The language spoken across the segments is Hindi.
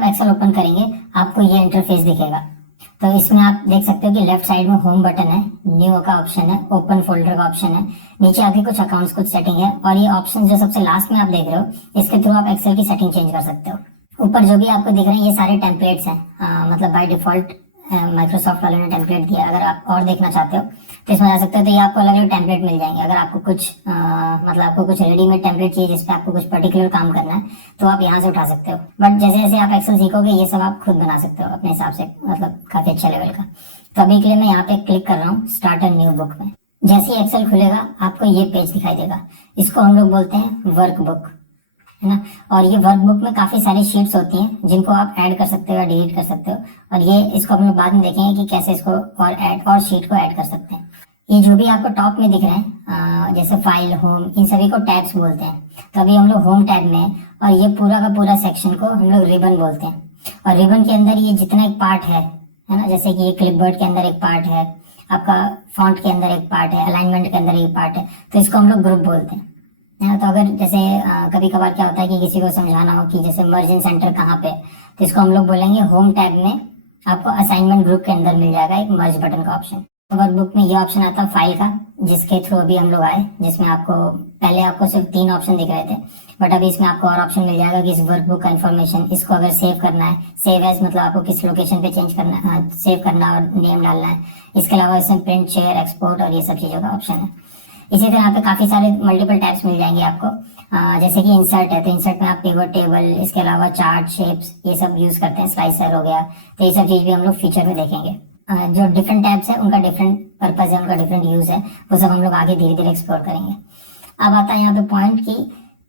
आप एक्सेल ओपन करेंगे आपको ये इंटरफेस दिखेगा। तो इसमें आप देख सकते हो कि लेफ्ट साइड में होम बटन है, न्यू का ऑप्शन है, ओपन फोल्डर का ऑप्शन है, नीचे आके कुछ अकाउंट्स कुछ सेटिंग है, और ये ऑप्शन जो सबसे लास्ट में आप देख रहे हो इसके थ्रू आप एक्सेल की सेटिंग चेंज कर सकते हो। ऊपर जो भी आपको दिख रहे हैं ये सारे टेम्पलेट्स हैं, मतलब बाय डिफॉल्ट माइक्रोसॉफ्ट वालों ने टेम्पलेट दिया। अगर आप और देखना चाहते हो तो इसमें जा सकते हो, तो ये आपको अलग अलग टेम्पलेट मिल जाएंगे। अगर आपको कुछ मतलब आपको कुछ रेडीमेड टेम्पलेट चाहिए जिसपे आपको कुछ पर्टिकुलर काम करना है तो आप यहाँ से उठा सकते हो। बट जैसे जैसे आप एक्सेल सीखोगे ये सब आप खुद बना सकते हो अपने हिसाब से, मतलब काफी अच्छा लेवल का। तो अभी के लिए मैं यहाँ पे क्लिक कर रहा हूँ स्टार्ट अ न्यू बुक में। जैसे ही एक्सेल खुलेगा आपको ये पेज दिखाई देगा, इसको हम लोग बोलते हैं वर्कबुक, है ना। और ये वर्कबुक में काफी सारी शीट्स होती हैं जिनको आप ऐड कर सकते हो या डिलीट कर सकते हो, और ये इसको हम लोग बाद में देखेंगे कि कैसे इसको और शीट को ऐड कर सकते हैं। ये जो भी आपको टॉप में दिख रहे हैं जैसे फाइल, होम, इन सभी को टैब्स बोलते हैं। तो अभी हम लोग होम टैब में हैं और ये पूरा का पूरा सेक्शन को हम लोग रिबन बोलते हैं। और रिबन के अंदर ये जितना एक पार्ट है ना, जैसे कि ये क्लिपबोर्ड के अंदर एक पार्ट है, आपका फॉन्ट के अंदर एक पार्ट है, अलाइनमेंट के अंदर एक पार्ट है, तो इसको हम लोग ग्रुप बोलते हैं। तो अगर जैसे कभी कभार क्या होता है कि किसी को समझाना हो कि जैसे मर्जिंग सेंटर कहाँ पे, तो इसको हम लोग बोलेंगे होम टैब में आपको असाइनमेंट ग्रुप के अंदर मिल जाएगा एक मर्ज बटन का ऑप्शन। वर्कबुक में ये ऑप्शन आता है फाइल का, जिसके थ्रू अभी हम लोग आए, जिसमें आपको पहले आपको सिर्फ 3 ऑप्शन दिख रहे थे, बट अभी इसमें आपको और ऑप्शन मिल जाएगा कि इस वर्कबुक का इन्फॉर्मेशन, इसको अगर सेव करना है, सेव एज मतलब आपको किस लोकेशन पे चेंज करना, सेव करना और नेम डालना है। इसके अलावा इसमें प्रिंट, शेयर, एक्सपोर्ट और ये सब चीजों का ऑप्शन है। इसी तरह यहाँ पे काफी सारे मल्टीपल टैब्स मिल जाएंगे आपको, जैसे कि इंसर्ट है, तो इंसर्ट में आप पिवट टेबल, इसके अलावा चार्ट, शेप्स, ये सब यूज करते हैं, स्लाइसर हो गया, तो ये सब चीज भी हम लोग फीचर में देखेंगे। जो डिफरेंट टैब्स है उनका डिफरेंट पर्पज है, उनका डिफरेंट यूज है, वो सब हम लोग आगे धीरे धीरे एक्सप्लोर करेंगे। अब आता है यहाँ पे पॉइंट कि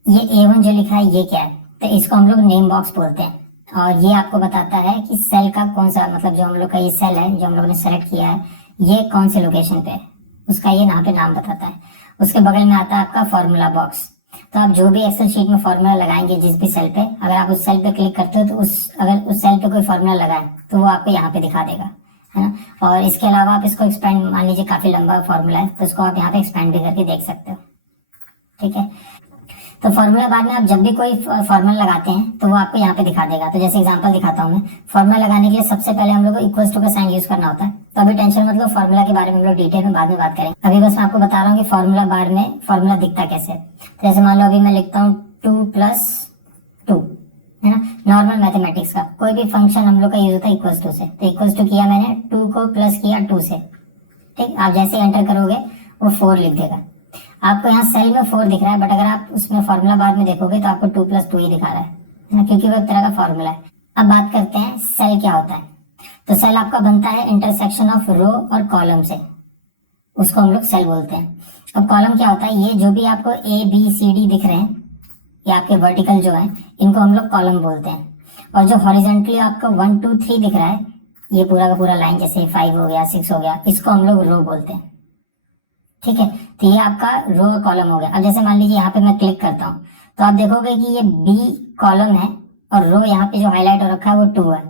ये A1 जो लिखा है ये क्या है, तो इसको हम लोग नेम बॉक्स बोलते हैं, और ये आपको बताता है कि सेल का कौन सा, मतलब जो हम लोग का ये सेल है जो हम लोगों ने सेलेक्ट किया है ये कौन से लोकेशन पे है, उसका ये यहाँ पे नाम बताता है। उसके बगल में आता है आपका फॉर्मूला बॉक्स। तो आप जो भी एक्सेल शीट में फॉर्मूला लगाएंगे जिस भी सेल पे, अगर आप उस सेल पे क्लिक करते हो तो अगर उस सेल पे कोई फॉर्मूला लगाए तो वो आपको यहाँ पे दिखा देगा, है ना। और इसके अलावा आप इसको एक्सपेंड, मान लीजिए काफी लंबा फॉर्मूला है तो उसको आप यहाँ पे एक्सपेंड भी करके देख सकते हो, ठीक है। तो फॉर्मूला बाद में आप जब भी कोई फॉर्मूला लगाते हैं तो वो आपको यहाँ पे दिखा देगा। तो जैसे एग्जांपल दिखाता हूँ मैं, फॉर्मूला लगाने के लिए सबसे पहले हम लोग को इक्वल्स टू का साइन यूज करना होता है। तो अभी टेंशन मतलब फॉर्मूला के बारे में हम लोग डिटेल में बाद में बात करेंगे, अभी बस मैं आपको बता रहा हूँ कि फॉर्मूला बार में फॉर्मूला दिखता कैसे। तो जैसे मान लो अभी मैं लिखता हूँ 2+2, है ना, नॉर्मल मैथमेटिक्स का कोई भी फंक्शन हम लोग का यूज होता है इक्वल्स टू से। तो इक्वल्स टू किया मैंने, 2 को प्लस किया 2 से, ठीक। आप जैसे एंटर करोगे वो 4 लिख देगा। आपको यहाँ सेल में 4 दिख रहा है, बट अगर आप उसमें फॉर्मूला बाद में देखोगे तो आपको 2+2 ही दिखा रहा है ना, क्योंकि वो एक तरह का फॉर्मूला है। अब बात करते हैं सेल क्या होता है। तो सेल आपका बनता है इंटरसेक्शन ऑफ रो और कॉलम से, उसको हम लोग सेल बोलते हैं। अब कॉलम क्या होता है, ये जो भी आपको ABCD दिख रहे हैं, ये आपके वर्टिकल जो है इनको हम लोग कॉलम बोलते हैं। और जो हॉरिजॉन्टली आपको 1 2 3 दिख रहा है, ये पूरा का पूरा लाइन, जैसे 5 हो गया, 6 हो गया, इसको हम लोग रो बोलते हैं, ठीक है। तो ये आपका रो और कॉलम हो गया। अब जैसे मान लीजिए यहाँ पे मैं क्लिक करता हूँ तो आप देखोगे कि ये B कॉलम है और रो यहाँ पे जो हाईलाइट हो रखा है वो 2 है।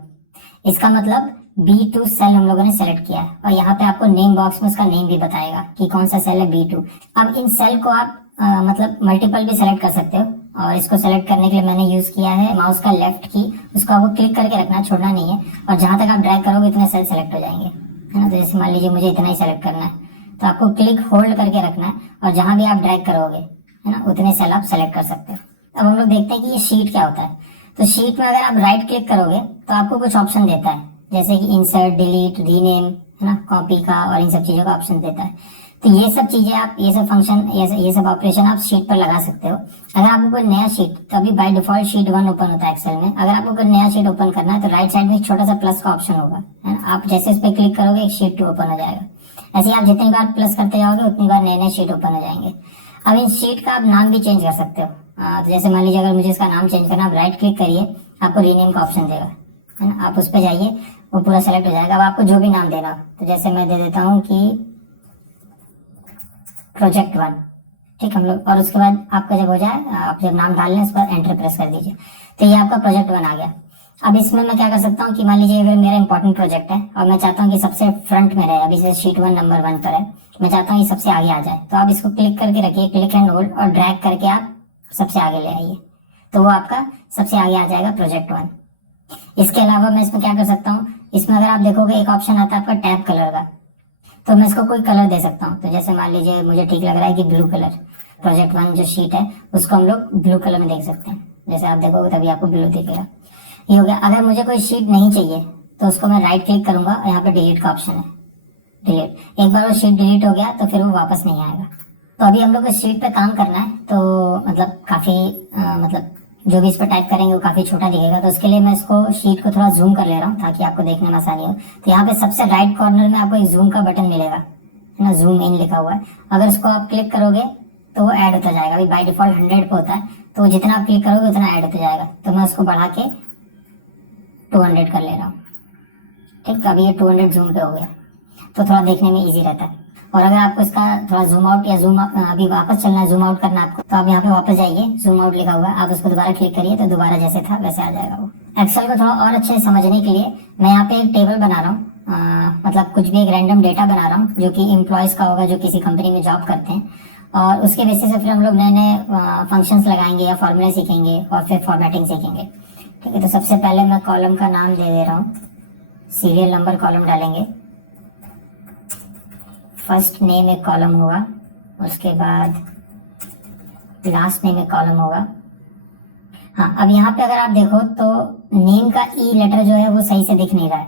इसका मतलब B2 सेल हम लोगों ने सेलेक्ट किया है, और यहाँ पे आपको नेम बॉक्स में उसका नेम भी बताएगा कि कौन सा सेल है B2। अब इन सेल को आप मतलब मल्टीपल भी सेलेक्ट कर सकते हो, और इसको सेलेक्ट करने के लिए मैंने यूज किया है माउस का लेफ्ट की, उसको आपको क्लिक करके रखना, छोड़ना नहीं है, और जहां तक आप ड्रैग करोगे इतने सेल सेलेक्ट हो जाएंगे, है ना। तो जैसे मान लीजिए मुझे इतना ही सेलेक्ट करना है तो आपको क्लिक होल्ड करके रखना है, और जहां भी आप ड्रैग करोगे, है ना, उतने सेल आप सेलेक्ट कर सकते हो। अब हम लोग देखते हैं कि ये शीट क्या होता है। तो शीट में अगर आप राइट क्लिक करोगे तो आपको कुछ ऑप्शन देता है, जैसे कि इंसर्ट, डिलीट, रीनेम, है ना, कॉपी का, और इन सब चीजों का ऑप्शन देता है। तो ये सब चीजें आप, ये सब फंक्शन, ये सब ऑपरेशन आप शीट पर लगा सकते हो। अगर आपको कोई नया शीट, तो अभी बाय डिफॉल्ट शीट 1 ओपन होता है एक्सेल में, अगर आपको कोई नया शीट ओपन करना है तो राइट साइड में एक छोटा सा प्लस का ऑप्शन होगा, है ना। आप जैसे इस पर क्लिक करोगे एक शीट 2 ओपन हो जाएगा। ऐसे आप जितनी बार प्लस करते जाओगे उतनी बार नए नए शीट ओपन हो जाएंगे। अब इन शीट का आप नाम भी चेंज कर सकते हो। तो जैसे मान लीजिए अगर मुझे इसका नाम चेंज करना, आप राइट क्लिक करिए, आपको रीनेम का ऑप्शन देगा, है ना, आप उस पर जाइए, वो पूरा सेलेक्ट हो जाएगा। अब आपको जो भी नाम देना हो, तो जैसे मैं दे देता हूँ कि प्रोजेक्ट 1, ठीक हम लोग, और उसके बाद आपका जब हो जाए, आप जब नाम डाल लें उस पर एंटर प्रेस कर दीजिए, तो ये आपका प्रोजेक्ट 1 आ गया। अब इसमें मैं क्या कर सकता हूँ कि मान लीजिए अगर मेरा इंपॉर्टेंट प्रोजेक्ट है और मैं चाहता हूँ कि सबसे फ्रंट में रहे, अभी से शीट 1 नंबर 1 पर है, मैं चाहता हूँ ये सबसे आगे आ जाए, तो आप इसको क्लिक करके रखिए, क्लिक एंड होल्ड, और ड्रैग करके आप सबसे आगे ले आइए, तो वो आपका सबसे आगे आ जाएगा प्रोजेक्ट 1। इसके अलावा मैं इसमें क्या कर सकता हूँ, इसमें अगर आप देखोगे एक ऑप्शन आता है आपका टैब कलर का, तो मैं इसको कोई कलर दे सकता हूँ। तो जैसे मान लीजिए मुझे ठीक लग रहा है कि ब्लू कलर, प्रोजेक्ट 1 जो शीट है उसको हम लोग ब्लू कलर में देख सकते हैं। जैसे आप देखोगे तभी आपको ब्लू दिखेगा। ये हो गया। अगर मुझे कोई शीट नहीं चाहिए तो उसको मैं राइट क्लिक करूंगा और यहाँ पे डिलीट का ऑप्शन है, डिलीट। एक बार वो शीट डिलीट हो गया तो फिर वो वापस नहीं आएगा। तो अभी हम लोग को शीट पे काम करना है, तो मतलब काफी मतलब जो भी इस पर टाइप करेंगे वो काफी छोटा दिखेगा। तो उसके लिए मैं इसको शीट को थोड़ा जूम कर ले रहा हूँ ताकि आपको देखने में आसानी हो। तो यहाँ पे सबसे राइट कॉर्नर में आपको एक जूम का बटन मिलेगा, है ना, जूम इन लिखा हुआ है। अगर इसको आप क्लिक करोगे तो वो ऐड होता जाएगा। अभी बाय डिफॉल्ट 100 पे होता है, तो जितना आप क्लिक करोगे उतना ऐड होता जाएगा। तो मैं उसको बढ़ा के 200 कर ले रहा हूँ। ठीक, तो अभी ये 200 जूम पे हो गया, तो थोड़ा देखने में इजी रहता है। और अगर आपको इसका थोड़ा जूम आउट या जूम अभी वापस चलना है, जूम आउट करना है आपको, तो आप यहाँ पे वापस जाइए, जूम आउट लिखा हुआ है, आप उसको दोबारा क्लिक करिए तो दोबारा जैसे था वैसे आ जाएगा वो। एक्सेल को थोड़ा और अच्छे से समझने के लिए मैं यहाँ पे एक टेबल बना रहा हूँ, मतलब कुछ भी एक रैंडम डेटा बना रहा हूँ जो कि एम्प्लॉयज का होगा जो किसी कंपनी में जॉब करते हैं, और उसके बेसिस से फिर हम लोग नए नए फंक्शंस लगाएंगे या फॉर्मूले सीखेंगे और फिर फॉर्मेटिंग सीखेंगे। ठीक है, तो सबसे पहले मैं कॉलम का नाम दे दे रहा हूँ, सीरियल नंबर कॉलम डालेंगे, फर्स्ट नेम एक कॉलम होगा, उसके बाद लास्ट नेम एक कॉलम होगा। हाँ, अब यहाँ पे अगर आप देखो तो नेम का ई लेटर जो है वो सही से दिख नहीं रहा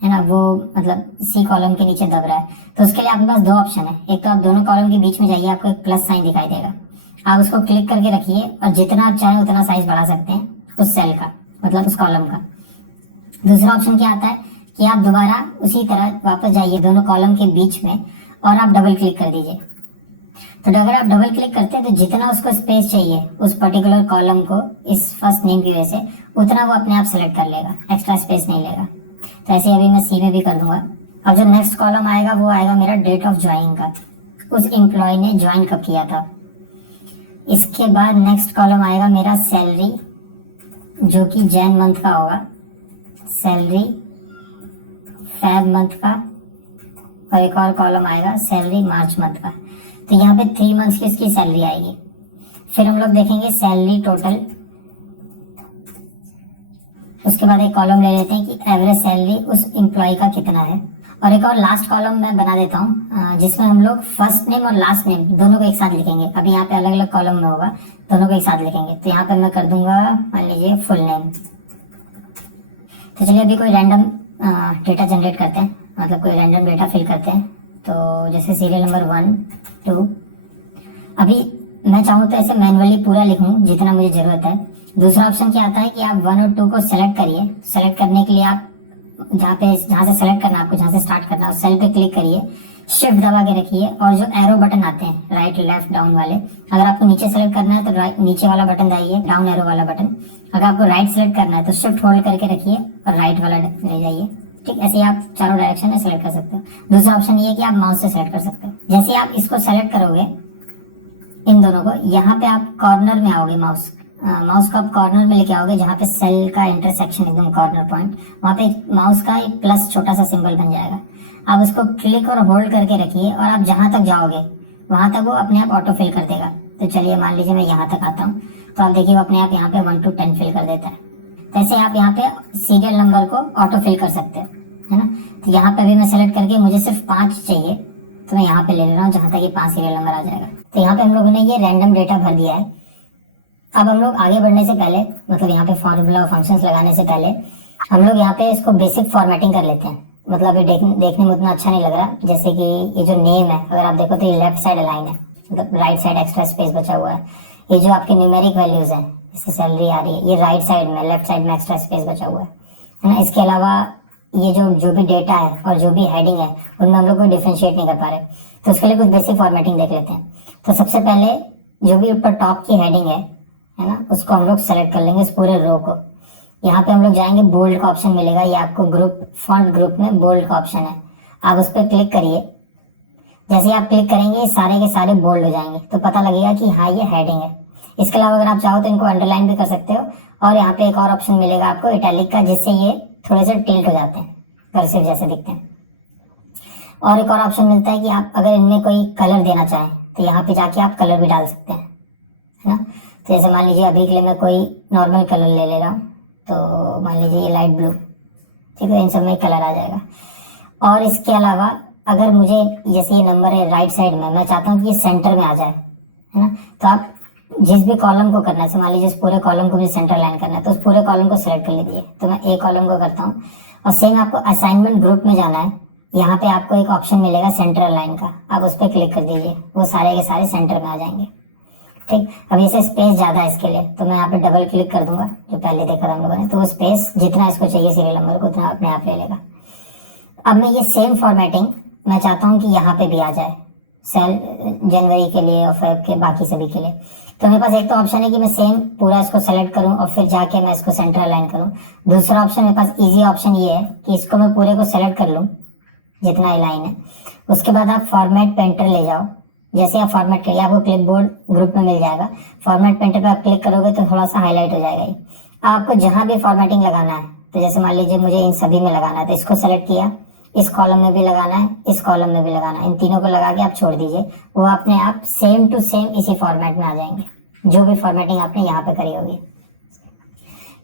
है ना, वो मतलब सी कॉलम के नीचे दब रहा है। तो उसके लिए आपके पास दो ऑप्शन है। एक तो आप दोनों कॉलम के बीच में जाइए, आपको एक प्लस साइन दिखाई देगा, आप उसको क्लिक करके रखिए और जितना आप चाहें उतना साइज बढ़ा सकते हैं उस सेल का, मतलब उस कॉलम का। दूसरा ऑप्शन क्या आता है कि आप दोबारा उसी तरह वापस जाइए दोनों कॉलम के बीच में और आप डबल क्लिक कर दीजिए। तो अगर आप डबल क्लिक करते हैं तो जितना उसको स्पेस चाहिए उस पर्टिकुलर कॉलम को इस फर्स्ट नेम की वजह से, उतना वो अपने आप सेलेक्ट कर लेगा, एक्स्ट्रा स्पेस नहीं लेगा। तो ऐसे अभी मैं सी में भी कर दूंगा। और जो नेक्स्ट कॉलम आएगा वो आएगा मेरा डेट ऑफ ज्वाइनिंग का, उस एम्प्लॉय ने ज्वाइन कब किया था। इसके बाद नेक्स्ट कॉलम आएगा मेरा सैलरी, जो कि जैन मंथ का होगा, सैलरी फेब मंथ का, और एक और कॉलम आएगा सैलरी मार्च मंथ का। तो यहाँ पे 3 मंथ्स की इसकी सैलरी आएगी। फिर हम लोग देखेंगे सैलरी टोटल, उसके बाद एक कॉलम ले लेते हैं कि एवरेज सैलरी उस एम्प्लॉय का कितना है। और एक और लास्ट कॉलम मैं बना देता हूँ जिसमें हम लोग फर्स्ट नेम और लास्ट नेम दोनों को एक साथ लिखेंगे। अभी यहाँ पे अलग अलग कॉलम में होगा, दोनों को एक साथ लिखेंगे। तो यहाँ पे मैं कर दूंगा मान लीजिए फुल नेम। तो चलिए अभी कोई रैंडम डेटा जनरेट करते हैं, मतलब कोई रैंडम डेटा फिल करते हैं। तो जैसे सीरियल नंबर 1 2, अभी मैं चाहूँ तो ऐसे मैनुअली पूरा लिखूं जितना मुझे जरूरत है। दूसरा ऑप्शन क्या आता है कि आप 1 और 2 को सेलेक्ट करिए। सेलेक्ट करने के लिए आप जहाँ से सेलेक्ट करना है आपको, जहाँ से स्टार्ट करना है उस सेल पे क्लिक करिए, शिफ्ट दबा के रखिए, और जो एरो बटन आते हैं राइट लेफ्ट डाउन वाले, अगर आपको नीचे सेलेक्ट करना है तो राइट नीचे वाला बटन दबाइए, डाउन एरो वाला बटन। अगर आपको राइट सेलेक्ट करना है तो शिफ्ट होल्ड करके रखिए और राइट वाला ले जाइए। ठीक, ऐसे ही आप चारों डायरेक्शन में सेलेक्ट कर सकते हो। दूसरा ऑप्शन ये है कि आप माउस से सेलेक्ट कर सकते हो। जैसे आप इसको सेलेक्ट करोगे इन दोनों को, यहाँ पे आप कॉर्नर में आओगे, माउस को आप कॉर्नर में लेके आओगे जहाँ पे सेल का इंटरसेक्शन एकदम कॉर्नर पॉइंट, वहाँ पे माउस का एक प्लस छोटा सा सिंबल बन जाएगा। आप उसको क्लिक और होल्ड करके रखिए और आप जहां तक जाओगे वहां तक वो अपने आप ऑटो फिल कर देगा। तो चलिए मान लीजिए मैं यहाँ तक आता हूँ, तो आप देखिए वो अपने आप यहाँ पे 1 to 10 फिल कर देता है। जैसे आप यहाँ पे सीरियल नंबर को ऑटो फिल कर सकते हो, है ना। तो यहाँ पे भी मैं सेलेक्ट करके मुझे सिर्फ 5 चाहिए, तो मैं यहाँ पे ले ले रहा हूँ जहां तक ये 5 सीरियल नंबर आ जाएगा। तो यहाँ पे हम लोगों ने ये रैंडम डेटा भर दिया है। अब हम लोग आगे बढ़ने से पहले, मतलब यहाँ पे फॉर्मूला और फंक्शंस लगाने से पहले हम लोग यहाँ पे इसको बेसिक फॉर्मेटिंग कर लेते हैं। मतलब ये देखने में उतना अच्छा नहीं लग रहा। जैसे कि ये जो नेम है, अगर आप देखो तो ये लेफ्ट साइड अलाइन है, मतलब राइट साइड एक्स्ट्रा स्पेस बचा हुआ है। ये जो आपके न्यूमेरिक वैल्यूज है, इसकी सैलरी आ रही है, ये राइट साइड में, लेफ्ट साइड में एक्स्ट्रा स्पेस बचा हुआ है ना। इसके अलावा ये जो भी डेटा है और जो भी हेडिंग है उनमें हम लोग कोई डिफरेंशिएट नहीं कर पा रहे, तो उसके लिए कुछ बेसिक फॉर्मेटिंग देख लेते हैं। तो सबसे पहले जो भी ऊपर टॉप की हेडिंग है ना, उसको हम लोग सेलेक्ट कर लेंगे, इस पूरे रो को। यहाँ पे हम लोग जाएंगे, बोल्ड का ऑप्शन मिलेगा, ये आपको ग्रुप फॉन्ट ग्रुप में बोल्ड का ऑप्शन है, आप उस पर क्लिक करिए। जैसे आप क्लिक करेंगे सारे के सारे बोल्ड हो जाएंगे, तो पता लगेगा कि हाँ ये हेडिंग है। इसके अलावा अगर आप चाहो तो इनको अंडरलाइन भी कर सकते हो, और यहाँ पे एक और ऑप्शन मिलेगा आपको इटैलिक का, जिससे ये थोड़े से टिल्ट हो जाते हैं, कर्सिव जैसे दिखते हैं। और एक और ऑप्शन मिलता है कि आप अगर इनमें कोई कलर देना चाहें तो यहाँ पे जाके आप कलर भी डाल सकते हैं, है ना। तो जैसे मान लीजिए अभी के लिए मैं कोई नॉर्मल कलर ले ले रहा हूँ, तो मान लीजिए ये लाइट ब्लू, ठीक है, इन सब में कलर आ जाएगा। और इसके अलावा अगर मुझे जैसे ये नंबर है राइट साइड में, मैं चाहता हूँ कि ये सेंटर में आ जाए, है ना, तो आप जिस भी कॉलम को करना है, मान लीजिए इस पूरे कॉलम को भी सेंटर लाइन करना है, तो उस पूरे कॉलम को सिलेक्ट कर लीजिए। तो मैं ए कॉलम को करता हूँ और सेम आपको असाइनमेंट ग्रुप में जाना है, यहाँ पे आपको एक ऑप्शन मिलेगा सेंटर लाइन का, आप उस पर क्लिक कर दीजिए, वो सारे के सारे सेंटर में आ जाएंगे। ठीक, अब इसे स्पेस ज्यादा है इसके लिए, तो मैं यहाँ पे डबल क्लिक कर दूंगा, जो पहले देखा था हम लोगों ने, तो वो स्पेस जितना इसको चाहिए सीरियल नंबर को उतना अपने आप ले लेगा। अब मैं ये सेम फॉर्मेटिंग मैं चाहता हूँ कि यहाँ पे भी आ जाए, सेल जनवरी के लिए और फेब के बाकी सभी के लिए। तो मेरे पास एक तो ऑप्शन है कि मैं सेम पूरा इसको सेलेक्ट करूं और फिर जाके मैं इसको सेंटर अलाइन करूं। दूसरा ऑप्शन मेरे पास इजी ऑप्शन ये है कि इसको मैं पूरे को सेलेक्ट कर लूं जितना लाइन है, उसके बाद आप फॉर्मेट पेंटर ले जाओ। जैसे आप फॉर्मेट करिए आपको क्लिपबोर्ड ग्रुप में मिल जाएगा, फॉर्मेट पेंटर पे आप क्लिक करोगे तो थोड़ा सा हाईलाइट हो जाएगा। आपको जहां भी फॉर्मेटिंग लगाना है, तो जैसे मान लीजिए मुझे इन सभी में लगाना है, तो इसको सेलेक्ट किया, इस कॉलम में भी लगाना है, इस कॉलम में भी लगाना है, इन तीनों को लगा के आप छोड़ दीजिए, वो अपने आप सेम टू सेम इसी फॉर्मेट में आ जाएंगे, जो भी फॉर्मेटिंग आपने यहाँ पे करी होगी।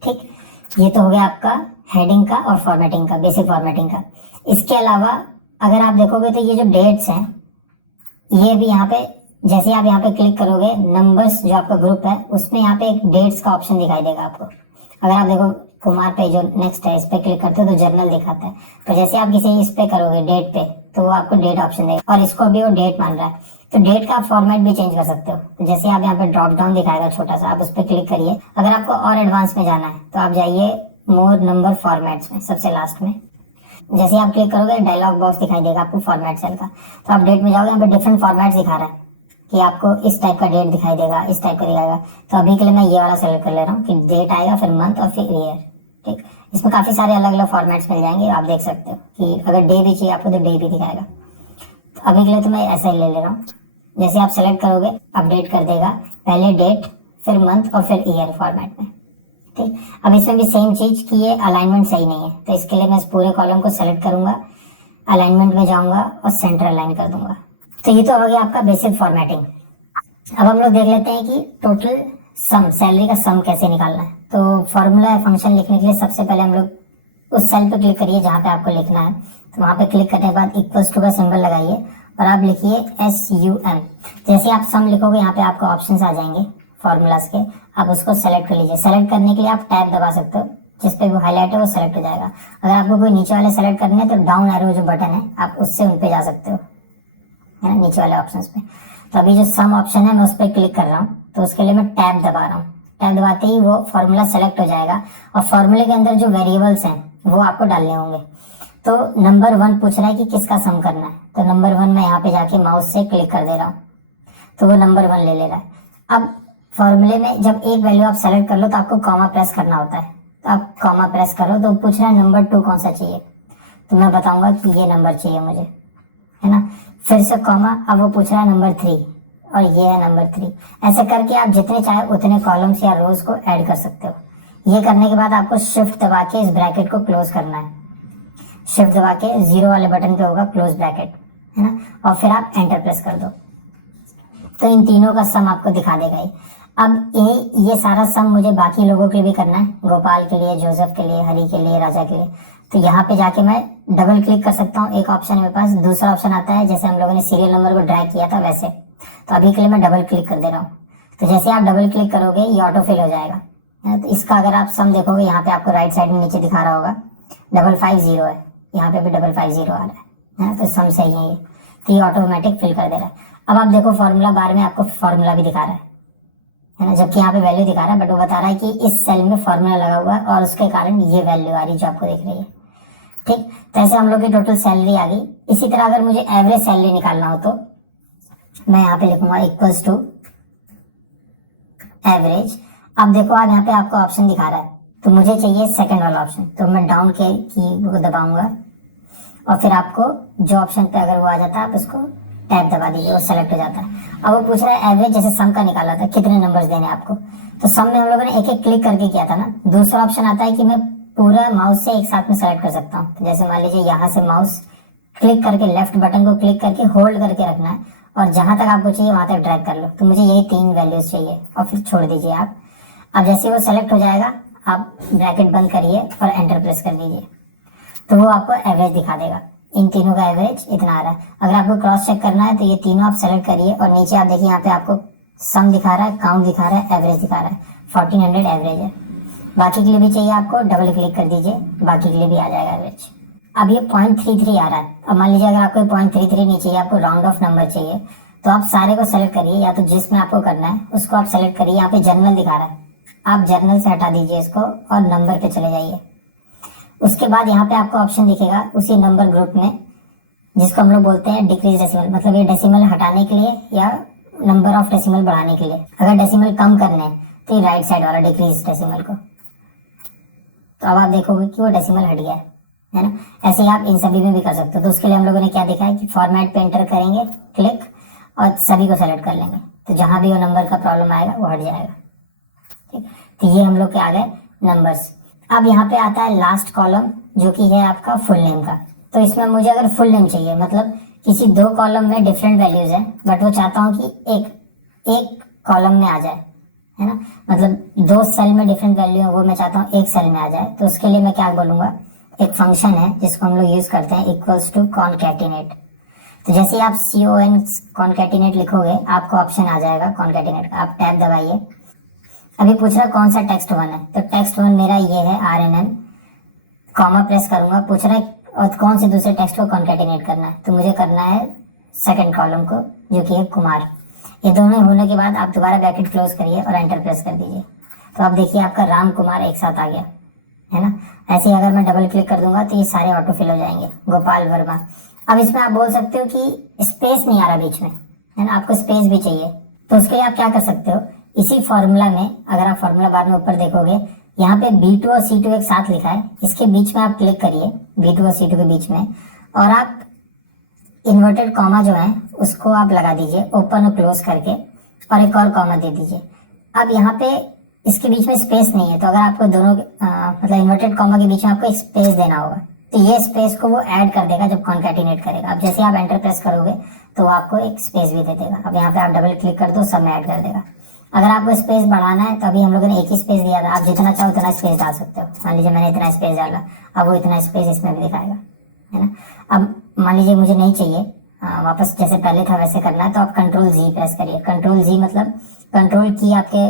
ठीक, ये तो हो गया आपका हेडिंग का और फॉर्मेटिंग का, बेसिक फॉर्मेटिंग का। इसके अलावा अगर आप देखोगे तो ये जो डेट्स हैं, ये भी यहाँ पे जैसे आप यहाँ पे क्लिक करोगे, नंबर्स जो आपका ग्रुप है उसमें यहाँ पे एक डेट्स का ऑप्शन दिखाई देगा आपको। अगर आप देखो कुमार पे जो नेक्स्ट है, इस पे क्लिक करते हो तो जर्नल दिखाता है, तो जैसे आप किसी इस पे करोगे डेट पे, तो वो आपको डेट ऑप्शन देगा, और इसको भी वो डेट मान रहा है, तो डेट का आप फॉर्मेट भी चेंज कर सकते हो। तो जैसे आप यहाँ पे ड्रॉप डाउन दिखाएगा छोटा सा, आप उस पर क्लिक करिए। अगर आपको और एडवांस में जाना है तो आप जाइए मोर नंबर फॉर्मेट्स में, सबसे लास्ट में। जैसे आप क्लिक करोगे डायलॉग बॉक्स दिखाई देगा आपको फॉर्मेट सेल का, तो आप डेट में जाओगे, यहाँ पे डिफरेंट फॉर्मेट दिखा रहा है कि आपको इस टाइप का डेट दिखाई देगा, इस टाइप का दिखाएगा। तो अभी के लिए मैं ये वाला सेलेक्ट कर ले रहा हूँ कि डेट आएगा, फिर मंथ और फिर ईयर। ठीक, इसमें काफी सारे अलग अलग फॉर्मेट्स मिल जाएंगे, आप देख सकते हो कि अगर डे भी चाहिए आपको तो डे भी दिखाएगा। तो अभी के लिए तो मैं ऐसा ही ले ले रहा हूँ। जैसे आप सेलेक्ट करोगे अपडेट कर देगा, पहले डेट फिर मंथ और फिर ईयर फॉर्मेट में। ठीक, अब इसमें भी सेम चीज कि ये अलाइनमेंट सही नहीं है, तो इसके लिए मैं इस पूरे कॉलम को सेलेक्ट करूंगा, अलाइनमेंट में जाऊंगा और सेंटर अलाइन कर दूंगा। तो ये तो हो गया आपका बेसिक फॉर्मेटिंग। अब हम लोग देख लेते हैं कि टोटल सम, सैलरी का सम कैसे निकालना है। तो फॉर्मूला फंक्शन लिखने के लिए सबसे पहले हम लोग उस सेल पे क्लिक करिए जहां पे आपको लिखना है, तो वहां पे क्लिक करने के बाद इक्वल्स टू का सिंबल लगाइए और आप लिखिए SUM। जैसे आप सम लिखोगे यहाँ पे आपको ऑप्शंस आ जाएंगे फॉर्मूलाज के, आप उसको सेलेक्ट कर लीजिए। सेलेक्ट करने के लिए आप टैब दबा सकते हो, जिस पे वो हाईलाइट है वो सेलेक्ट हो जाएगा। अगर आपको कोई नीचे वाले सेलेक्ट करने हैं तो डाउन एरो जो बटन है आप उससे उन पे जा सकते हो, है ना, नीचे वाले ऑप्शंस पे। तो अभी जो सम ऑप्शन है मैं उस पर क्लिक कर रहा हूँ, तो उसके लिए मैं टैब दबा रहा हूँ। टैब दबाते ही वो फॉर्मूला सेलेक्ट हो जाएगा और फॉर्मूले के अंदर जो वेरिएबल्स हैं वो आपको डालने होंगे। तो नंबर 1 पूछ रहा है कि किसका सम करना है, तो नंबर 1 मैं यहाँ पे जाके माउस से क्लिक कर दे रहा हूँ, तो वो नंबर 1 ले रहा है। अब फॉर्मूले में जब एक वैल्यू आप सेलेक्ट कर लो तो आपको कॉमा प्रेस करना होता है, तो आप कॉमा प्रेस करो तो पूछ रहा है नंबर 2 कौन सा चाहिए, तो मैं बताऊंगा कि ये नंबर चाहिए मुझे, है ना। फिर से कॉमा, अब वो पूछ रहा है नंबर 3 और ये है नंबर 3। ऐसे करके आप जितने चाहे उतने कॉलम्स या रोज को ऐड कर सकते हो। ये करने के बाद आपको शिफ्ट दबा के इस ब्रैकेट को क्लोज करना है। शिफ्ट दबा के 0 वाले बटन पे होगा क्लोज ब्रैकेट, है ना, और फिर आप एंटर प्रेस कर दो, तो इन तीनों का सम आपको दिखा देगा ही। अब ये सारा सम मुझे बाकी लोगों के लिए भी करना है, गोपाल के लिए, जोसेफ के लिए, हरी के लिए, राजा के लिए। तो यहाँ पे जाके मैं डबल क्लिक कर सकता हूँ, एक ऑप्शन है मेरे पास। दूसरा ऑप्शन आता है जैसे हम लोगों ने सीरियल नंबर को ड्रैग किया था वैसे, तो अभी के लिए मैं डबल क्लिक कर दे रहा हूँ। तो जैसे आप डबल क्लिक करोगे ये ऑटो फिल हो जाएगा। तो इसका अगर आप सम देखोगे यहाँ पे आपको राइट साइड में नीचे दिखा रहा होगा 550 है, यहाँ पे भी 550 आ रहा है, तो सम सही है ये, तो ये ऑटोमेटिक फिल कर दे रहा है। अब आप देखो फॉर्मूला बार में आपको फॉर्मूला भी दिखा रहा है ना, जबकि यहाँ पे वैल्यू दिखा रहा है, बट वो बता रहा है कि इस सेल में फॉर्मूला लगा हुआ है और उसके कारण ये वैल्यू आ रही है जो आपको दिख रही है। ठीक, तो ऐसे हम लोग की टोटल सैलरी आ गई। इसी तरह अगर मुझे एवरेज सैलरी निकालना हो तो मैं यहाँ पे लिखूंगा इक्वल्स टू एवरेज। अब देखो आप यहाँ पे आपको ऑप्शन दिखा रहा है, तो मुझे चाहिए सेकंड वाला ऑप्शन, तो मैं डाउन के की को दबाऊंगा और फिर आपको जो ऑप्शन पे अगर वो आ जाता है आप उसको टैब दबा दीजिए, वो सेलेक्ट हो जाता है। अब वो पूछ रहा है एवरेज, जैसे सम का निकाला था कितने नंबर्स देने आपको, तो सम में हम लोगों ने एक एक क्लिक करके किया था ना। दूसरा ऑप्शन आता है कि मैं पूरा माउस से एक साथ में सेलेक्ट कर सकता हूँ। तो जैसे मान लीजिए यहाँ से माउस क्लिक करके लेफ्ट बटन को क्लिक करके होल्ड करके रखना है और जहां तक आपको चाहिए वहां तक ड्रैग कर लो। तो मुझे यही 3 वैल्यूज चाहिए और फिर छोड़ दीजिए आप। अब जैसे वो सेलेक्ट हो जाएगा आप ब्रैकेट बंद करिए और एंटर प्रेस कर दीजिए, तो वो आपको एवरेज दिखा देगा। इन तीनों का एवरेज इतना आ रहा है। अगर आपको क्रॉस चेक करना है तो ये तीनों आप सेलेक्ट करिए और नीचे आप देखिए यहाँ पे आपको सम दिखा रहा है, काउंट दिखा रहा है, एवरेज दिखा रहा है। 1400 एवरेज है। बाकी के लिए भी चाहिए आपको, डबल क्लिक कर दीजिए, बाकी के लिए भी आ जाएगा एवरेज। अब ये 0.33 आ रहा है। अब मान लीजिए अगर आपको 0.33 नहीं चाहिए, आपको राउंड ऑफ नंबर चाहिए, तो आप सारे को सेलेक्ट करिए, या तो जिसमें आपको करना है उसको आप सेलेक्ट करिए। यहाँ पे जर्नल दिखा रहा है, आप जर्नल से हटा दीजिए इसको और नंबर पे चले जाइए। उसके बाद यहाँ पे आपको ऑप्शन दिखेगा उसी नंबर ग्रुप में, जिसको हम लोग बोलते हैं डिक्रीज डेसिमल, मतलब ये डेसिमल हटाने के लिए या नंबर ऑफ डेसिमल बढ़ाने के लिए। अगर डेसिमल कम करने हैं तो ये राइट साइड वाला डिक्रीज डेसिमल को, तो अब आप देखोगे कि वो डेसिमल हट गया है ना। ऐसे ही आप इन सभी में भी कर सकते हो। तो उसके लिए हम लोगों ने क्या देखा है कि फॉर्मेट पे एंटर करेंगे, क्लिक, और सभी को सेलेक्ट कर लेंगे, तो जहां भी वो नंबर का प्रॉब्लम आएगा वो हट जाएगा। ठीक, तो ये हम लोग के आ गए नंबर्स। अब यहाँ पे आता है लास्ट कॉलम, जो कि है आपका फुल नेम का। तो इसमें मुझे अगर फुल नेम चाहिए, मतलब किसी दो कॉलम में डिफरेंट वैल्यूज है, बट वो चाहता हूँ कि एक कॉलम में आ जाए, है ना, मतलब दो सेल में डिफरेंट वैल्यू है, वो मैं चाहता हूँ एक सेल में आ जाए। तो उसके लिए मैं क्या बोलूंगा, एक फंक्शन है जिसको हम लोग यूज करते हैं, इक्वल्स टू कॉनकैटिनेट। तो जैसे आप CON कॉनकैटिनेट लिखोगे, आपको ऑप्शन आ जाएगा कॉनकैटिनेट का, आप टैब दबाइए। अभी पूछ रहा है कौन सा टेक्स्ट 1 है, तो टेक्स्ट 1 मेरा ये है RNM, कॉमा प्रेस करूंगा। पूछ रहा है और कौन से दूसरे टेक्स्ट को कॉनकैटिनेट करना है, तो मुझे करना है सेकंड कॉलम को, जो कि है कुमार। ये दोनों होने के बाद आप दोबारा ब्रैकेट क्लोज करिए और एंटर प्रेस कर दीजिए, तो आप देखिए आपका राम कुमार एक साथ आ गया, है ना। ऐसे ही अगर मैं डबल क्लिक कर दूंगा तो ये सारे ऑटो फिल हो जाएंगे, गोपाल वर्मा। अब इसमें आप बोल सकते हो कि स्पेस नहीं आ रहा बीच में, है ना, आपको स्पेस भी चाहिए। तो उसके लिए आप क्या कर सकते हो, इसी फॉर्मूला में, अगर आप फॉर्मूला बार में ऊपर देखोगे, यहाँ पे B2 और C2 एक साथ लिखा है, इसके बीच में आप क्लिक करिए, B2 और C2 के बीच में, और आप इन्वर्टेड कॉमा जो है उसको आप लगा दीजिए ओपन और क्लोज करके, और एक और कॉमा दे दीजिए। अब यहाँ पे इसके बीच में स्पेस नहीं है, तो अगर आपको दोनों मतलब इन्वर्टेड कॉमा के बीच में आपको एक स्पेस देना होगा, तो ये स्पेस को वो ऐड कर देगा जब कॉनकैटिनेट करेगा। अब जैसे आप एंटर प्रेस करोगे तो वो आपको एक स्पेस भी दे देगा। अब यहाँ पे आप डबल क्लिक कर दो, सब में ऐड कर देगा। अगर आपको स्पेस बढ़ाना है तो अभी हम लोगों ने एक ही स्पेस दिया था, आप जितना चाहो उतना स्पेस डाल सकते हो। मान लीजिए मैंने इतना स्पेस डाला, अब वो इतना स्पेस इसमें भी दिखाएगा, है ना। अब मान लीजिए मुझे नहीं चाहिए, वापस जैसे पहले था वैसे करना है, तो आप Ctrl+Z प्रेस करिए। Ctrl+Z मतलब कंट्रोल की आपके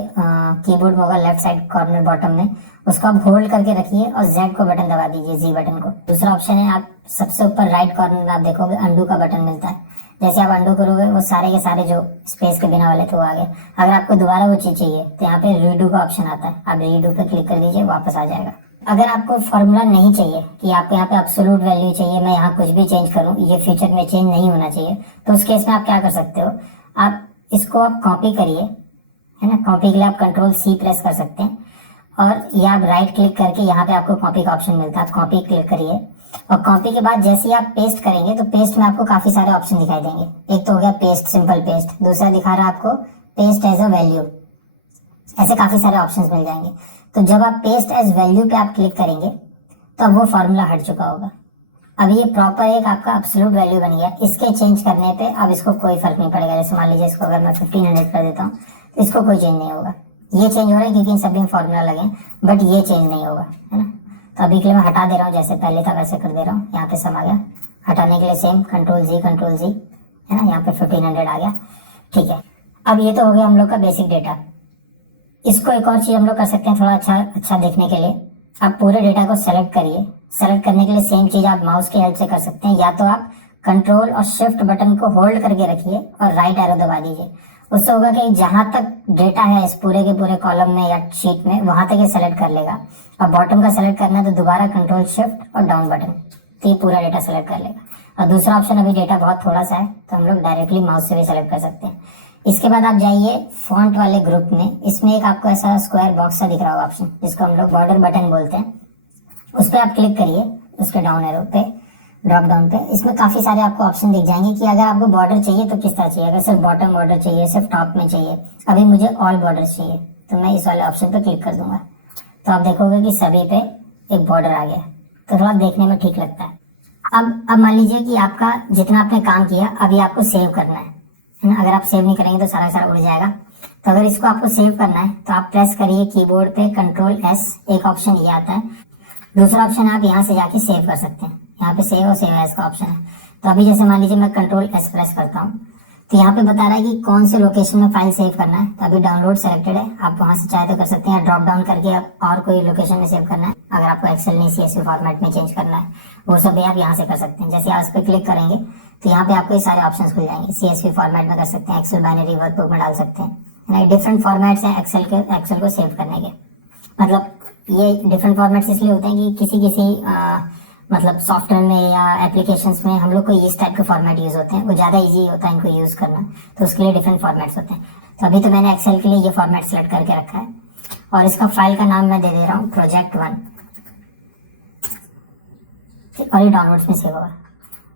कीबोर्ड में होगा लेफ्ट साइड कॉर्नर बॉटम में, उसको आप होल्ड करके रखिए और Z को बटन दबा दीजिए, Z बटन को। दूसरा ऑप्शन है, आप सबसे ऊपर राइट कॉर्नर में आप देखोगे अंडू का बटन मिलता है। जैसे आप अंडू करोगे वो सारे के सारे जो स्पेस के बिना वाले थे वो आ गए। अगर आपको दोबारा वो चीज चाहिए तो यहाँ पे रीडू का ऑप्शन आता है, आप रीडू पे क्लिक कर दीजिए, वापस आ जाएगा। अगर आपको फॉर्मूला नहीं चाहिए कि आपको यहाँ पे एब्सोल्यूट वैल्यू चाहिए, मैं यहाँ कुछ भी चेंज करूँ, ये फ्यूचर में चेंज नहीं होना चाहिए, तो उस केस में आप क्या कर सकते हो, आप इसको आप कॉपी करिए, है ना। कॉपी के लिए आप Ctrl+C प्रेस कर सकते हैं, और ये आप राइट क्लिक करके यहाँ पे आपको कॉपी का ऑप्शन मिलता है, आप कॉपी क्लिक करिए। और कॉपी के बाद जैसे ही आप पेस्ट करेंगे तो पेस्ट में आपको काफी सारे ऑप्शन दिखाई देंगे। एक तो हो गया पेस्ट, सिंपल पेस्ट, दूसरा दिखा रहा है आपको पेस्ट एज अ वैल्यू, ऐसे काफी सारे ऑप्शंस मिल जाएंगे। तो जब आप पेस्ट एज वैल्यू पे आप क्लिक करेंगे तो अब वो फॉर्मूला हट चुका होगा। अब ये प्रॉपर एक आपका एब्सोल्यूट वैल्यू बन गया। इसके चेंज करने पे अब इसको कोई फर्क नहीं पड़ेगा। जैसे मान लीजिए इसको अगर मैं 1500 कर देता हूँ तो इसको कोई चेंज नहीं होगा। ये चेंज हो रहा है क्योंकि इन सभी में फॉर्मूला लगे, बट ये चेंज नहीं होगा, है ना। तो अभी के लिए मैं हटा दे रहा हूँ, जैसे पहले था वैसे कर दे रहा हूँ। यहाँ पे सम आ गया, हटाने के लिए सेम Ctrl+Z, है ना। यहाँ पे 1500 आ गया, ठीक है। अब ये तो हो गया हम लोग का बेसिक डेटा। इसको एक और चीज हम लोग कर सकते हैं थोड़ा अच्छा देखने के लिए। आप पूरे डेटा को सेलेक्ट करिए। सेलेक्ट करने के लिए सेम चीज आप माउस की हेल्प से कर सकते हैं, या तो आप कंट्रोल और शिफ्ट बटन को होल्ड करके रखिए और राइट एरो दबा दीजिए। उससे होगा कि जहां तक डेटा है इस पूरे के पूरे कॉलम में या शीट में, वहां तक ये सेलेक्ट कर लेगा। और बॉटम का सेलेक्ट करना है तो दोबारा कंट्रोल शिफ्ट और डाउन बटन, तो ये पूरा डेटा सेलेक्ट कर लेगा। और दूसरा ऑप्शन, अभी डेटा बहुत थोड़ा सा है तो हम लोग डायरेक्टली माउस से भी सेलेक्ट कर सकते हैं। इसके बाद आप जाइए फॉन्ट वाले ग्रुप में, इसमें एक आपको ऐसा स्क्वायर बॉक्स सा दिख रहा होगा ऑप्शन, जिसको हम लोग बॉर्डर बटन बोलते हैं। उस पर आप क्लिक करिए, उसके डाउन एरो पे, ड्रॉप डाउन पे। इसमें काफी सारे आपको ऑप्शन दिख जाएंगे कि अगर आपको बॉर्डर चाहिए तो किस तरह चाहिए, अगर सिर्फ बॉटम बॉर्डर चाहिए, सिर्फ टॉप में चाहिए। अभी मुझे ऑल बॉर्डर चाहिए तो मैं इस वाले ऑप्शन पे क्लिक कर दूंगा, तो आप देखोगे कि सभी पे एक बॉर्डर आ गया, तो थोड़ा देखने में ठीक लगता है। अब मान लीजिए कि आपका जितना आपने काम किया अभी आपको सेव करना है ना। अगर आप सेव नहीं करेंगे तो सारा सारा उड़ जाएगा। तो अगर इसको आपको सेव करना है तो आप प्रेस करिए कीबोर्ड पे कंट्रोल एस, एक ऑप्शन ये आता है। दूसरा ऑप्शन आप यहाँ से जाके सेव कर सकते हैं, यहाँ पे सेव और सेव एज का ऑप्शन है। तो अभी जैसे मान लीजिए मैं कंट्रोल एस प्रेस करता हूँ तो यहाँ पे बता रहा है कि कौन से लोकेशन में फाइल सेव करना है। तो अभी डाउनलोड सेलेक्टेड है, आप वहां से चाहे तो कर सकते हैं, ड्रॉप डाउन करके आप और कोई लोकेशन में सेव करना है। अगर आपको एक्सेल नहीं CSV फॉर्मेट में चेंज करना है वो सब भी आप यहाँ से कर सकते हैं। जैसे आप इस पर क्लिक करेंगे तो यहाँ पे आपको ये सारे ऑप्शन खुल जाएंगे। CSV फॉर्मेट में कर सकते हैं, एक्सेल बाइनरी वर्कबुक में डाल सकते हैं। डिफरेंट फॉर्मेट्स हैं एक्सेल को सेव करने के। मतलब ये डिफरेंट फॉर्मेट्स इसलिए होते हैं कि किसी मतलब सॉफ्टवेयर में या एप्लीकेशंस में हम लोग को इस टाइप के फॉर्मेट यूज होते हैं, वो ज़्यादा इजी होता है इनको यूज़ करना, तो उसके लिए डिफरेंट फॉर्मेट्स होते हैं। तो अभी तो मैंने एक्सेल के लिए ये फॉर्मेट सेलेक्ट करके रखा है और इसका फाइल का नाम मैं दे दे रहा हूँ प्रोजेक्ट 1 और ये डाउनलोड्स में सेव होगा।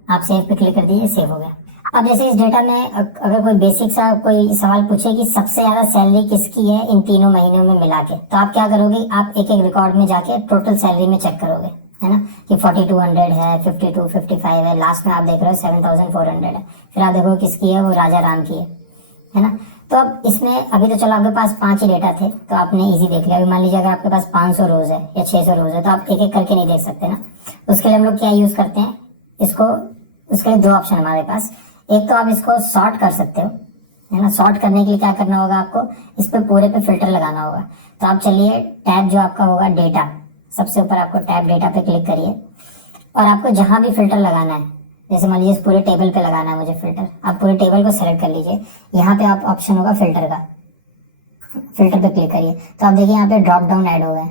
आप सेव पे क्लिक कर दीजिए, सेव हो गया। अब जैसे इस डेटा में अगर कोई बेसिक सा कोई सवाल पूछे कि सबसे ज्यादा सैलरी किसकी है इन तीनों महीनों में मिला के, तो आप क्या करोगे, आप एक एक रिकॉर्ड में जाके टोटल सैलरी में चेक करोगे, है ना, कि 4200 है, 52, 55 है, लास्ट में आप देख रहे हो 7400 है। फिर आप देखो किसकी है, वो राजा राम की है ना। तो अब इसमें अभी तो चलो आपके पास 5 ही डेटा थे तो आपने इजी देख लिया। अभी मान लीजिए अगर आपके पास 500 रोज है या 600 रोज है तो आप एक एक करके नहीं देख सकते ना। उसके लिए हम लोग क्या यूज करते हैं इसको, उसके लिए 2 ऑप्शन हमारे पास। एक तो आप इसको सॉर्ट कर सकते हो, है ना। सॉर्ट करने के लिए क्या करना होगा, आपको इस पे पूरे पे फिल्टर लगाना होगा। तो आप चलिए टैब जो आपका होगा डेटा, सबसे ऊपर आपको टैब डेटा पे क्लिक करिए और आपको जहां भी फिल्टर लगाना है, जैसे मान लीजिए इस पूरे टेबल पे लगाना है मुझे फिल्टर, आप पूरे टेबल को सेलेक्ट कर लीजिए। यहाँ पे आप ऑप्शन होगा फिल्टर का, फिल्टर पे क्लिक करिए तो आप देखिए यहाँ पे ड्रॉप डाउन ऐड हो गए।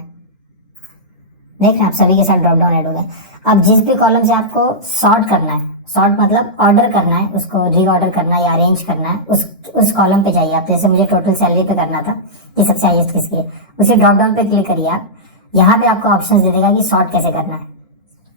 देख रहे हैं आप सभी के साथ ड्रॉप डाउन ऐड हो गए। अब जिस भी कॉलम से आपको सॉर्ट करना है, सॉर्ट मतलब ऑर्डर करना है, उसको रीऑर्डर करना है या अरेंज करना है, उस कॉलम पे जाइए आप। जैसे मुझे टोटल सैलरी पे करना था कि सबसे हाईएस्ट किसकी है, उसी ड्रॉप डाउन पे क्लिक करिए आप। यहाँ पे आपको ऑप्शन दे देगा कि सॉर्ट कैसे करना है।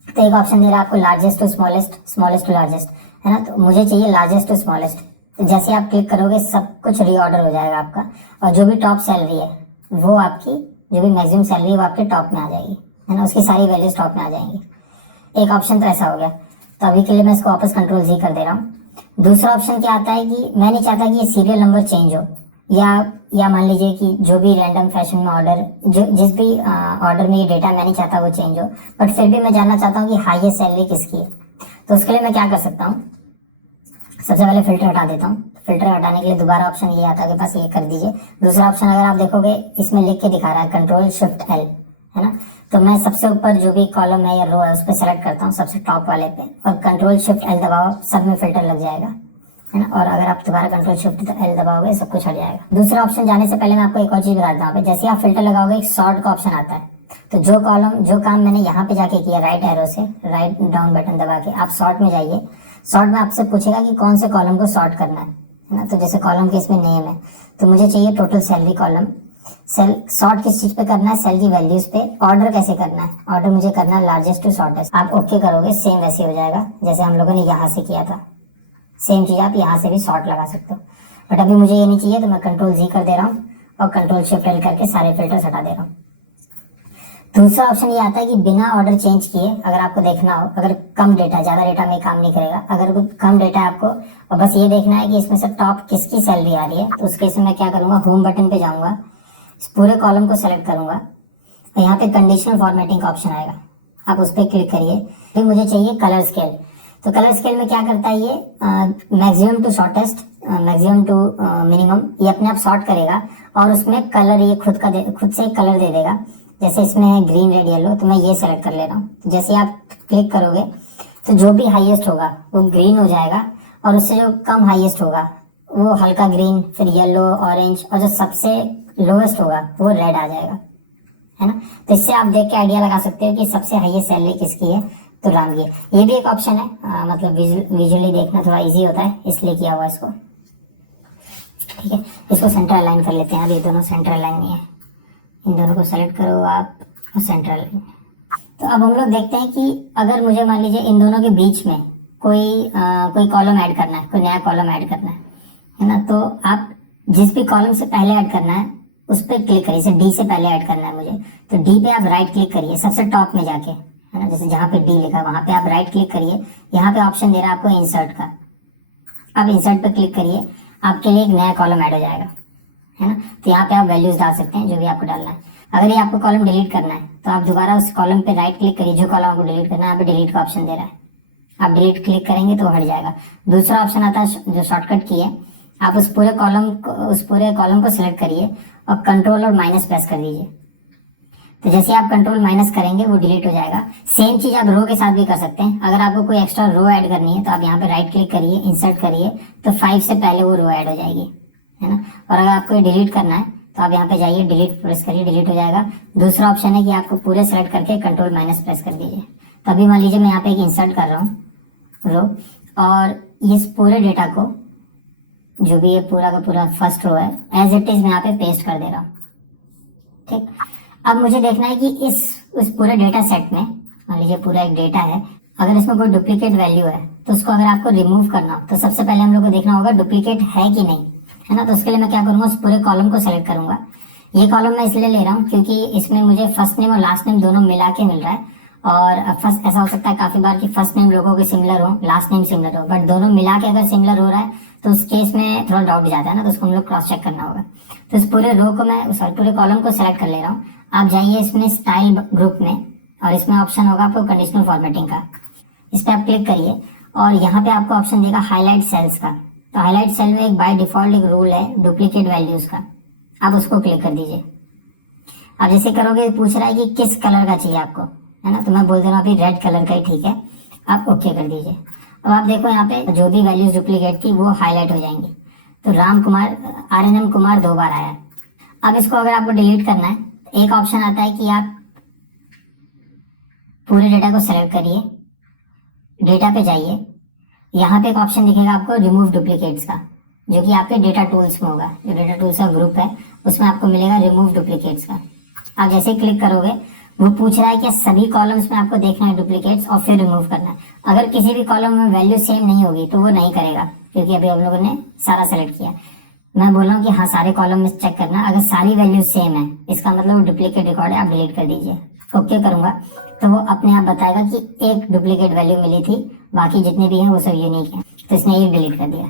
तो एक ऑप्शन दे रहा है आपको largest to smallest, smallest to largest, है ना। तो मुझे चाहिए लार्जेस्ट टू स्मॉलेस्ट। तो जैसे आप क्लिक करोगे सब कुछ रीऑर्डर हो जाएगा आपका, और जो भी टॉप सैलरी है वो आपकी, जो भी मैक्सिमम सैलरी है वो आपके टॉप में आ जाएगी, है ना। उसकी सारी वैल्यूज टॉप में आ जाएंगी। एक ऑप्शन तो ऐसा हो गया। तो अभी के लिए मैं इसको वापस कंट्रोल Z कर दे रहा हूँ। दूसरा ऑप्शन क्या आता है कि मैं नहीं चाहता कि ये सीरियल नंबर चेंज हो, या मान लीजिए कि जो भी रैंडम फैशन में ऑर्डर, जो जिस भी ऑर्डर में ये डेटा मैं नहीं चाहता वो चेंज हो, बट फिर भी मैं जानना चाहता हूँ कि हाईएस्ट सैलरी किसकी है। तो उसके लिए मैं क्या कर सकता हूँ, सबसे पहले फिल्टर हटा देता हूँ। फिल्टर हटाने के लिए दोबारा ऑप्शन ये आता है आपके पास, ये कर दीजिए। दूसरा ऑप्शन अगर आप देखोगे इसमें लिख के दिखा रहा है कंट्रोल शिफ्ट L, है ना। तो मैं सबसे ऊपर जो भी कॉलम है या रो है उस पर सेलेक्ट करता हूँ सबसे टॉप वाले पे, और कंट्रोल शिफ्ट L दबाओ, सब में फिल्टर लग जाएगा, है ना। और अगर आप दोबारा कंट्रोल शिफ्ट L दबाओगे सब कुछ हट जाएगा। दूसरा ऑप्शन जाने से पहले मैं आपको एक और चीज बता देता हूँ। जैसे आप फिल्टर लगाओगे एक सॉर्ट का ऑप्शन आता है, तो जो कॉलम, जो काम मैंने यहाँ पे जाके किया राइट एरो से, राइट डाउन बटन दबा के आप सॉर्ट में जाइए। सॉर्ट में आपसे पूछेगा कि कौन से कॉलम को सॉर्ट करना है ना। तो जैसे कॉलम के इसमें नेम है, तो मुझे चाहिए total salary column. Cell sort किस चीज पे करना है, सेल की वैल्यूज पे। ऑर्डर कैसे करना है, ऑर्डर मुझे करना है लार्जेस्ट टू शॉर्टेस्ट। आप ओके करोगे सेम वैसे हो जाएगा जैसे हम लोगों ने यहाँ से किया था। सेम चीज आप यहाँ से भी सॉर्ट लगा सकते हो, बट अभी मुझे ये नहीं चाहिए तो मैं कंट्रोल Z कर दे रहा हूँ और कंट्रोल शिफ्ट L करके सारे फिल्टर्स हटा दे रहा हूँ। दूसरा ऑप्शन ये आता है कि बिना ऑर्डर चेंज किए, अगर आपको देखना हो, अगर कम डेटा, ज्यादा डेटा में काम नहीं करेगा, अगर कम डेटा है आपको और बस ये देखना है कि इसमें से टॉप किसकी सैलरी आ रही है, तो उसके से मैं क्या करूंगा, होम बटन पे जाऊंगा, इस पूरे कॉलम को सेलेक्ट करूंगा और यहाँ पे कंडीशनल फॉर्मेटिंग का ऑप्शन आएगा, आप उस पर क्लिक करिए। फिर मुझे चाहिए कलर स्केल। तो कलर स्केल में क्या करता है ये, maximum to shortest, maximum to minimum, ये अपने आप सॉर्ट करेगा और उसमें कलर ये खुद से कलर दे देगा। जैसे इसमें है ग्रीन, रेड, येलो, तो मैं ये सेलेक्ट कर ले रहा हूँ। तो जैसे आप क्लिक करोगे तो जो भी हाईएस्ट होगा वो ग्रीन हो जाएगा और उससे जो कम हाईएस्ट होगा वो हल्का ग्रीन, फिर येलो, ऑरेंज, और जो सबसे लोएस्ट होगा वो रेड आ जाएगा, है ना। तो इससे आप देख के आइडिया लगा सकते हो कि सबसे हाईएस्ट सैलरी किसकी है, तो राम की है। ये भी एक ऑप्शन है, मतलब विजुअली देखना थोड़ा इजी होता है इसलिए किया हुआ इसको। ठीक है, इसको सेंटर लाइन कर लेते हैं। अब ये दोनों सेंटर लाइन नहीं है, इन दोनों को सेलेक्ट करो आप और सेंटर लाइन। तो अब हम लोग देखते हैं कि अगर मुझे मान लीजिए इन दोनों के बीच में कोई कॉलम ऐड करना है, कोई नया कॉलम ऐड करना है ना। तो आप जिस भी कॉलम से पहले ऐड करना है उस पर क्लिक करिए। जैसे डी से पहले ऐड करना है मुझे, तो डी पे आप राइट क्लिक करिए सबसे टॉप में जाके, है ना। जैसे जहां पे डी लिखा है वहां पे आप राइट क्लिक करिए। यहाँ पे ऑप्शन दे रहा है आपको इंसर्ट का, आप इंसर्ट पे क्लिक करिए, आपके लिए एक नया कॉलम ऐड हो जाएगा, है ना। तो यहाँ पे आप वैल्यूज डाल सकते हैं जो भी आपको डालना है। अगर ये आपको कॉलम डिलीट करना है तो आप दोबारा उस कॉलम पे राइट क्लिक करिए, जो कॉलम आपको डिलीट करना है, यहाँ पे डिलीट का ऑप्शन दे रहा है, आप डिलीट क्लिक करेंगे तो हट जाएगा। दूसरा ऑप्शन आता है जो शॉर्टकट की है, आप उस पूरे कॉलम को सिलेक्ट करिए और कंट्रोल और माइनस प्रेस कर दीजिए। तो जैसे आप कंट्रोल माइनस करेंगे वो डिलीट हो जाएगा। सेम चीज आप रो के साथ भी कर सकते हैं। अगर आपको कोई एक्स्ट्रा रो ऐड करनी है तो आप यहाँ पे राइट क्लिक करिए, इंसर्ट करिए, तो 5 से पहले वो रो ऐड हो जाएगी, है ना। और अगर आपको डिलीट करना है तो आप यहाँ पे जाइए, डिलीट प्रेस करिए, डिलीट हो जाएगा। दूसरा ऑप्शन है कि आपको पूरे सेलेक्ट करके कंट्रोल माइनस प्रेस कर दीजिए। तो अभी मान लीजिए मैं यहाँ पे एक इंसर्ट कर रहा हूँ रो, और इस पूरे डेटा को, जो भी ये पूरा का पूरा फर्स्ट रो है, एज इट इज मैं यहाँ पे पेस्ट कर दे रहा हूँ। ठीक, अब मुझे देखना है कि उस पूरे डेटा सेट में, मान लीजिए पूरा एक डेटा है, अगर इसमें कोई डुप्लीकेट वैल्यू है तो उसको अगर आपको रिमूव करना हो तो सबसे पहले हम लोग को देखना होगा डुप्लीकेट है कि नहीं, है ना। तो उसके लिए मैं क्या करूंगा, उस पूरे कॉलम को सेलेक्ट करूंगा। ये कॉलम मैं इसलिए ले रहा हूँ क्योंकि इसमें मुझे फर्स्ट नेम और लास्ट नेम दोनों मिला के मिल रहा है। और फर्स्ट ऐसा हो सकता है काफी बार कि फर्स्ट नेम लोगों के सिमिलर हो, लास्ट नेम सिमिलर हो, बट दोनों मिला के अगर सिमिलर हो रहा है तो उस केस में थोड़ा डाउट जाता है ना, तो उसको हम लोग क्रॉस चेक करना होगा। तो इस पूरे रो को मैं, सॉरी पूरे कॉलम को सेलेक्ट कर ले रहा हूँ। आप जाइए इसमें स्टाइल ग्रुप में, और इसमें ऑप्शन होगा आपको कंडीशनल फॉर्मेटिंग का, इस पर आप क्लिक करिए और यहाँ पे आपको ऑप्शन देगा हाईलाइट सेल्स का। तो हाईलाइट सेल में एक बाय डिफॉल्ट एक रूल है डुप्लीकेट वैल्यूज का, आप उसको क्लिक कर दीजिए। आप जैसे करोगे पूछ रहा है कि किस कलर का चाहिए आपको, है ना। तो मैं बोल दे रहा हूँ अभी रेड कलर का ही ठीक है, आप ओके कर दीजिए। अब आप देखो यहाँ पे जो भी वैल्यूज डुप्लीकेट थी वो हाईलाइट हो जाएंगी। तो राम कुमार, RNM कुमार 2 बार आया। अब इसको अगर आपको डिलीट करना है, एक ऑप्शन आता है कि आप पूरे डेटा को सेलेक्ट करिए, डेटा पे जाइए, यहाँ पे एक ऑप्शन दिखेगा आपको रिमूव डुप्लीकेट्स का, जो कि आपके डेटा टूल्स में होगा। जो डेटा टूल्स का ग्रुप है उसमें आपको मिलेगा रिमूव डुप्लीकेट्स का। आप जैसे ही क्लिक करोगे वो पूछ रहा है कि सभी कॉलम्स में आपको देखना है डुप्लीकेट्स और फिर रिमूव करना है। अगर किसी भी कॉलम में वैल्यू सेम नहीं होगी तो वो नहीं करेगा, क्योंकि अभी हम लोगों ने सारा सेलेक्ट किया। मैं बोल रहा हूँ कि हाँ सारे कॉलम में चेक करना, अगर सारी वैल्यू सेम है इसका मतलब वो डुप्लीकेट रिकॉर्ड है, आप डिलीट कर दीजिए। ओके करूंगा तो वो अपने आप बताएगा कि एक डुप्लीकेट वैल्यू मिली थी, बाकी जितने भी हैं वो सब यूनिक है। तो इसने एक डिलीट कर दिया,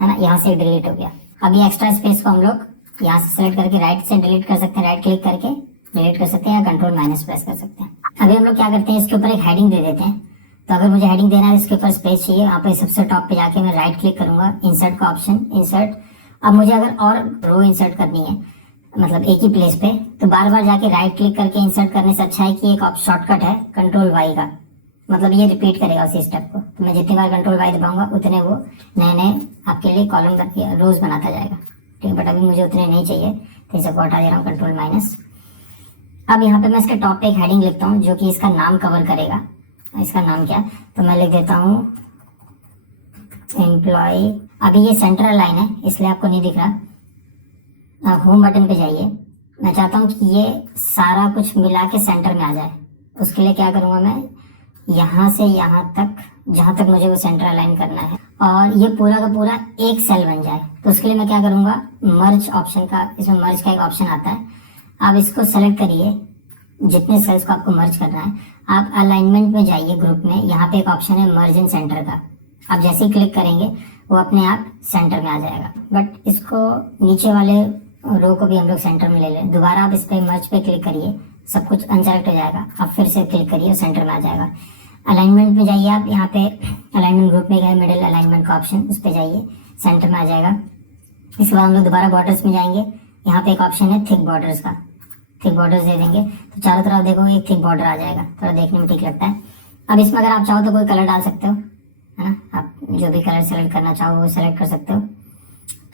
है ना, यहाँ से डिलीट हो गया। अब ये एक्स्ट्रा स्पेस को हम लोग यहाँ से सेलेक्ट करके राइट से डिलीट कर सकते हैं, राइट क्लिक करके डिलीट कर सकते हैं या कंट्रोल माइनस प्रेस कर सकते हैं। अभी हम लोग क्या करते हैं, इसके ऊपर एक हेडिंग दे देते हैं। तो अगर मुझे हेडिंग देना है, इसके ऊपर स्पेस चाहिए, यहाँ पे सबसे टॉप पे जाके मैं राइट क्लिक करूंगा, इंसर्ट का ऑप्शन, इंसर्ट। अब मुझे अगर और रो इंसर्ट करनी है, मतलब एक ही प्लेस पे, तो बार बार जाके राइट क्लिक करके इंसर्ट करने से अच्छा है कि एक शॉर्टकट है कंट्रोल वाई का, मतलब ये रिपीट करेगा उसी स्टेप को। तो मैं जितनी बार कंट्रोल वाई दबाऊंगा उतने वो नए नए आपके लिए कॉलम रोज बनाता जाएगा। ठीक है, बट अभी मुझे उतने नहीं चाहिए तो इसे हटा दे रहा हूँ, कंट्रोल माइनस। अब यहाँ पे मैं इसके टॉप पे एक हेडिंग लिखता हूँ जो कि इसका नाम कवर करेगा। इसका नाम क्या, तो मैं लिख देता हूँ एम्प्लॉय। अभी ये सेंट्रल लाइन है इसलिए आपको नहीं दिख रहा। आप होम बटन पे जाइए, मैं चाहता हूँ कि ये सारा कुछ मिला के सेंटर में आ जाए। उसके लिए क्या करूँगा, मैं यहाँ से यहाँ तक, जहाँ तक मुझे वो सेंटर अलाइन करना है, और ये पूरा का पूरा एक सेल बन जाए। तो उसके लिए मैं क्या करूँगा, मर्ज ऑप्शन का, इसमें मर्ज का एक ऑप्शन आता है, आप इसको सेलेक्ट करिए जितने सेल्स को आपको मर्ज करना है। आप अलाइनमेंट में जाइए, ग्रुप में, यहाँ पे एक ऑप्शन है मर्ज इन सेंटर का। आप जैसे ही क्लिक करेंगे वो अपने आप सेंटर में आ जाएगा। बट इसको नीचे वाले रो को भी हम लोग सेंटर में ले लें। दोबारा आप इस पे मर्ज पे क्लिक करिए, सब कुछ अनसेलेक्ट हो जाएगा। आप फिर से क्लिक करिए, सेंटर में आ जाएगा। अलाइनमेंट में जाइए, आप यहाँ पे अलाइनमेंट ग्रुप में गए, मिडिल अलाइनमेंट का ऑप्शन, उस पर जाइए, सेंटर में आ जाएगा। इसके बाद हम लोग दोबारा बॉर्डर्स में जाएंगे, यहाँ पे एक ऑप्शन है थिक बॉर्डर्स का, थिक बॉर्डर्स दे देंगे तो चारों तरफ देखो एक थिक बॉर्डर आ जाएगा, थोड़ा देखने में ठीक लगता है। अब इसमें अगर आप चाहो तो कोई कलर डाल सकते हो, है ना, आप जो भी कलर सेलेक्ट करना चाहो वो सेलेक्ट कर सकते हो।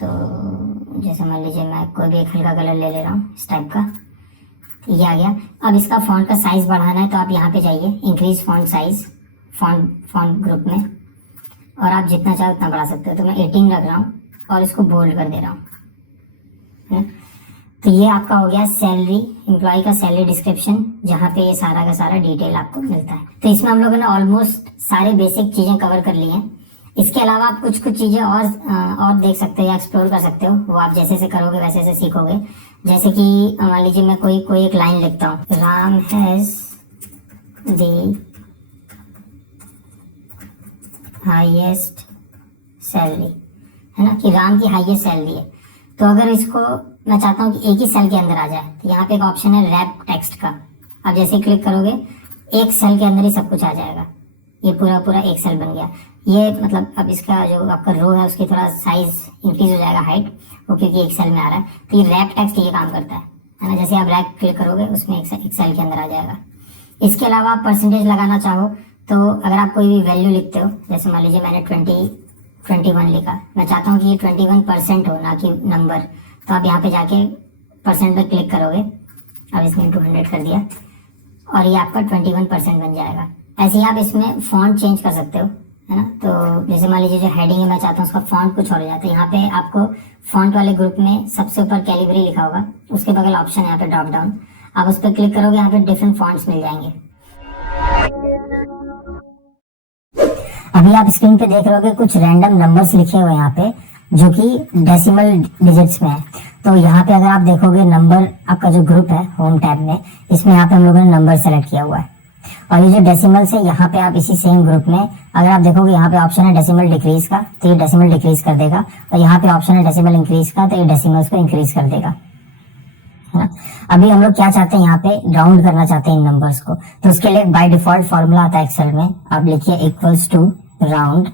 तो जैसे मान लीजिए मैं कोई भी एक हल्का कलर ले रहा हूँ इस टाइप का, ये आ गया। अब इसका फॉन्ट का साइज बढ़ाना है तो आप यहाँ पे जाइए, increase font size, font group में, और आप जितना चाहो उतना बढ़ा सकते हो। तो मैं 18 रख रहा हूँ और इसको बोल्ड कर दे रहा हूँ। तो ये आपका हो गया सैलरी, एम्प्लॉय का सैलरी डिस्क्रिप्शन, जहाँ पे ये सारा का सारा डिटेल आपको मिलता है। तो इसमें हम लोगों ने ऑलमोस्ट सारे बेसिक चीजें कवर कर ली हैं। इसके अलावा आप कुछ कुछ चीजें और देख सकते हो या एक्सप्लोर कर सकते हो, वो आप जैसे से करोगे वैसे से सीखोगे। जैसे कि मान लीजिए मैं कोई एक लाइन लिखता हूँ, Ram has the highest salary, है ना, कि राम की हाईएस्ट सैलरी है। तो अगर इसको मैं चाहता हूँ कि एक ही सेल के अंदर आ जाए, तो यहाँ पे एक ऑप्शन है रैप टेक्स्ट का। आप जैसे ही क्लिक करोगे एक सेल के अंदर ही सब कुछ आ जाएगा, ये पूरा पूरा एक सेल बन गया। ये मतलब अब इसका जो आपका रो है उसकी थोड़ा साइज इंक्रीज हो जाएगा, हाइट, वो क्योंकि एक सेल में आ रहा है। तो ये रैप टेक्स्ट ये काम करता है ना। जैसे आप रैप क्लिक करोगे उसमें एक सेल के अंदर आ जाएगा। इसके अलावा आप परसेंटेज लगाना चाहो तो अगर आप कोई भी वैल्यू लिखते हो, जैसे मान लीजिए मैंने 21 लिखा, मैं चाहता हूँ कि ये 21% हो ना कि नंबर, तो आप यहाँ पे जाके परसेंट पे क्लिक करोगे। अब इसमें 200 कर दिया और ये आपका 21% बन जाएगा। ऐसे ही आप इसमें फॉन्ट चेंज कर सकते हो, है ना। तो जैसे मान लीजिए जो हेडिंग है मैं चाहता हूँ उसका फॉन्ट कुछ और हो जाता है। यहाँ पे आपको फॉन्ट वाले ग्रुप में सबसे ऊपर कैलिबरी लिखा होगा, उसके बगल ऑप्शन है यहाँ पे ड्रॉप डाउन, आप उस पर क्लिक करोगे, यहाँ पे डिफरेंट फॉन्ट्स मिल जाएंगे। अभी आप स्क्रीन पे देख रहे हो कुछ रैंडम नंबर्स लिखे हुए यहाँ पे जो कि डेसिमल डिजिट्स में है। तो यहाँ पे अगर आप देखोगे नंबर आपका जो ग्रुप है होम टैब में, इसमें यहाँ पे हम लोगों ने नंबर सेलेक्ट किया हुआ है। और ये जो डेसिमल्स है यहाँ पे आप इसी सेम ग्रुप में अगर आप देखोगे यहाँ पे ऑप्शन है डेसिमल डिक्रीज का, तो ये डेसिमल डिक्रीज कर देगा। और यहाँ पे ऑप्शन है डेसिमल इंक्रीज का, तो ये डेसिमल्स को इंक्रीज कर देगा, है ना। अभी हम लोग क्या चाहते हैं, यहाँ पे राउंड करना चाहते हैं इन नंबर्स को। तो उसके लिए बाय डिफॉल्ट फॉर्मूला आता है एक्सेल में, आप लिखिए इक्वल्स टू राउंड।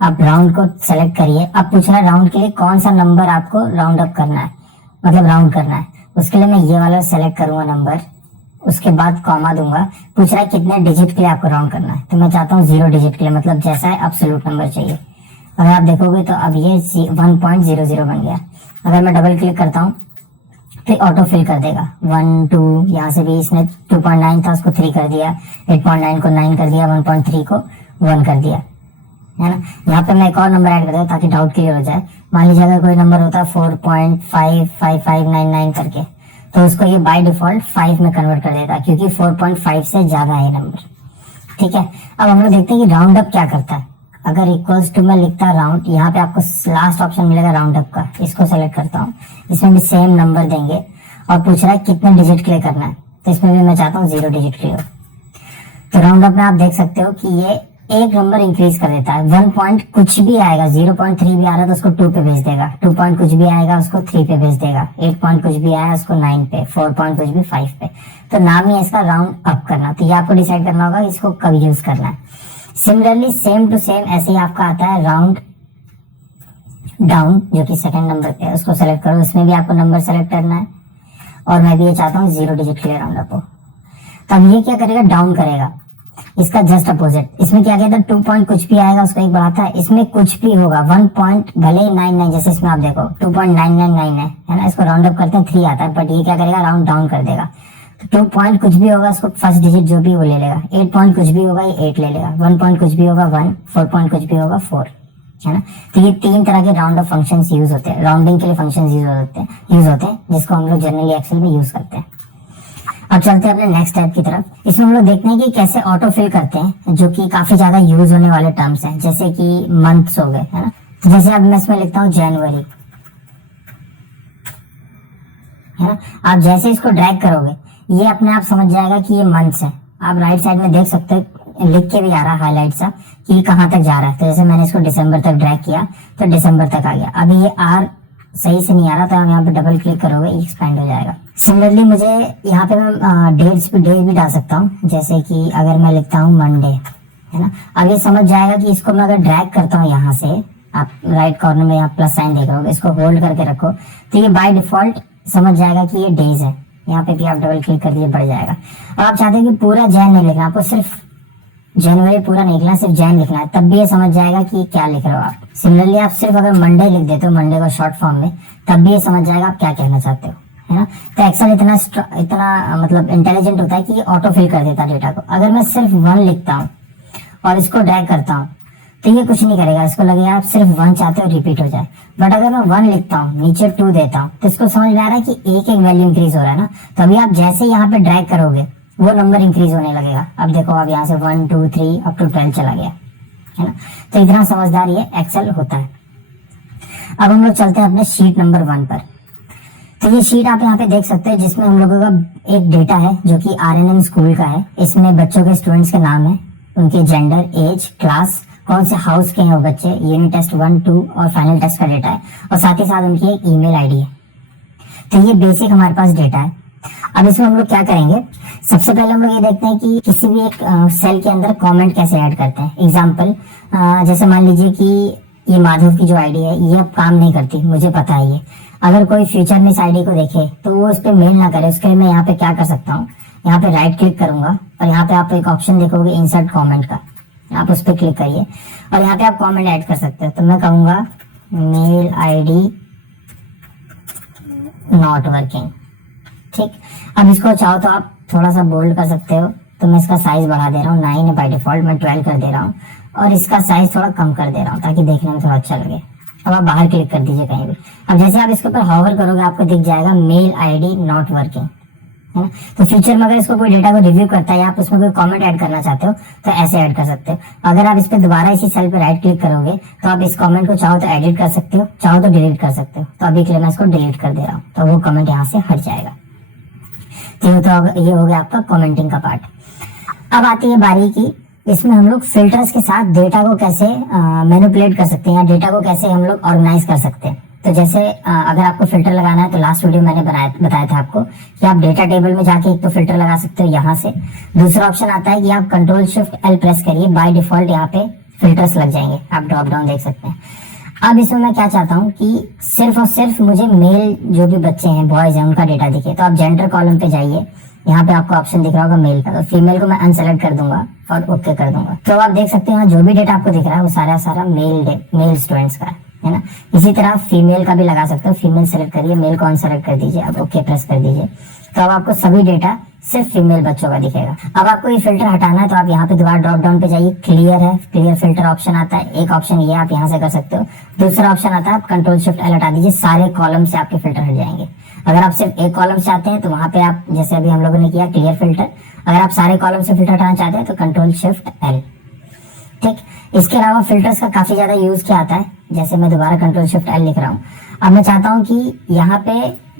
आप राउंड को सेलेक्ट करिए। अब पूछ रहा है राउंड के लिए कौन सा नंबर आपको राउंड अप करना है, मतलब राउंड करना है। उसके लिए मैं ये वाला सेलेक्ट करूंगा नंबर, उसके बाद कॉमा दूंगा। पूछ रहा है कितने डिजिट के लिए आपको राउंड करना है, तो मैं चाहता हूँ 0 डिजिट के लिए, मतलब जैसा है एब्सोल्यूट नंबर चाहिए। अगर आप देखोगे तो अब ये 1.00 बन गया। अगर मैं डबल क्लिक करता हूँ तो ऑटो फिल कर देगा 1 2, यहाँ से भी इसने 2.9 था उसको 3 कर दिया, 8.9 को 9 कर दिया, 1.3 को 1 कर दिया, है ना। यहाँ पे मैं एक और नंबर ऐड कर दूँ ताकि डाउट क्लियर हो जाए। मान लीजिए अगर कोई नंबर होता है 4.55599 करके, तो उसको ये बाय डिफॉल्ट 5 में कन्वर्ट कर देता है क्योंकि 4.5 से ज्यादा है नंबर, ठीक है। अब हम लोग देखते हैं कि राउंड अप क्या करता है। अगर इक्वल्स टू में लिखता है राउंड, यहाँ पे आपको लास्ट ऑप्शन मिलेगा राउंड अप का, इसको सेलेक्ट करता हूँ। इसमें भी सेम नंबर देंगे और पूछ रहा है कितने डिजिट के लिए करना है, तो इसमें भी मैं चाहता हूँ 0 डिजिट के लिए। तो राउंड अप में आप देख सकते हो कि ये एक नंबर इंक्रीज कर देता है। 1 पॉइंट कुछ भी आएगा, 0.3 भी आ रहा है तो उसको 2 पे भेज देगा, 2 पॉइंट कुछ भी आएगा उसको 3 पे भेज देगा, 8 पॉइंट कुछ भी आया उसको 9 पे, 4 पॉइंट कुछ भी 5 पे। तो नाम ही है इसका राउंड अप करना। तो ये आपको डिसाइड करना होगा इसको कब यूज करना है। सिमिलरली सेम टू सेम ऐसे ही आपका आता है राउंड डाउन, जो कि सेकंड नंबर पे है, उसको सेलेक्ट करो। इसमें भी आपको नंबर सेलेक्ट करना है और मैं भी ये चाहता हूँ 0 डिजिट के लिए राउंड अप हो। तो अब ये क्या करेगा, डाउन करेगा, इसका जस्ट अपोजिट। इसमें क्या कहता है 2 पॉइंट कुछ भी आएगा उसको 1 बढ़ाता है, इसमें कुछ भी होगा 1 पॉइंट भले 99, जैसे इसमें आप देखो 2.999 है ना, इसको राउंड अप करते हैं 3 आता है, बट ये क्या करेगा राउंड डाउन कर देगा। तो 2 पॉइंट कुछ भी होगा उसको फर्स्ट डिजिट जो भी वो ले लेगा, 8 पॉइंट कुछ भी होगा ये 8 ले लेगा, 1 पॉइंट कुछ भी होगा 1, 4 पॉइंट कुछ भी होगा 4, है ना। तो ये 3 तरह के राउंड ऑफ फंक्शंस यूज होते हैं, राउंडिंग के लिए फंक्शंस यूज होते हैं जिसको हम लोग जनरली एक्सेल में यूज करते हैं। अब चलते हैं अपने नेक्स्ट टाइप की तरफ। इसमें हम लोग देखते हैं कि कैसे ऑटो फिल करते हैं, जो कि काफी ज्यादा यूज होने वाले टर्म्स हैं, जैसे कि मंथ्स हो गए, है ना। तो जैसे अब मैं इसमें लिखता हूँ जनवरी, है ना। आप जैसे इसको ड्रैग करोगे ये अपने आप समझ जाएगा कि ये मंथ्स है। आप राइट साइड में देख सकते हो लिख के भी आ रहा है हाईलाइट सा कि कहाँ तक जा रहा है। तो जैसे मैंने इसको दिसंबर तक ड्रैग किया तो दिसंबर तक आ गया। अभी ये आर सही से नहीं आ रहा, तो हम यहाँ पे डबल क्लिक करोगे एक्सपैंड हो जाएगा। सिमिलरली मुझे यहाँ पे मैं डेट भी डाल सकता हूँ, जैसे कि अगर मैं लिखता हूँ मंडे, है ना। अब ये समझ जाएगा कि इसको मैं अगर ड्रैग करता हूँ यहाँ से, आप राइट कॉर्नर में यहाँ प्लस साइन देख रहे हो, इसको होल्ड करके रखो तो ये बाय डिफॉल्ट समझ जाएगा कि ये डेज है। यहाँ पे भी आप डबल क्लिक कर दिए बढ़ जाएगा। और आप चाहते हैं कि पूरा जैन नहीं लिखना, आपको सिर्फ जनवरी पूरा नहीं लिखना, सिर्फ जैन लिखना है, तब भी ये समझ जाएगा कि क्या लिख रहे हो आप। सिमिलरली आप सिर्फ अगर मंडे लिख देते हो, मंडे को शॉर्ट फॉर्म में, तब भी ये समझ जाएगा आप क्या कहना चाहते हो, है ना। तो एक्सेल इतना मतलब इंटेलिजेंट होता है कि ये ऑटो फिल कर देता है डेटा को। अगर मैं सिर्फ 1 लिखता हूँ और इसको ड्रैग करता हूँ तो ये कुछ नहीं करेगा, इसको लगेगा आप सिर्फ 1 चाहते हो रिपीट हो जाए। बट अगर मैं 1 लिखता हूँ नीचे 2 देता हूँ तो इसको समझ में आ रहा है कि एक एक वैल्यू इंक्रीज हो रहा है ना। तो अभी आप जैसे यहाँ पे ड्रैग करोगे वो नंबर इंक्रीज होने लगेगा। अब देखो अब यहाँ से 1 2 3 अप टू 12 चला गया, है ना। तो इतना समझदार ये एक्सेल होता है। अब हम लोग चलते हैं अपने शीट नंबर 1 पर। तो ये शीट आप यहाँ पे देख सकते हैं जिसमें हम लोगों का एक डेटा है जो कि RNM स्कूल का है। इसमें बच्चों के स्टूडेंट्स के नाम है, उनके जेंडर, एज, क्लास, कौन से हाउस के हैं वो बच्चे, यूनिट टेस्ट 1, 2 और फाइनल टेस्ट का डेटा है, और साथ ही साथ उनकी एक ईमेल आईडी है। तो ये बेसिक हमारे पास डेटा है। अब इसमें हम लोग क्या करेंगे, सबसे पहले हम लोग ये देखते हैं कि किसी भी एक सेल के अंदर कमेंट कैसे ऐड करते हैं। एग्जांपल, जैसे मान लीजिए कि ये माधव की जो आईडी है ये अब काम नहीं करती, मुझे पता है ये। अगर कोई फ्यूचर में इस आईडी को देखे तो वो उस पर मेल ना करे, उसके लिए मैं यहाँ पे क्या कर सकता हूँ, यहाँ पे राइट क्लिक करूंगा और यहाँ पे आप एक ऑप्शन देखोगे इंसर्ट कमेंट का, आप उस पर क्लिक करिए और यहाँ पे आप कमेंट ऐड कर सकते हो। तो मैं कहूंगा मेल आईडी नॉट वर्किंग, ठीक। अब इसको चाहो तो आप थोड़ा सा बोल्ड कर सकते हो, तो मैं इसका साइज बढ़ा दे रहा हूँ, 9 है बाय डिफॉल्ट, मैं 12 कर दे रहा हूँ और इसका साइज थोड़ा कम कर दे रहा हूँ ताकि देखने में थोड़ा अच्छा लगे। अब आप बाहर क्लिक कर दीजिए कहीं भी। अब जैसे आप इसके ऊपर हॉवर करोगे आपको दिख जाएगा मेल आईडी नॉट वर्किंग, है ना। तो फ्यूचर में अगर इसको कोई डेटा को रिव्यू करता है या आप उसमें कोई कमेंट ऐड करना चाहते हो तो ऐसे ऐड कर सकते हो। अगर आप इस पे दोबारा इसी सेल पे राइट क्लिक करोगे तो आप इस कमेंट को चाहो तो एडिट कर सकते हो, चाहो तो डिलीट कर सकते हो। तो अभी के लिए मैं इसको डिलीट कर दे रहा हूँ, तो वो कमेंट यहाँ से हट जाएगा। तो ये हो गया आपका कमेंटिंग का पार्ट। अब आती है बारी की, इसमें हम लोग फिल्टर्स के साथ डेटा को कैसे मैनिपुलेट कर सकते हैं या डेटा को कैसे हम लोग ऑर्गेनाइज कर सकते हैं। तो जैसे अगर आपको फिल्टर लगाना है तो लास्ट वीडियो मैंने बताया था आपको कि आप डेटा टेबल में जाके एक तो फिल्टर लगा सकते हो यहाँ से। दूसरा ऑप्शन आता है कि आप कंट्रोल शिफ्ट एल प्रेस करिए, बाय डिफॉल्ट यहाँ पे फिल्टर्स लग जाएंगे, आप ड्रॉप डाउन देख सकते हैं। अब इसमें मैं क्या चाहता हूँ कि सिर्फ और सिर्फ मुझे मेल जो भी बच्चे हैं, बॉयज हैं, उनका डेटा दिखे। तो आप जेंडर कॉलम पे जाइए, यहाँ पे आपको ऑप्शन दिख रहा होगा मेल का, तो फीमेल को मैं अनसेलेक्ट कर दूंगा और ओके कर दूंगा। तो आप देख सकते हैं यहाँ जो भी डेटा आपको दिख रहा है वो सारा मेल स्टूडेंट्स का है ना। इसी तरह फीमेल का भी लगा सकते हो, फीमेल सेलेक्ट करिए, मेल को अनसेलेक्ट कर दीजिए, अब ओके प्रेस कर दीजिए। तो अब आपको सभी डेटा सिर्फ फीमेल बच्चों का दिखेगा। अब आपको ये फिल्टर हटाना है तो आप यहाँ पे दोबारा ड्रॉप डाउन पे जाइए, क्लियर है, क्लियर फिल्टर ऑप्शन आता है। एक ऑप्शन ये आप यहाँ से कर सकते हो। दूसरा ऑप्शन आता है, आप कंट्रोल शिफ्ट एल हटा दीजिए, सारे कॉलम से आपके फिल्टर हट जाएंगे। अगर आप सिर्फ एक कॉलम चाहते हैं तो वहां पे आप, जैसे अभी हम लोगों ने किया क्लियर फिल्टर, अगर आप सारे कॉलम से फिल्टर हटाना चाहते हैं तो कंट्रोल शिफ्ट एल, ठीक। इसके अलावा फिल्टर्स का काफी ज्यादा यूज किया आता है, जैसे मैं दोबारा कंट्रोल शिफ्ट एल लिख रहा हूँ। अब मैं चाहता हूँ कि यहाँ पे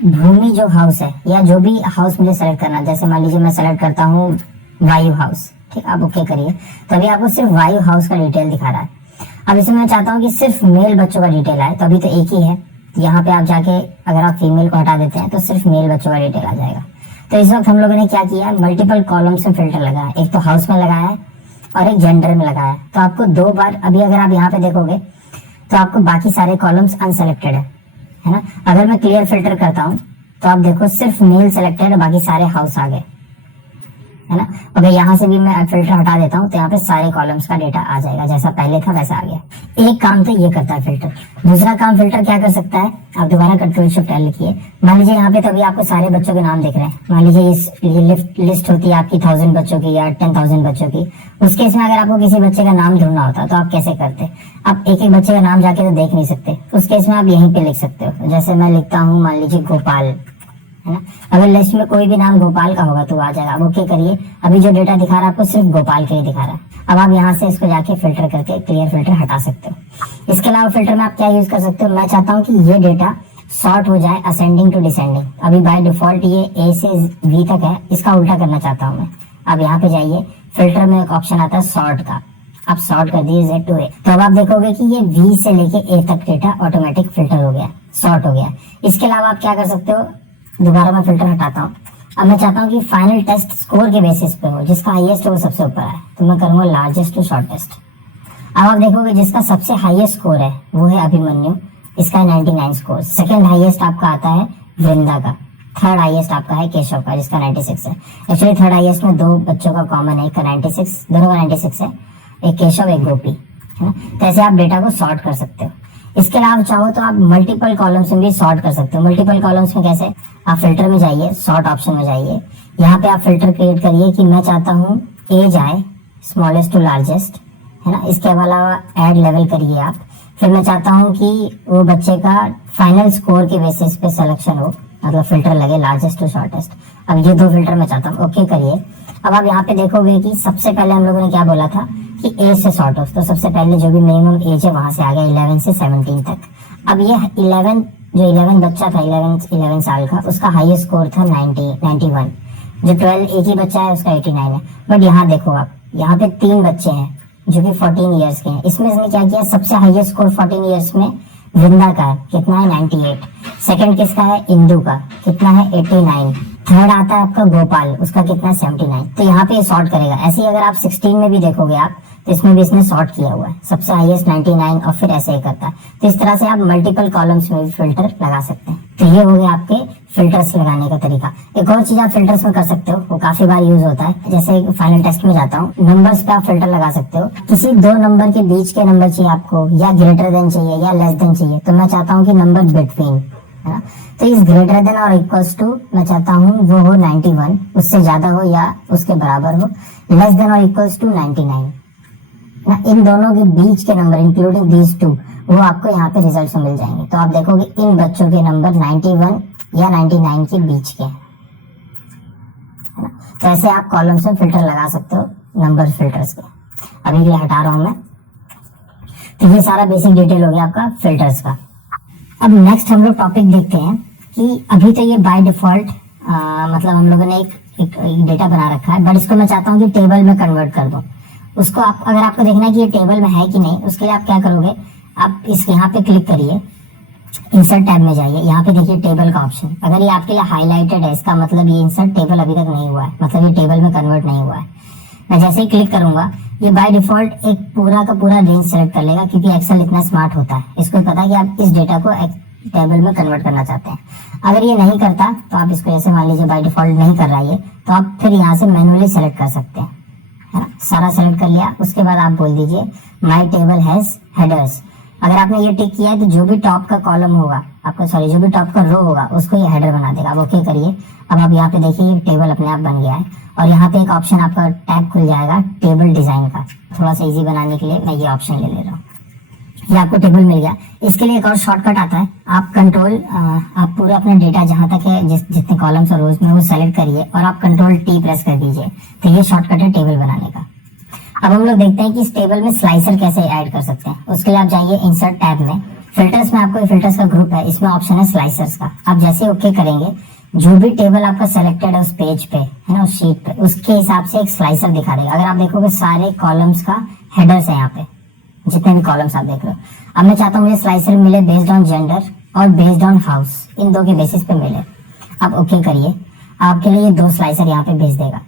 भूमि जो हाउस है या जो भी हाउस मुझे सेलेक्ट करना, जैसे मान लीजिए मैं सेलेक्ट करता हूँ वायु हाउस, ठीक। आप ओके करिए, तो अभी आपको सिर्फ वायु हाउस का डिटेल दिखा रहा है। अब इसमें मैं चाहता हूँ कि सिर्फ मेल बच्चों का डिटेल आए, तो अभी तो एक ही है। यहाँ पे आप जाके अगर आप फीमेल को हटा देते हैं तो सिर्फ मेल बच्चों का डिटेल आ जाएगा। तो इस वक्त हम लोगों ने क्या किया, मल्टीपल कॉलम्स में फिल्टर लगाया, एक तो हाउस में लगाया है और एक जेंडर में लगाया। तो आपको 2 बार, अभी अगर आप यहाँ पे देखोगे तो आपको बाकी सारे कॉलम्स अनसेलेक्टेड है ना। अगर मैं क्लियर फिल्टर करता हूँ तो आप देखो सिर्फ मेल सेलेक्टेड है, बाकी सारे हाउस आ गए, है ना। अगर यहाँ से भी मैं फिल्टर हटा देता हूँ तो यहाँ पे सारे कॉलम्स का डेटा आ जाएगा, जैसा पहले था वैसा आ गया। एक काम तो ये करता है फिल्टर। दूसरा काम फिल्टर क्या कर सकता है, आप दोबारा कंट्रोल शिफ्ट एल लिखिए। मान लीजिए यहाँ पे तो अभी आपको सारे बच्चों के नाम दिख रहे हैं। मान लीजिए ये लिस्ट होती है आपकी 1000 बच्चों की या 10,000 बच्चों की। उस केस में अगर आपको किसी बच्चे का नाम ढूंढना होता तो आप कैसे करते, आप एक एक बच्चे का नाम जाके तो देख नहीं सकते। उस केस में आप यहीं पे लिख सकते हो, जैसे मैं लिखता हूँ मान लीजिए गोपाल, है ना। अगर लिस्ट में कोई भी नाम गोपाल का होगा तो आ जाएगा। अब ओके करिए, अभी जो डेटा दिखा रहा है आपको सिर्फ गोपाल के लिए दिखा रहा है। अब आप यहाँ से इसको जाके फिल्टर करके क्लियर फिल्टर हटा सकते हो। इसके अलावा फिल्टर में आप क्या यूज कर सकते हो, मैं चाहता हूँ कि ये डेटा सॉर्ट हो जाए असेंडिंग टू डिसेंडिंग। अभी बाय डिफॉल्ट ये ए से वी तक है, इसका उल्टा करना चाहता हूँ मैं। अब यहाँ पे जाइए, फिल्टर में एक ऑप्शन आता है सॉर्ट का, आप सॉर्ट कर दिए Z to A। तो अब आप देखोगे कि ये V से लेके A तक डेटा ऑटोमेटिक फिल्टर हो गया, सॉर्ट हो गया। इसके अलावा आप क्या कर सकते हो, दोबारा मैं फिल्टर हटाता हूँ। अब मैं चाहता हूँ कि फाइनल टेस्ट स्कोर के बेसिस पे हो, जिसका हाईएस्ट हो वो सबसे ऊपर है, तो मैं करूंगा लार्जेस्ट टू शॉर्टेस्ट। अब आप देखोगे जिसका सबसे हाईएस्ट स्कोर है वो है अभिमन्यु, इसका है 99 स्कोर। सेकंड हाईएस्ट आपका आता है वृंदा का, थर्ड हाईएस्ट आपका है केशव का जिसका 96 है। एक्चुअली थर्ड हाईएस्ट में 2 बच्चों का कॉमन है, एक का 96, दोनों का 96 है, एक केशव एक गोपी, है ना। तो ऐसे आप डेटा को सॉर्ट कर सकते हो। इसके अलावा चाहो तो आप मल्टीपल कॉलम्स में भी सॉर्ट कर सकते हो। मल्टीपल कॉलम्स में कैसे, आप फिल्टर में जाइए, सॉर्ट ऑप्शन में जाइए, यहाँ पे आप फिल्टर क्रिएट करिए कि मैं चाहता हूँ एज आए स्मॉलेस्ट टू लार्जेस्ट, है ना। इसके अलावा ऐड लेवल करिए आप। फिर मैं चाहता हूँ कि वो बच्चे का फाइनल स्कोर के बेसिस पे सिलेक्शन हो, मतलब फिल्टर लगे लार्जेस्ट टू शॉर्टेस्ट। अब ये 2 फिल्टर मैं चाहता हूँ, ओके करिए। अब आप यहाँ पे देखोगे कि सबसे पहले हम लोगों ने क्या बोला था कि एज से सॉर्ट हो, तो सबसे पहले जो भी मिनिमम एज है वहां से आ गया 11 से 17 तक। अब ये 11 बच्चा था 11 साल का, उसका हाईएस्ट स्कोर था 91। जो 12 एक ही बच्चा है उसका 89 है। बट यहाँ देखो आप, यहाँ पे 3 बच्चे हैं जो कि 14 ईयर्स के हैं। इसमें इसने क्या किया, सबसे हाईएस्ट स्कोर 14 ईयर्स में वृंदा का है, कितना है 98। सेकंड किसका है, इंदु का, कितना है 89। थर्ड आता है आपका गोपाल, उसका कितना है 79। तो यहाँ पे सॉर्ट करेगा। ऐसे ही अगर आप 16 में भी देखोगे आप, तो इसमें भी इसने सॉर्ट किया हुआ है, सबसे हाईएस्ट 99 और फिर ऐसे ही करता है। तो इस तरह से आप मल्टीपल कॉलम्स में भी फिल्टर लगा सकते हैं। तो ये हो गया आपके फिल्टर्स लगाने का तरीका। एक और चीज आप फिल्टर्स में कर सकते हो, वो काफी बार यूज होता है। जैसे फाइनल टेस्ट में जाता हूँ, नंबर्स पे आप फिल्टर लगा सकते हो। किसी दो नंबर के बीच के नंबर चाहिए आपको, या ग्रेटर देन चाहिए या लेस देन चाहिए, तो मैं चाहता हूँ कि नंबर बिटवीन, है ना। तो इस ग्रेटर देन और इक्वल्स टू मैं चाहता हूँ वो हो 91, उससे ज्यादा हो या उसके बराबर हो। लेस देन और इक्वल्स टू 99 ना, इन दोनों के बीच के नंबर इंक्लूडिंग दीज टू, वो आपको यहाँ पे रिजल्ट में मिल जाएंगे। तो आप देखोगे इन बच्चों के नंबर 91 या 99 के बीच के, है ना। तो ऐसे आप कॉलम्स में फिल्टर लगा सकते हो नंबर फिल्टर्स के। अभी के लिए हटा रहा हूं मैं। तो ये सारा बेसिक डिटेल हो गया आपका फिल्टर्स का। अब नेक्स्ट हम लोग टॉपिक देखते हैं कि अभी तो ये बाय डिफॉल्ट मतलब हम लोगों ने एक डेटा बना रखा है, बट इसको मैं चाहता हूँ कि टेबल में कन्वर्ट कर दो। उसको आप, अगर आपको देखना है कि ये टेबल में है कि नहीं, उसके लिए आप क्या करोगे, आप इस यहाँ पे क्लिक करिए, इंसर्ट टैब में जाइए, यहाँ पे देखिए टेबल का ऑप्शन। अगर ये आपके लिए हाईलाइटेड है, इसका मतलब ये इंसर्ट टेबल अभी तक नहीं हुआ है, मतलब ये टेबल में कन्वर्ट नहीं हुआ है। मैं जैसे ही क्लिक करूंगा, ये बाय डिफॉल्ट एक पूरा का पूरा रेंज सेलेक्ट कर लेगा, क्योंकि एक्सेल इतना स्मार्ट होता है, इसको पता है कि आप इस डेटा को टेबल में कन्वर्ट करना चाहते हैं। अगर ये नहीं करता तो आप इसको, जैसे मान लीजिए बाय डिफॉल्ट नहीं कर रहा है, तो आप फिर यहाँ से मैनुअली सेलेक्ट कर सकते हैं, है ना। सारा सेलेक्ट कर लिया, उसके बाद आप बोल दीजिए माई टेबल हैज हेडर्स। अगर आपने ये टिक किया है तो जो भी टॉप का कॉलम होगा आपका, सॉरी जो भी टॉप का रो होगा, उसको ये हेडर बना देगा। आप ओके करिए। अब आप यहाँ पे देखिए ये टेबल अपने आप बन गया है, और यहाँ पे एक ऑप्शन आपका टैब खुल जाएगा टेबल डिजाइन का। थोड़ा सा इजी बनाने के लिए मैं ये ऑप्शन ले रहा हूँ। ये आपको टेबल मिल गया। इसके लिए एक और शॉर्टकट आता है, आप कंट्रोल, आप पूरा अपना डेटा जहां तक है, जितने कॉलम्स और रोज में, वो सेलेक्ट करिए और आप कंट्रोल टी प्रेस कर दीजिए। तो ये शॉर्टकट है टेबल बनाने का। अब हम लोग देखते हैं कि इस टेबल में स्लाइसर कैसे ऐड कर सकते हैं। उसके लिए आप जाइए इंसर्ट टैब में, फिल्टर्स में आपको फिल्टर्स का ग्रुप है, इसमें ऑप्शन है स्लाइसर्स का। आप जैसे ओके करेंगे, जो भी टेबल आपका सेलेक्टेड है उस पेज पे, है ना, उस शीट पे, उसके हिसाब से एक स्लाइसर दिखा देगा। अगर आप देखोगे सारे कॉलम्स का हेडर्स है यहाँ पे, जितने भी कॉलम्स आप देख रहे हो। अब मैं चाहता हूँ मुझे स्लाइसर मिले बेस्ड ऑन जेंडर और बेस्ड ऑन हाउस, इन दो के बेसिस पे मिले। आप ओके करिए, आपके लिए ये दो स्लाइसर यहाँ पे भेज देगा,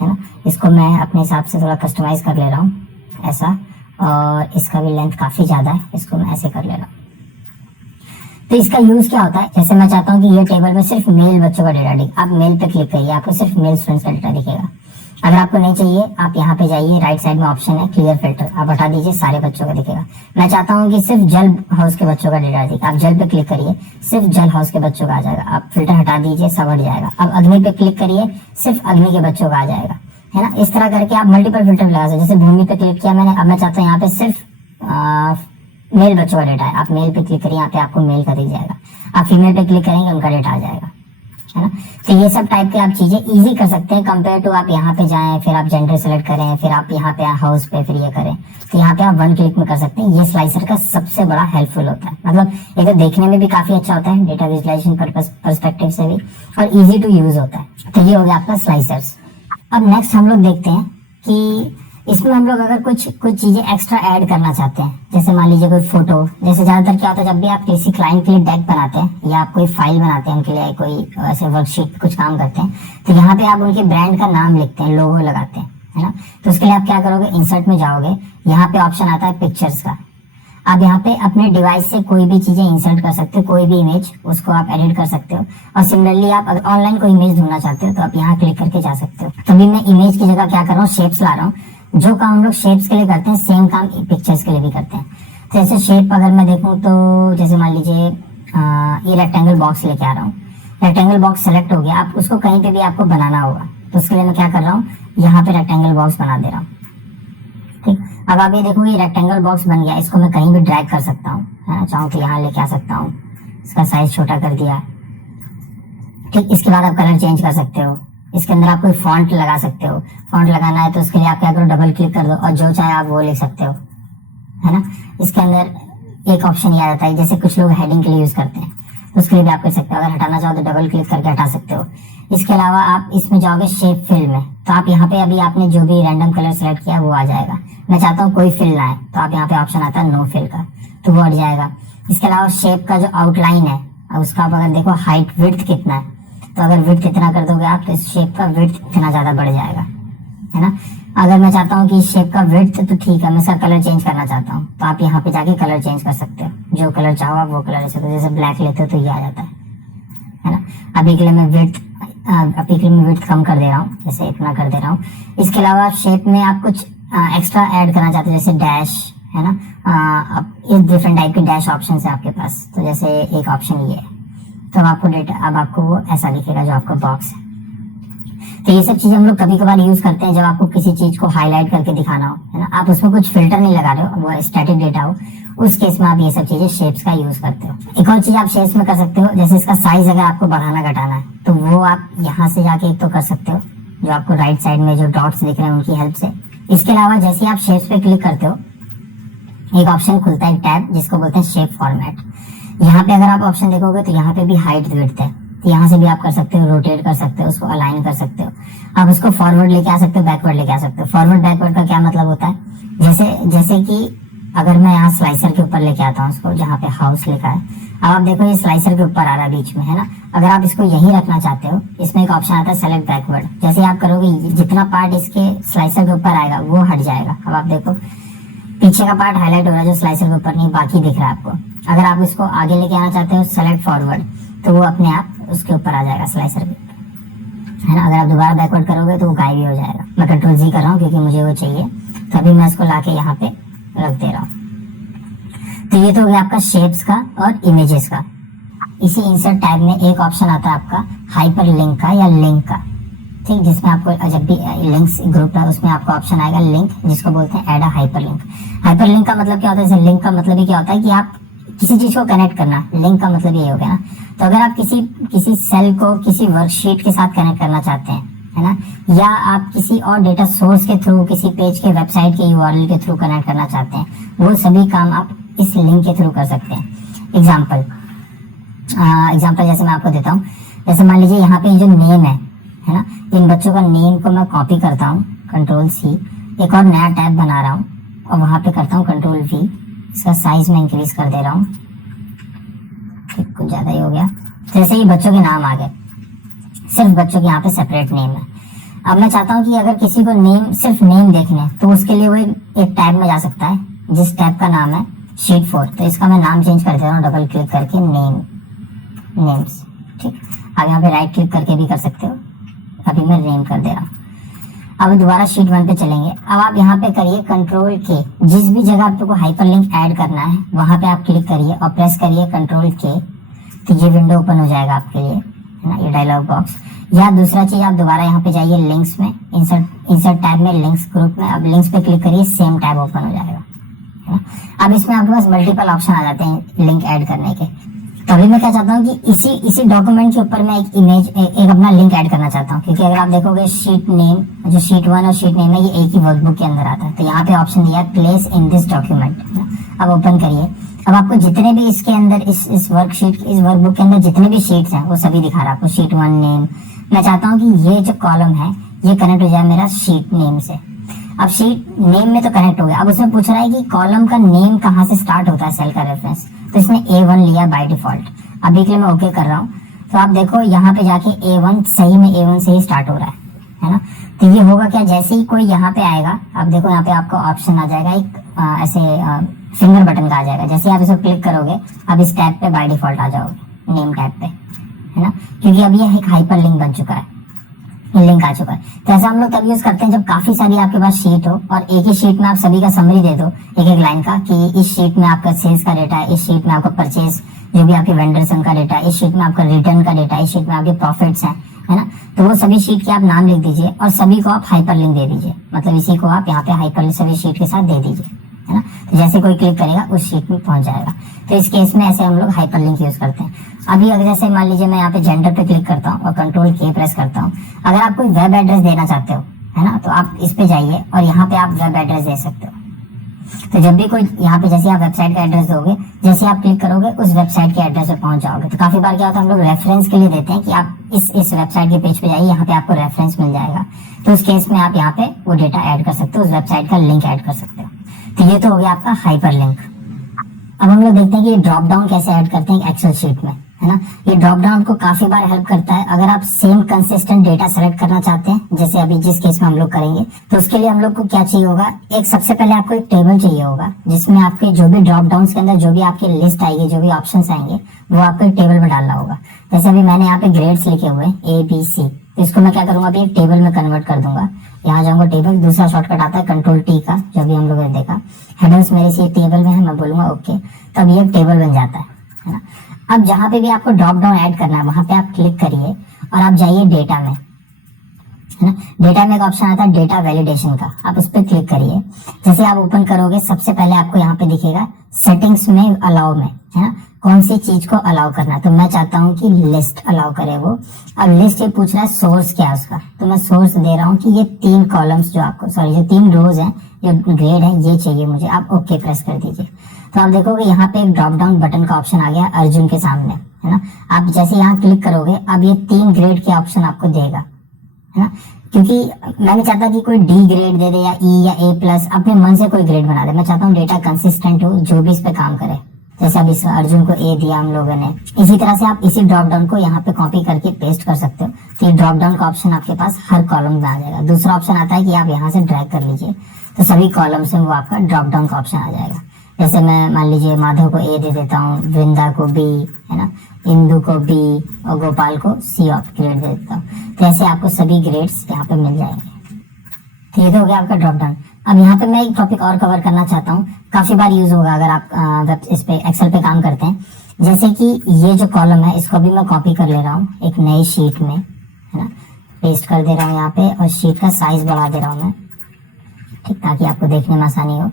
है ना। इसको मैं अपने हिसाब से थोड़ा कस्टमाइज कर ले रहा हूँ ऐसा, और इसका भी लेंथ काफी ज्यादा है, इसको मैं ऐसे कर ले रहा हूँ। तो इसका यूज क्या होता है, जैसे मैं चाहता हूँ कि ये टेबल में सिर्फ मेल बच्चों का डेटा दिखे, आप मेल पे क्लिक करिए, आपको सिर्फ मेल स्टूडेंट्स का डेटा दिखेगा। अगर आपको नहीं चाहिए, आप यहाँ पे जाइए, राइट साइड में ऑप्शन है क्लियर फिल्टर, आप हटा दीजिए, सारे बच्चों का दिखेगा। मैं चाहता हूँ कि सिर्फ जल हाउस के बच्चों का डेटा दिखे, आप जल पे क्लिक करिए, सिर्फ जल हाउस के बच्चों का आ जाएगा। आप फिल्टर हटा दीजिए, सब हट जाएगा। अब अग्नि पे क्लिक करिए, सिर्फ अग्नि के बच्चों का आ जाएगा, है ना। इस तरह करके आप मल्टीपल फिल्टर लगा सकते। जैसे भूमि पे क्लिक किया मैंने, अब मैं चाहता हूँ यहाँ पे सिर्फ मेल बच्चों का डेटा है, आप मेल पे क्लिक करिए, यहाँ पे आपको मेल का दिख जाएगा। आप फीमेल पे क्लिक करेंगे, उनका डेटा आ जाएगा, है ना। तो ये सब टाइप के आप चीजें इजी कर सकते हैं कंपेयर टू आप यहाँ पे जाएं, फिर आप जेंडर सेलेक्ट करें, फिर आप यहाँ पे हाउस पे फिर ये करें। तो यहाँ पे आप वन क्लिक में कर सकते हैं। ये स्लाइसर का सबसे बड़ा हेल्पफुल होता है, मतलब ये तो देखने में भी काफी अच्छा होता है, डेटा विजुअलाइजेशन पर्सपेक्टिव से भी, और इजी टू यूज होता है। तो ये हो गया आपका स्लाइसर्स। अब नेक्स्ट हम लोग देखते हैं कि इसमें हम लोग अगर कुछ चीजें एक्स्ट्रा ऐड करना चाहते हैं, जैसे मान लीजिए कोई फोटो, जैसे ज्यादातर क्या होता है जब भी आप किसी क्लाइंट के लिए डेक बनाते हैं या आप कोई फाइल बनाते हैं उनके लिए, कोई ऐसे वर्कशीट कुछ काम करते हैं, तो यहाँ पे आप उनके ब्रांड का नाम लिखते हैं, लोगो लगाते हैं, है ना। तो उसके लिए आप क्या करोगे, इंसर्ट में जाओगे, यहाँ पे ऑप्शन आता है पिक्चर्स का। आप यहाँ पे अपने डिवाइस से कोई भी चीजें इंसर्ट कर सकते हो, कोई भी इमेज, उसको आप एडिट कर सकते हो। और सिमिलरली आप अगर ऑनलाइन कोई इमेज ढूंढना चाहते हो तो आप यहाँ क्लिक करके जा सकते हो। तभी मैं इमेज की जगह क्या कर रहा हूँ, शेप्स ला रहा हूँ। जो काम हम लोग शेप्स के लिए करते हैं, सेम काम पिक्चर्स के लिए भी करते हैं। तो जैसे शेप अगर मैं देखूँ तो जैसे मान लीजिए ये रेक्टेंगल बॉक्स लेके आ रहा हूँ, रेक्टेंगल बॉक्स सेलेक्ट हो गया। आप उसको कहीं पे भी आपको बनाना होगा, तो उसके लिए मैं क्या कर रहा हूँ, यहाँ पे रेक्टेंगल बॉक्स बना दे रहा हूँ। ठीक, अब आप ये देखोगे रेक्टेंगल बॉक्स बन गया, इसको मैं कहीं भी ड्रैग कर सकता हूँ, है ना। चाहूँ तो यहाँ लेके आ सकता हूँ, इसका साइज छोटा कर दिया। ठीक, इसके बाद आप कलर चेंज कर सकते हो, इसके अंदर आप कोई फॉन्ट लगा सकते हो। फॉन्ट लगाना है तो उसके लिए आप क्या करो, डबल क्लिक कर दो और जो चाहे आप वो लिख सकते हो, है ना। इसके अंदर एक ऑप्शन ये आ जाता है, जैसे कुछ लोग हेडिंग के लिए यूज करते हैं, उसके लिए भी आप कर सकते हो। अगर हटाना चाहो तो डबल क्लिक करके हटा सकते हो। इसके अलावा आप इसमें जाओगे शेप फिल में, तो आप यहाँ पे अभी आपने जो भी रैंडम कलर सेलेक्ट किया वो आ जाएगा। मैं चाहता हूँ कोई फिल ना है, तो आप यहाँ पे ऑप्शन आता है नो फिल का, तो वो हट जाएगा। इसके अलावा शेप का जो आउटलाइन है, उसका आप अगर देखो हाइट विड्थ कितना है, तो अगर विड्थ इतना कर दोगे आप, तो इस शेप का विड्थ इतना ज्यादा बढ़ जाएगा, है ना। अगर मैं चाहता हूँ कि इस शेप का विड्थ तो ठीक है, मैं इसका कलर चेंज करना चाहता हूँ, तो आप यहाँ पे जाके कलर चेंज कर सकते हो, जो कलर चाहो आप वो कलर ले सकते हो। जैसे ब्लैक लेते हो तो ये आ जाता है ना। अभी के लिए मैं विड्थ कम कर दे रहा हूँ, जैसे इतना कर दे रहा हूँ। इसके अलावा शेप में आप कुछ एक्स्ट्रा ऐड करना चाहते हो, जैसे डैश, है ना। इस डिफरेंट टाइप के डैश ऑप्शन है आपके पास, तो जैसे एक ऑप्शन ये है, तो आपको डेटा अब आपको वो ऐसा दिखेगा जो आपका बॉक्स है। तो ये सब चीजें हम लोग कभी कभार यूज करते हैं जब आपको किसी चीज को हाईलाइट करके दिखाना हो, है ना। आप उसमें कुछ फिल्टर नहीं लगा रहे हो, वो स्टैटिक डेटा हो, उस केस में आप ये सब चीजें शेप्स का यूज करते हो। एक और चीज आप शेप्स में कर सकते हो, जैसे इसका साइज अगर आपको बढ़ाना घटाना है, तो वो आप यहाँ से जाके एक तो कर सकते हो, जो आपको राइट साइड में जो डॉट्स दिख रहे हैं उनकी हेल्प से। इसके अलावा जैसे आप शेप्स पे क्लिक करते हो, एक ऑप्शन खुलता है, टैब, जिसको बोलते हैं शेप फॉर्मेट। यहाँ पे अगर आप ऑप्शन देखोगे तो यहाँ पे भी हाइट विड्थ है, तो यहाँ से भी आप कर सकते हो, रोटेट कर सकते हो, उसको अलाइन कर सकते हो। आप उसको फॉरवर्ड लेके आ सकते हो, बैकवर्ड लेके आ सकते हो। फॉरवर्ड बैकवर्ड का क्या मतलब होता है, जैसे कि अगर मैं यहाँ स्लाइसर के ऊपर लेके आता हूँ उसको, जहाँ पे हाउस लिखा है, अब आप देखो ये स्लाइसर के ऊपर आ रहा है बीच में, है ना। अगर आप इसको यहीं रखना चाहते हो, इसमें एक ऑप्शन आता है सेलेक्ट बैकवर्ड। जैसे आप करोगे, जितना पार्ट इसके स्लाइसर के ऊपर आएगा वो हट जाएगा। अब आप देखो पीछे का पार्ट हाईलाइट हो रहा है जो स्लाइसर के ऊपर नहीं, बाकी दिख रहा है आपको। अगर आप इसको आगे लेके आना चाहते हो सेलेक्ट फॉरवर्ड, तो वो अपने आप उसके ऊपर आ जाएगा, स्लाइसर के ऊपर, है ना। अगर आप दोबारा बैकवर्ड करोगे तो वो गायब ही हो जाएगा। मैं कंट्रोल जी कर रहा हूँ क्योंकि मुझे वो चाहिए, तो अभी मैं इसको लाके यहाँ पे रख दे रहा हूँ। तो ये तो हो गया आपका शेप्स का और इमेजेस का। इसी इंसर्ट टैब में एक ऑप्शन आता है आपका हाइपर लिंक का या लिंक का, ठीक, जिसमें आपको जब भी लिंक्स ग्रुप है उसमें आपको ऑप्शन आएगा लिंक, जिसको बोलते हैं add a hyper link. Hyper link का मतलब क्या होता है, जैसे लिंक का मतलब ही क्या होता है कि आप किसी चीज को कनेक्ट करना, लिंक का मतलब ये हो गया ना। तो अगर आप किसी सेल को किसी वर्कशीट के साथ कनेक्ट करना चाहते हैं, है ना, या आप किसी और डेटा सोर्स के थ्रू, किसी पेज के वेबसाइट के यूआरएल के थ्रू कनेक्ट करना चाहते हैं, वो सभी काम आप इस लिंक के थ्रू कर सकते हैं। एग्जाम्पल जैसे मैं आपको देता हूँ, जैसे मान लीजिए यहाँ पे जो नेम है ना, इन बच्चों का नेम को मैं कॉपी करता हूँ, कंट्रोल सी, एक और नया टैब बना रहा हूँ और वहां पे करता हूँ कंट्रोल वी, इसका साइज में इंक्रीज कर दे रहा हूँ, कुछ ज्यादा ही हो गया। जैसे ही बच्चों के नाम आ गए, सिर्फ बच्चों के यहाँ पे सेपरेट नेम है। अब मैं चाहता हूँ कि अगर किसी को सिर्फ नेम देखने हैं, तो उसके लिए वो एक टैब में जा सकता है, जिस टैब का नाम है शीट 4। तो इसका मैं नाम चेंज कर दे रहा हूँ, डबल क्लिक करके नेम्स, ठीक। आप यहाँ पे राइट क्लिक करके भी कर सकते हो, अभी मैं नेम कर दे रहा हूँ। अब दोबारा शीट 1 पे चलेंगे। अब आप यहाँ पे करिए कंट्रोल के, जिस भी जगह आपको हाइपर लिंक ऐड करना है वहां पे आप क्लिक करिए और प्रेस करिए कंट्रोल के, तो ये विंडो ओपन हो जाएगा आपके लिए, है ना, ये डायलॉग बॉक्स। या दूसरा चीज, आप दोबारा यहाँ पे जाइए लिंक्स में, इंसर्ट टैब में लिंक्स ग्रुप में, अब लिंक्स पे क्लिक करिए, सेम टैब ओपन हो जाएगा, है ना। अब इसमें आपके पास मल्टीपल ऑप्शन आ जाते हैं लिंक ऐड करने के। तो अभी मैं क्या चाहता हूँ कि इसी डॉक्यूमेंट के ऊपर मैं एक अपना लिंक ऐड करना चाहता हूँ, क्योंकि अगर आप देखोगे शीट नेम, जो शीट 1 और शीट नेम है, ये एक ही वर्कबुक के अंदर आता है। तो यहाँ पे ऑप्शन दिया है प्लेस इन दिस डॉक्यूमेंट, अब ओपन करिए। अब आपको जितने भी इसके अंदर इस वर्कबुक के अंदर जितने भी शीट्स हैं वो सभी दिखा रहा है आपको, शीट 1 नेम। मैं चाहता हूँ कि ये जो कॉलम है ये कनेक्ट हो जाए मेरा शीट नेम से। अब शीट नेम में तो कनेक्ट हो गया, अब उसमें पूछ रहा है कि कॉलम का नेम कहाँ से स्टार्ट होता है, सेल का रेफरेंस, तो इसने A1 लिया बाय डिफॉल्ट। अभी के लिए मैं ओके कर रहा हूँ, तो आप देखो यहाँ पे जाके A1 सही में A1 से ही स्टार्ट हो रहा है ना। तो ये होगा क्या, जैसे ही कोई यहाँ पे आएगा, अब देखो यहाँ पे आपको ऑप्शन आ जाएगा एक ऐसे फिंगर बटन का आ जाएगा। जैसे आप इसको क्लिक करोगे, अब इस टैब पे बाय डिफॉल्ट आ जाओगे, नेम टैब पे, है ना, क्योंकि अब ये एक हाइपर लिंक बन चुका है, लिंक आ चुका है। तो ऐसा हम लोग तब यूज करते हैं जब काफी सारी आपके पास शीट हो और एक ही शीट में आप सभी का समरी दे दो, एक लाइन का, कि इस शीट में आपका सेल्स का डेटा है, इस शीट में आपका परचेज जो भी आपके वेंडर्स उनका डेटा है, इस शीट में आपका रिटर्न का डेटा है, इस शीट में आपके प्रॉफिट्स हैं, है ना। तो वो सभी शीट के आप नाम लिख दीजिए और सभी को आप हाइपर लिंक दे दीजिए, मतलब इसी को आप यहाँ पे हाइपर सभी शीट के साथ दे दीजिए, है ना। तो जैसे कोई क्लिक करेगा उस शीट में पहुंच जाएगा। तो इस केस में ऐसे हम लोग हाइपर लिंक यूज करते हैं। अभी अगर जैसे मान लीजिए मैं यहाँ पे जेंडर पे क्लिक करता हूँ और कंट्रोल के प्रेस करता हूँ, अगर आप कोई वेब एड्रेस देना चाहते हो, है ना, तो आप इस पे जाइए और यहाँ पे आप वेब एड्रेस दे सकते हो। तो जब भी कोई यहाँ पे जैसे आप वेबसाइट का एड्रेस दोगे, जैसे आप क्लिक करोगे उस वेबसाइट के एड्रेस पे पहुंच जाओगे। तो काफी बार क्या होता है, हम लोग रेफरेंस के लिए देते हैं कि आप इस वेबसाइट के पेज पे जाइए, यहाँ पे आपको रेफरेंस मिल जाएगा। तो उस केस में आप यहाँ पे वो डेटा ऐड कर सकते हो, उस वेबसाइट का लिंक ऐड कर सकते हो। तो ये तो हो गया आपका हाइपरलिंक। अब हम लोग देखते हैं कि ड्रॉप डाउन कैसे ऐड करते हैं एक्सेल शीट में, है ना। ये ड्रॉप डाउन को काफी बार हेल्प करता है अगर आप सेम कंसिस्टेंट डेटा सेलेक्ट करना चाहते हैं, जैसे अभी जिस केस में हम लोग करेंगे। तो उसके लिए हम लोग को क्या चाहिए होगा, एक सबसे पहले आपको एक टेबल चाहिए होगा जिसमें आपके जो भी ड्रॉप डाउन के अंदर जो भी आपकी लिस्ट आएगी, जो भी ऑप्शन आएंगे, वो आपको एक टेबल में डालना होगा। जैसे अभी मैंने यहाँ पे ग्रेड्स लिखे हुए हैं ABC, तो इसको मैं क्या करूंगा, अभी एक टेबल में कन्वर्ट कर दूंगा। यहाँ जाऊंगा टेबल, दूसरा शॉर्टकट आता है Ctrl+T का, जो भी हम लोगों ने देखा। हेडर्स मेरे से टेबल में है, मैं बोलूंगा ओके, तब ये टेबल बन जाता है ना। अब जहां पे भी आपको ड्रॉप डाउन ऐड करना है वहां पे आप क्लिक करिए और आप जाइए डेटा में, है ना। डेटा में एक ऑप्शन आता है डेटा वैलिडेशन का, आप उस पर क्लिक करिए। जैसे आप ओपन करोगे सबसे पहले आपको यहाँ पे दिखेगा सेटिंग्स में अलाउ में, है ना, कौन सी चीज को अलाउ करना है। तो मैं चाहता हूँ कि लिस्ट अलाउ करे वो। अब लिस्ट ये पूछ रहा है सोर्स क्या है उसका, तो मैं सोर्स दे रहा हूँ कि ये 3 कॉलम्स जो आपको, सॉरी जो 3 रोज हैं, जो ग्रेड है, ये चाहिए मुझे। आप ओके प्रेस कर दीजिए। तो आप देखोगे यहाँ पे एक ड्रॉप डाउन बटन का ऑप्शन आ गया अर्जुन के सामने, है ना। आप जैसे यहाँ क्लिक करोगे अब ये 3 ग्रेड के ऑप्शन आपको देगा, है ना। क्योंकि मैं नहीं चाहता कि कोई D ग्रेड दे दे या E या A+, अपने मन से कोई ग्रेड बना दे। मैं चाहता हूँ डेटा कंसिस्टेंट हो, जो भी इस पे काम करे। जैसे अब इस अर्जुन को A दिया हम लोगों ने। इसी तरह से आप इसी ड्रॉप डाउन को यहाँ पे कॉपी करके पेस्ट कर सकते हो। तो ये ड्रॉप डाउन का ऑप्शन आपके पास हर कॉलम में आ जाएगा। दूसरा ऑप्शन आता है कि आप यहाँ से ड्रैग कर लीजिए, तो सभी कॉलम्स में वो आपका ड्रॉप डाउन का ऑप्शन आ जाएगा। जैसे मैं मान लीजिए माधव को A दे देता हूँ, वृंदा को B, है ना, इंदु को B और गोपाल को C ऑफ ग्रेड दे देता हूँ। तो ऐसे आपको सभी ग्रेड्स यहाँ पे मिल जाएंगे। तो ये तो हो गया आपका ड्रॉप डाउन। अब यहाँ पे मैं एक टॉपिक और कवर करना चाहता हूँ, काफी बार यूज होगा अगर आप इस पे एक्सेल पे काम करते हैं। जैसे कि ये जो कॉलम है इसको भी मैं कॉपी कर ले रहा हूँ एक नई शीट में, है ना, पेस्ट कर दे रहा हूँ यहाँ पे और शीट का साइज बढ़ा दे रहा हूँ मैं, ठीक, ताकि आपको देखने में आसानी हो।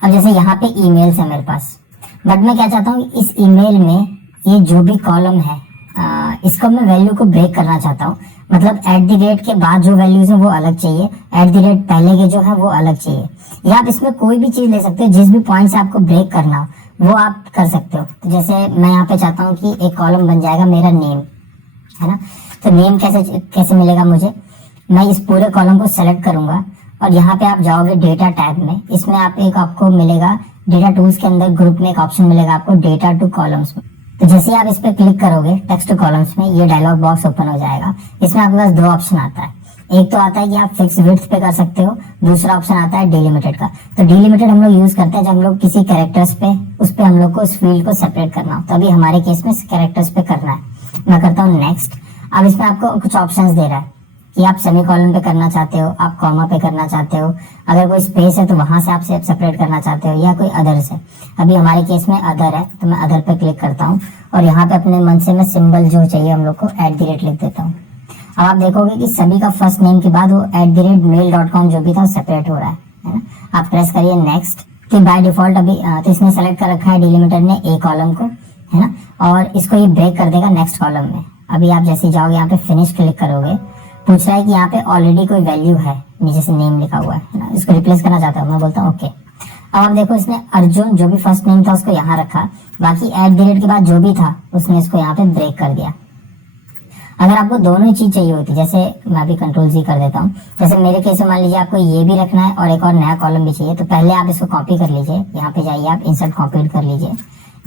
अब जैसे यहाँ पे ईमेल्स है मेरे पास, बट मैं क्या चाहता हूँ इस ईमेल में ये जो भी कॉलम है इसको मैं वैल्यू को ब्रेक करना चाहता हूँ। मतलब @ के बाद जो वैल्यूज है वो अलग चाहिए, @ पहले के जो है वो अलग चाहिए। या आप इसमें कोई भी चीज ले सकते हो, जिस भी पॉइंट से आपको ब्रेक करना हो वो आप कर सकते हो। तो जैसे मैं यहाँ पे चाहता हूँ कि एक कॉलम बन जाएगा मेरा नेम, है ना। तो नेम कैसे मिलेगा मुझे, मैं इस पूरे कॉलम को सेलेक्ट करूंगा और यहाँ पे आप जाओगे डेटा टैब में। इसमें आपको मिलेगा डेटा टूल्स के अंदर ग्रुप में एक ऑप्शन मिलेगा आपको डेटा टू कॉलम्स में। तो जैसे आप इस पे क्लिक करोगे टेक्स्ट टू कॉलम्स में, ये डायलॉग बॉक्स ओपन हो जाएगा। इसमें आपके पास 2 ऑप्शन आता है। एक तो आता है कि आप फिक्स विड्थ पे कर सकते हो, दूसरा ऑप्शन आता है डिलिमिटेड का। तो डिलिमिटेड हम लोग यूज करते हैं जब हम लोग किसी कैरेक्टर्स पे उस पे हम लोग को उस फील्ड को सेपरेट करना हो। तो अभी हमारे केस में कैरेक्टर्स पे करना है, मैं करता हूँ नेक्स्ट। अब इसमें आपको कुछ ऑप्शंस दे रहा है कि आप सेमीकोलन पे करना चाहते हो, आप कॉमा पे करना चाहते हो, अगर कोई स्पेस है तो वहां से आप सेपरेट करना चाहते हो, या कोई अदर से। अभी हमारे केस में अदर है तो मैं अदर पे क्लिक करता हूँ और यहाँ पे अपने मन से मैं सिंबल जो चाहिए हम लोग को @ लिख देता हूँ। अब आप देखोगे कि सभी का फर्स्ट नेम के बाद वो @mail.com जो भी था सेपरेट हो रहा है ना। आप प्रेस करिए नेक्स्ट। कि बाय डिफॉल्ट अभी तो इसने सेलेक्ट कर रखा है डिलिमिटेड ने A कॉलम को, है ना, और इसको ये ब्रेक कर देगा नेक्स्ट कॉलम में। अभी आप जैसे जाओगे यहाँ पे फिनिश क्लिक करोगे, पूछ रहा है कि यहाँ पे ऑलरेडी कोई वैल्यू है, नीचे से नेम लिखा हुआ है ना, इसको रिप्लेस करना चाहता हूँ। मैं बोलता हूँ ओके। अब आप देखो इसने अर्जुन जो भी फर्स्ट नेम था उसको यहाँ रखा, बाकी @ के बाद जो भी था उसने इसको यहाँ पे ब्रेक कर दिया। अगर आपको दोनों ही चीज चाहिए होती, जैसे मैं भी Ctrl+Z कर देता हूँ, जैसे मेरे केस में मान लीजिए आपको ये भी रखना है और एक और नया कॉलम भी चाहिए, तो पहले आप इसको कॉपी कर लीजिए, यहाँ पे जाइए आप इंसर्ट कॉपी कर लीजिए।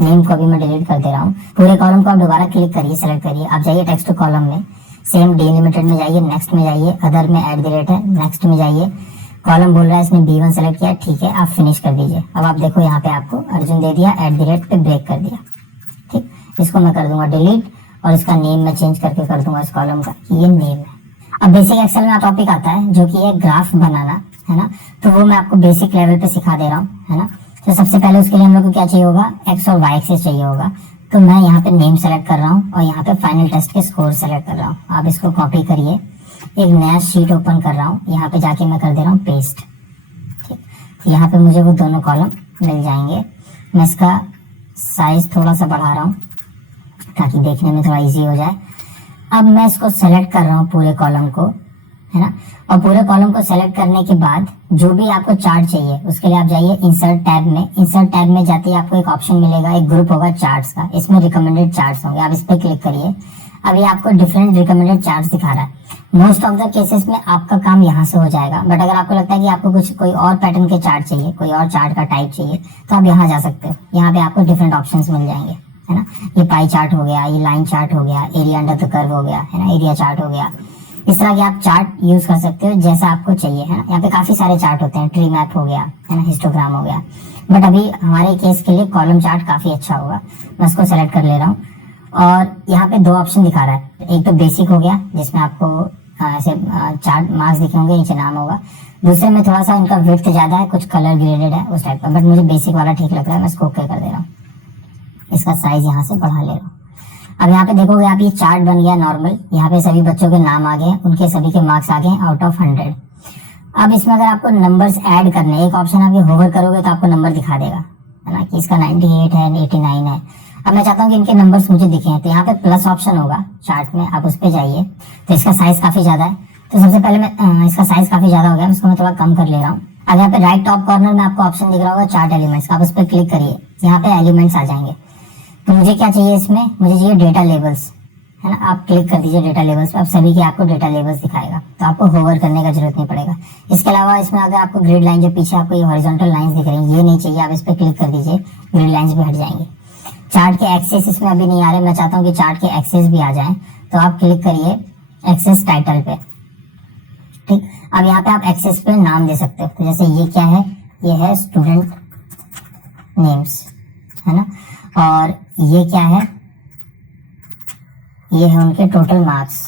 नेम को भी मैं डिलीट कर दे रहा हूँ। पूरे कॉलम को आप दोबारा क्लिक करिए, सेलेक्ट करिए, आप जाइए टेक्स्ट टू कॉलम में, सेम डिलिमिटेड में जाइए, नेक्स्ट में जाइए, अदर में @ है, नेक्स्ट में जाइए, कॉलम बोल रहा है इसने B1 सेलेक्ट किया, ठीक है, आप फिनिश कर दीजिए। अब आप देखो यहाँ पे आपको अर्जुन दे दिया, @ पे ब्रेक कर दिया, ठीक। इसको मैं कर दूंगा डिलीट और इसका नेम मैं चेंज करके कर दूंगा इस कॉलम का कि ये नेम है। अब बेसिक एक्सेल में टॉपिक आता है जो कि है ग्राफ बनाना, है ना, तो वो मैं आपको बेसिक लेवल पे सिखा दे रहा हूँ, है ना। तो सबसे पहले उसके लिए हम लोग को क्या चाहिए होगा, X और Y एक्सिस चाहिए होगा। तो मैं यहाँ पे नेम सेलेक्ट कर रहा हूँ और यहाँ पे फाइनल टेस्ट के स्कोर सेलेक्ट कर रहा हूँ। आप इसको कॉपी करिए, एक नया शीट ओपन कर रहा हूँ, यहाँ पे जाके मैं कर दे रहा हूँ पेस्ट, ठीक। तो यहाँ पे मुझे वो दोनों कॉलम मिल जाएंगे। मैं इसका साइज थोड़ा सा बढ़ा रहा हूँ ताकि देखने में थोड़ा इजी हो जाए। अब मैं इसको सेलेक्ट कर रहा हूँ पूरे कॉलम को, है ना, और पूरे कॉलम को सेलेक्ट करने के बाद जो भी आपको चार्ट चाहिए उसके लिए आप जाइए इंसर्ट टैब में। इंसर्ट टैब में जाते ही आपको एक ऑप्शन मिलेगा, एक ग्रुप होगा चार्ट्स का, इसमें रिकमेंडेड चार्ट्स होंगे, आप इस पर क्लिक करिए। अभी आपको डिफरेंट रिकमेंडेड चार्ट्स दिखा रहा है। मोस्ट ऑफ द केसेस में आपका काम यहाँ से हो जाएगा, बट अगर आपको लगता है कि आपको कुछ कोई और पैटर्न के चार्ट चाहिए, कोई और चार्ट का टाइप चाहिए, तो आप यहाँ जा सकते हो। यहाँ पे आपको डिफरेंट ऑप्शंस मिल जाएंगे, है ना। ये पाई चार्ट हो गया, ये लाइन चार्ट हो गया, एरिया अंडर द कर्व हो गया, है ना, एरिया चार्ट हो गया। इस तरह के आप चार्ट यूज कर सकते हो जैसा आपको चाहिए, है ना। यहाँ पे काफी सारे चार्ट होते हैं, ट्री मैप हो गया, है ना, हिस्टोग्राम हो गया, बट अभी हमारे केस के लिए कॉलम चार्ट काफी अच्छा होगा। मैं उसको सेलेक्ट कर ले रहा हूँ और यहाँ पे दो ऑप्शन दिखा रहा है। एक तो बेसिक हो गया जिसमें आपको ऐसे चार्ट मार्क्स दिखे होंगे, नीचे नाम होगा। दूसरे में थोड़ा सा इनका विड्थ ज्यादा है, कुछ कलर ग्रेडेड है उस टाइप का, बट मुझे बेसिक वाला ठीक लग रहा है। मैं इसको ओके कर दे रहा हूँ, इसका साइज यहाँ से बढ़ा ले रहा हूँ। अब यहाँ पे देखोगे आप, ये चार्ट बन गया नॉर्मल। यहाँ पे सभी बच्चों के नाम आ गए, उनके सभी के मार्क्स आ गए आउट ऑफ 100। अब इसमें अगर आपको नंबर्स ऐड करने, एक ऑप्शन आप ये होवर करोगे तो आपको नंबर दिखा देगा, है ना, कि इसका 98 है, 89 है। अब मैं चाहता हूँ कि इनके नंबर्स मुझे दिखे, तो यहाँ पे प्लस ऑप्शन होगा चार्ट में, आप उस पर जाइए। तो इसका साइज काफी ज्यादा है, तो सबसे पहले मैं इसका साइज काफी ज्यादा हो गया, इसको मैं थोड़ा कम कर ले रहा हूँ। अब यहाँ पे राइट टॉप कॉर्नर में आपको ऑप्शन दिख रहा होगा चार्ट एलिमेंट्स का, आप उस पर क्लिक करिए, यहाँ पे एलिमेंट्स आ जाएंगे। तो मुझे क्या चाहिए इसमें, मुझे चाहिए डेटा लेबल्स, है ना। आप क्लिक कर दीजिए डेटा लेबल्स पे, अब सभी के आपको डेटा लेबल्स दिखाएगा, तो आपको होवर करने का जरूरत नहीं पड़ेगा। इसके अलावा इसमें अगर आपको ग्रिड लाइन, जो पीछे आपको ये हॉरिजॉन्टल लाइंस दिख रही हैं, ये नहीं चाहिए, आप इस पे क्लिक कर दीजिए, ग्रिड लाइंस भी हट जाएंगे। चार्ट के एक्सेस इसमें अभी नहीं आ रहे, मैं चाहता हूँ कि चार्ट के एक्सेस भी आ जाए, तो आप क्लिक करिए एक्सेस टाइटल पे, ठीक। अब यहाँ पे आप एक्सेस पे नाम दे सकते हो, तो जैसे ये क्या है, ये है स्टूडेंट नेम्स, है ना। और ये क्या है, ये है उनके टोटल मार्क्स।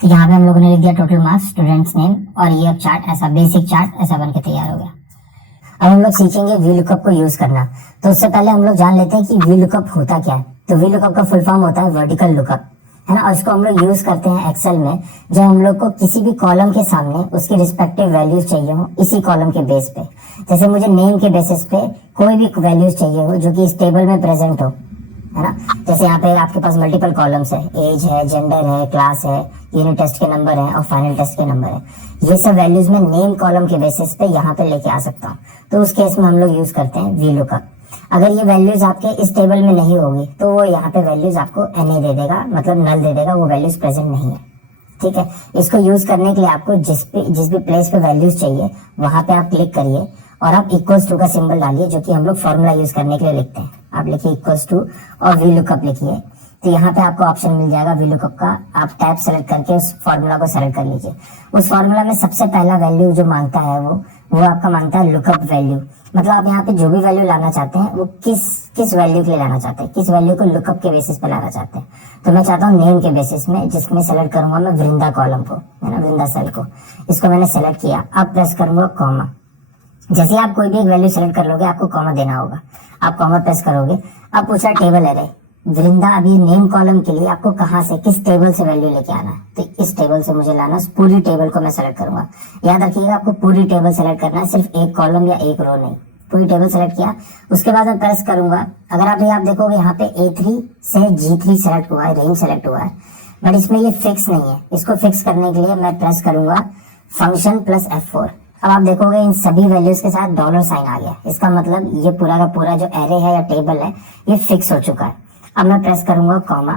तो यहाँ पे हम लोगों ने लिख दिया टोटल मार्क्स, स्टूडेंट्स नेम, और ये अब चार्ट ऐसा बेसिक चार्ट ऐसा बन के तैयार हो गया। अब हम लोग सीखेंगे वी लुकअप को यूज करना। तो उससे पहले हम लोग जान लेते हैं कि वी लुकअप होता क्या है। तो वी लुकअप का फुल फॉर्म होता है वर्टिकल लुकअप, है ना। और इसको हम लोग यूज करते हैं एक्सेल में, जब हम लोग को किसी भी कॉलम के सामने उसकी रिस्पेक्टिव वैल्यूज चाहिए हो इसी कॉलम के बेस पे। जैसे मुझे नेम के बेसिस पे कोई भी वैल्यूज चाहिए हो जो कि इस टेबल में प्रेजेंट हो, है ना। जैसे यहाँ पे आपके पास मल्टीपल कॉलम्स है, एज है, जेंडर है, क्लास है, यूनिट टेस्ट के नंबर है और फाइनल टेस्ट के नंबर है। ये सब वैल्यूज में नेम कॉलम के बेसिस पे यहाँ पे लेके आ सकता हूँ। तो उस केस में हम लोग यूज करते हैं वी लुकअप। अगर ये वैल्यूज आपके इस टेबल में नहीं होगी तो वो यहाँ पे वैल्यूज आपको NA दे देगा, मतलब नल दे देगा, वो वैल्यूज प्रेजेंट नहीं है, ठीक है। इसको यूज करने के लिए आपको जिस भी प्लेस पे वैल्यूज चाहिए वहां पे आप क्लिक करिए और आप इक्वल्स टू का सिंबल डालिए, जो कि हम लोग फॉर्मूला यूज करने के लिए लिखते हैं। आप लिखिए इक्वल्स टू और वी लुकअप लिखिए, तो यहाँ पे आपको ऑप्शन मिल जाएगा वी लुकअप का। आप टैब सेलेक्ट करके उस फॉर्मूला को सेलेक्ट कर लीजिए। उस फॉर्मूला में सबसे पहला वैल्यू जो मांगता है वो आपका मांगता है लुकअप वैल्यू। मतलब आप यहाँ पे जो भी वैल्यू लाना चाहते हैं वो किस वैल्यू के लिए लाना चाहते हैं, किस वैल्यू को लुकअप के बेसिस पे लाना चाहते हैं। तो मैं चाहता हूँ नेम के बेसिस में, जिसमें सेलेक्ट करूंगा मैं वृंदा कॉलम को, है ना, वृंदा सेल को। इसको मैंने सेलेक्ट किया, अब प्रेस करूंगा कॉमा। जैसे आप कोई भी एक वैल्यू सेलेक्ट कर लोगे आपको कॉमा देना होगा, आप कॉमा प्रेस करोगे। अब पूछा टेबल एरे, वृंदा अभी नेम कॉलम के लिए आपको कहाँ से, किस टेबल से वैल्यू लेके आना है, तो इस टेबल से मुझे लाना, पूरी टेबल को मैं सेलेक्ट करूंगा। याद रखिएगा आपको पूरी टेबल सेलेक्ट करना है, सिर्फ एक कॉलम या एक रो नहीं, पूरी टेबल सेलेक्ट किया। उसके बाद मैं प्रेस करूंगा। अगर आप देखोगे यहाँ पे A3 से G3 सेलेक्ट हुआ है, रेंज सेलेक्ट हुआ है, बट इसमें ये फिक्स नहीं है। इसको फिक्स करने के लिए मैं प्रेस करूंगा फंक्शन प्लस F4। अब आप देखोगे इन सभी वैल्यूज के साथ डॉलर साइन आ गया। इसका मतलब ये पूरा का पूरा जो एरे है या टेबल है ये फिक्स हो चुका है। अब मैं प्रेस करूंगा कॉमा।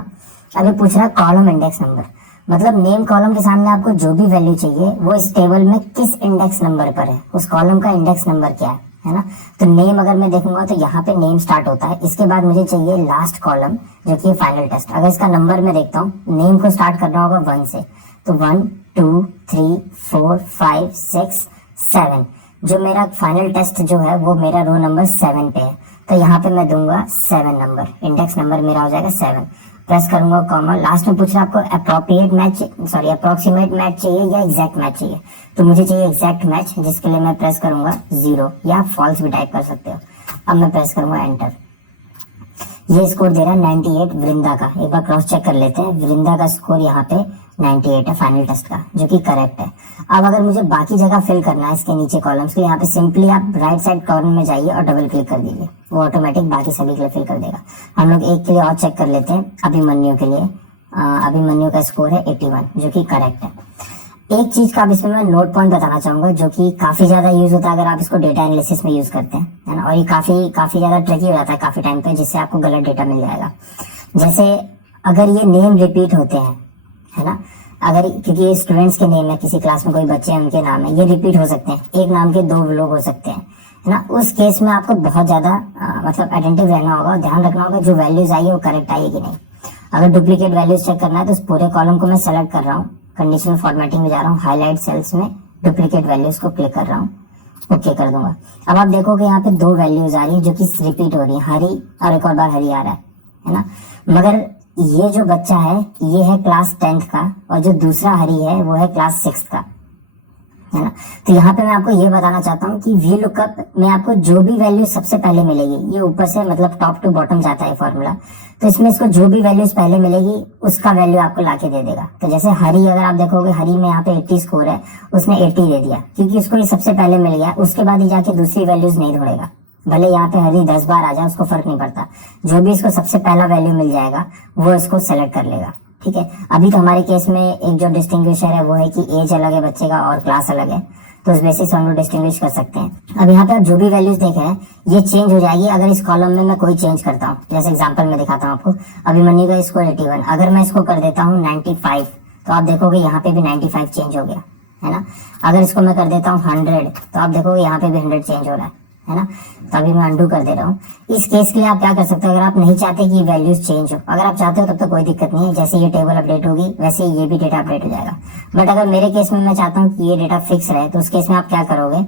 अभी पूछ रहा है कॉलम इंडेक्स नंबर, मतलब नेम कॉलम के सामने आपको जो भी वैल्यू चाहिए वो इस टेबल में किस इंडेक्स नंबर पर है, उस कॉलम का इंडेक्स नंबर क्या है ना। तो नेम अगर मैं देखूंगा तो यहाँ पे नेम स्टार्ट होता है, इसके बाद मुझे चाहिए लास्ट कॉलम जो कि फाइनल टेस्ट। अगर इसका नंबर मैं देखता हूँ, नेम को स्टार्ट करना होगा 1 से, तो 1 2 3 4 5 6 7। जो मेरा फाइनल टेस्ट जो है वो मेरा रो नंबर 7 पे है, तो यहाँ पे मैं दूंगा 7 नंबर, इंडेक्स नंबर मेरा हो जाएगा 7। प्रेस करूंगा कॉमा। लास्ट में पूछ रहा है आपको अप्रोक्सीमेट मैच चाहिए या एग्जैक्ट मैच चाहिए, तो मुझे चाहिए एग्जैक्ट मैच, जिसके लिए मैं प्रेस करूंगा 0 या फॉल्स भी टाइप कर सकते हो। अब मैं प्रेस करूंगा एंटर। ये स्कोर दे रहा है 98 वृंदा का। एक बार क्रॉस चेक कर लेते हैं, वृंदा का स्कोर यहाँ पे 98 है फाइनल टेस्ट का, जो कि करेक्ट है। अब अगर मुझे बाकी जगह फिल करना है इसके नीचे कॉलम्स के, यहाँ पे सिंपली आप राइट साइड कॉर्नर में जाइए और डबल क्लिक कर दीजिए, वो ऑटोमेटिक बाकी सभी के लिए फिल कर देगा। हम लोग एक के लिए और चेक कर लेते हैं, अभिमन्यु के लिए। अभिमन्यु का स्कोर है 81, जो कि करेक्ट है। एक चीज का अब इसमें मैं नोट पॉइंट बताना चाहूंगा जो कि काफी ज्यादा यूज होता है अगर आप इसको डेटा एनालिसिस में यूज करते हैं, है ना, और ये काफी काफी ज्यादा ट्रिकी हो जाता है काफी टाइम पे, जिससे आपको गलत डेटा मिल जाएगा। जैसे अगर ये नेम रिपीट होते हैं, है ना, अगर क्योंकि स्टूडेंट्स के नेम है, किसी क्लास में कोई बच्चे हैं उनके नाम है, ये रिपीट हो सकते हैं, एक नाम के दो लोग हो सकते हैं, है ना, उस केस में आपको बहुत ज्यादा मतलब अटेंटिव रहना होगा, ध्यान रखना होगा जो वैल्यूज आई है वो करेक्ट आई है कि नहीं। अगर डुप्लीकेट वैल्यूज चेक करना है तो उस पूरे कॉलम को मैं सेलेक्ट कर रहा हूँ, कंडीशनल फॉर्मेटिंग में जा रहा हूँ, हाईलाइट सेल्स में डुप्लीकेट वैल्यूज को क्लिक कर रहा हूँ, ओके कर दूंगा। अब आप देखोगे यहाँ पे दो वैल्यूज आ रही है जो कि रिपीट हो रही है, हरी और एक और बार हरी आ रहा है ना, मगर ये जो बच्चा है ये है क्लास 10th का और जो दूसरा हरी है वो है क्लास 6th का, है ना। तो यहाँ पे मैं आपको ये बताना चाहता हूँ कि वी लुकअप में आपको जो भी वैल्यू सबसे पहले मिलेगी, ये ऊपर से मतलब टॉप टू बॉटम जाता है फॉर्मूला, तो इसमें इसको जो भी वैल्यूज पहले मिलेगी उसका वैल्यू आपको लाके दे देगा। तो जैसे हरी, अगर आप देखोगे हरी में यहाँ पे 80 स्कोर है, उसने 80 दे दिया क्योंकि उसको ये सबसे पहले मिल गया, उसके बाद ही जाके दूसरी वैल्यूज नहीं ढूंढेगा, भले यहाँ पे हरी 10 बार आ जाए उसको फर्क नहीं पड़ता, जो भी इसको सबसे पहला वैल्यू मिल जाएगा वो इसको सेलेक्ट कर लेगा, ठीक है। अभी तो हमारे केस में एक जो डिस्टिंग्विशर है वो है कि एज अलग है बच्चे का और क्लास अलग है, तो उस बेसिस से हम लोग डिस्टिंग्विश कर सकते हैं। अब यहाँ पे आप जो भी वैल्यूज देख रहे हैं ये चेंज हो जाएगी अगर इस कॉलम में मैं कोई चेंज करता हूँ। जैसे एग्जांपल में दिखाता हूँ आपको, अभिमन्यु का स्कोर 81, अगर मैं इसको कर देता हूँ 95 तो आप देखोगे यहाँ पे भी 95 चेंज हो गया, है ना। अगर इसको मैं कर देता हूँ 100 तो आप देखोगे यहाँ पे भी 100 चेंज हो रहा है ना। तो अभी मैं अंडू कर दे रहा हूँ। इस केस के लिए आप क्या कर सकते हो, अगर आप नहीं चाहते कि वैल्यूज चेंज हो, अगर आप चाहते हो तब तो कोई दिक्कत नहीं है, जैसे ये टेबल अपडेट होगी वैसे ये भी डेटा अपडेट हो जाएगा। बट अगर मेरे केस में मैं चाहता हूँ कि ये डेटा फिक्स रहे, तो उस केस में आप क्या करोगे,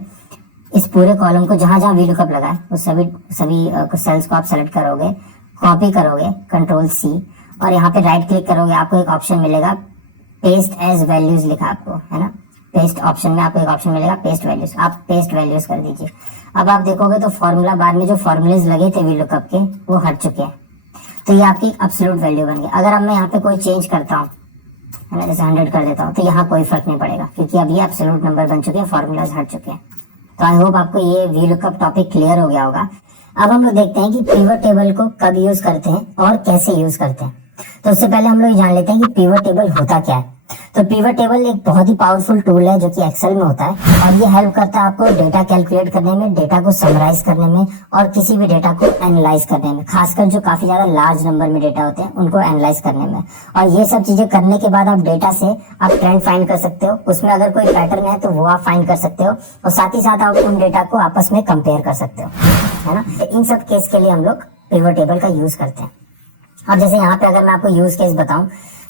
इस पूरे कॉलम को जहां जहां वी लुकअप लगा है उस सभी सेल्स को आप सेलेक्ट करोगे, कॉपी करोगे Ctrl+C और यहाँ पे राइट क्लिक करोगे, आपको एक ऑप्शन मिलेगा पेस्ट एज वैल्यूज लिखा आपको, है ना। पेस्ट ऑप्शन में आपको एक ऑप्शन मिलेगा पेस्ट वैल्यूज, आप पेस्ट वैल्यूज कर दीजिए। अब आप देखोगे तो फॉर्मूला बार में जो फॉर्मूलेज लगे थे वी लुकअप के वो हट चुके हैं, तो ये आपकी एब्सोल्यूट वैल्यू बन गई। अगर अब मैं यहाँ पे कोई चेंज करता हूँ, है ना, जैसे 100 कर देता हूँ, तो यहाँ कोई फर्क नहीं पड़ेगा क्योंकि अब ये एब्सोल्यूट नंबर बन चुके हैं, फॉर्मूलाज हट चुके हैं। तो आई होप आपको ये वी लुकअप टॉपिक क्लियर हो गया होगा। अब हम लोग देखते हैं कि पिवट टेबल को कब यूज करते हैं और कैसे यूज करते हैं। तो उससे पहले हम लोग जान लेते हैं कि पिवट टेबल होता क्या है। तो पिवट टेबल एक बहुत ही पावरफुल टूल है जो कि एक्सेल में होता है और ये हेल्प करता है आपको डेटा कैलकुलेट करने में, डेटा को समराइज करने में और किसी भी डेटा को एनालाइज करने में, खासकर जो काफी ज्यादा लार्ज नंबर में डेटा होते हैं उनको एनालाइज करने में। और ये सब चीजें करने के बाद आप डेटा से आप ट्रेंड फाइंड कर सकते हो, उसमें अगर कोई पैटर्न है तो वो आप फाइंड कर सकते हो और साथ ही साथ आप उन डेटा को आपस में कंपेयर कर सकते हो, है ना। तो इन सब केस के लिए हम लोग पिवट टेबल का यूज करते हैं। अब जैसे यहाँ पे अगर मैं आपको यूज केस बताऊं,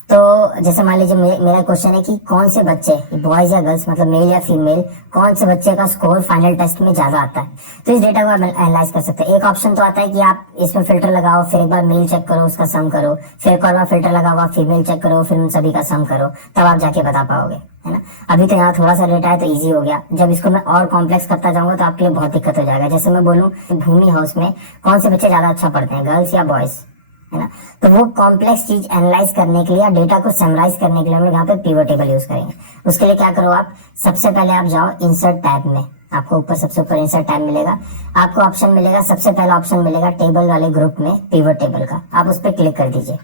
तो जैसे मान लीजिए मेरा क्वेश्चन है कि कौन से बच्चे, बॉयज या गर्ल्स, मतलब मेल या फीमेल, कौन से बच्चे का स्कोर फाइनल टेस्ट में ज्यादा आता है। तो इस डेटा को आप एनालाइज कर सकते हैं। एक ऑप्शन तो आता है कि आप इसमें फिल्टर लगाओ, फिर एक बार मेल चेक करो, उसका सम करो, फिर एक और बार फिल्टर लगाओ, आप फीमेल चेक करो, फिर उन सभी का सम करो, तब आप जाके बता पाओगे, है ना। अभी तो यहाँ थोड़ा सा डेटा है तो इजी हो गया, जब इसको मैं और कॉम्प्लेक्स करता जाऊंगा तो आपके लिए बहुत दिक्कत हो जाएगा। जैसे मैं बोलूँ भूमि हाउस में कौन से बच्चे ज्यादा अच्छा पढ़ते हैं, गर्ल्स या बॉयज, है ना। तो वो कॉम्प्लेक्स चीज एनालाइज करने के लिए या डेटा को समराइज करने के लिए हम लोग यहाँ पे पिवट टेबल यूज करेंगे। उसके लिए क्या करो, आप सबसे पहले आप जाओ इंसर्ट टैब में, आपको ऊपर सबसे ऊपर इंसर्ट टैब मिलेगा, आपको ऑप्शन मिलेगा, सबसे पहला ऑप्शन मिलेगा टेबल वाले ग्रुप में पिवट टेबल का, आप उस पर क्लिक कर दीजिए।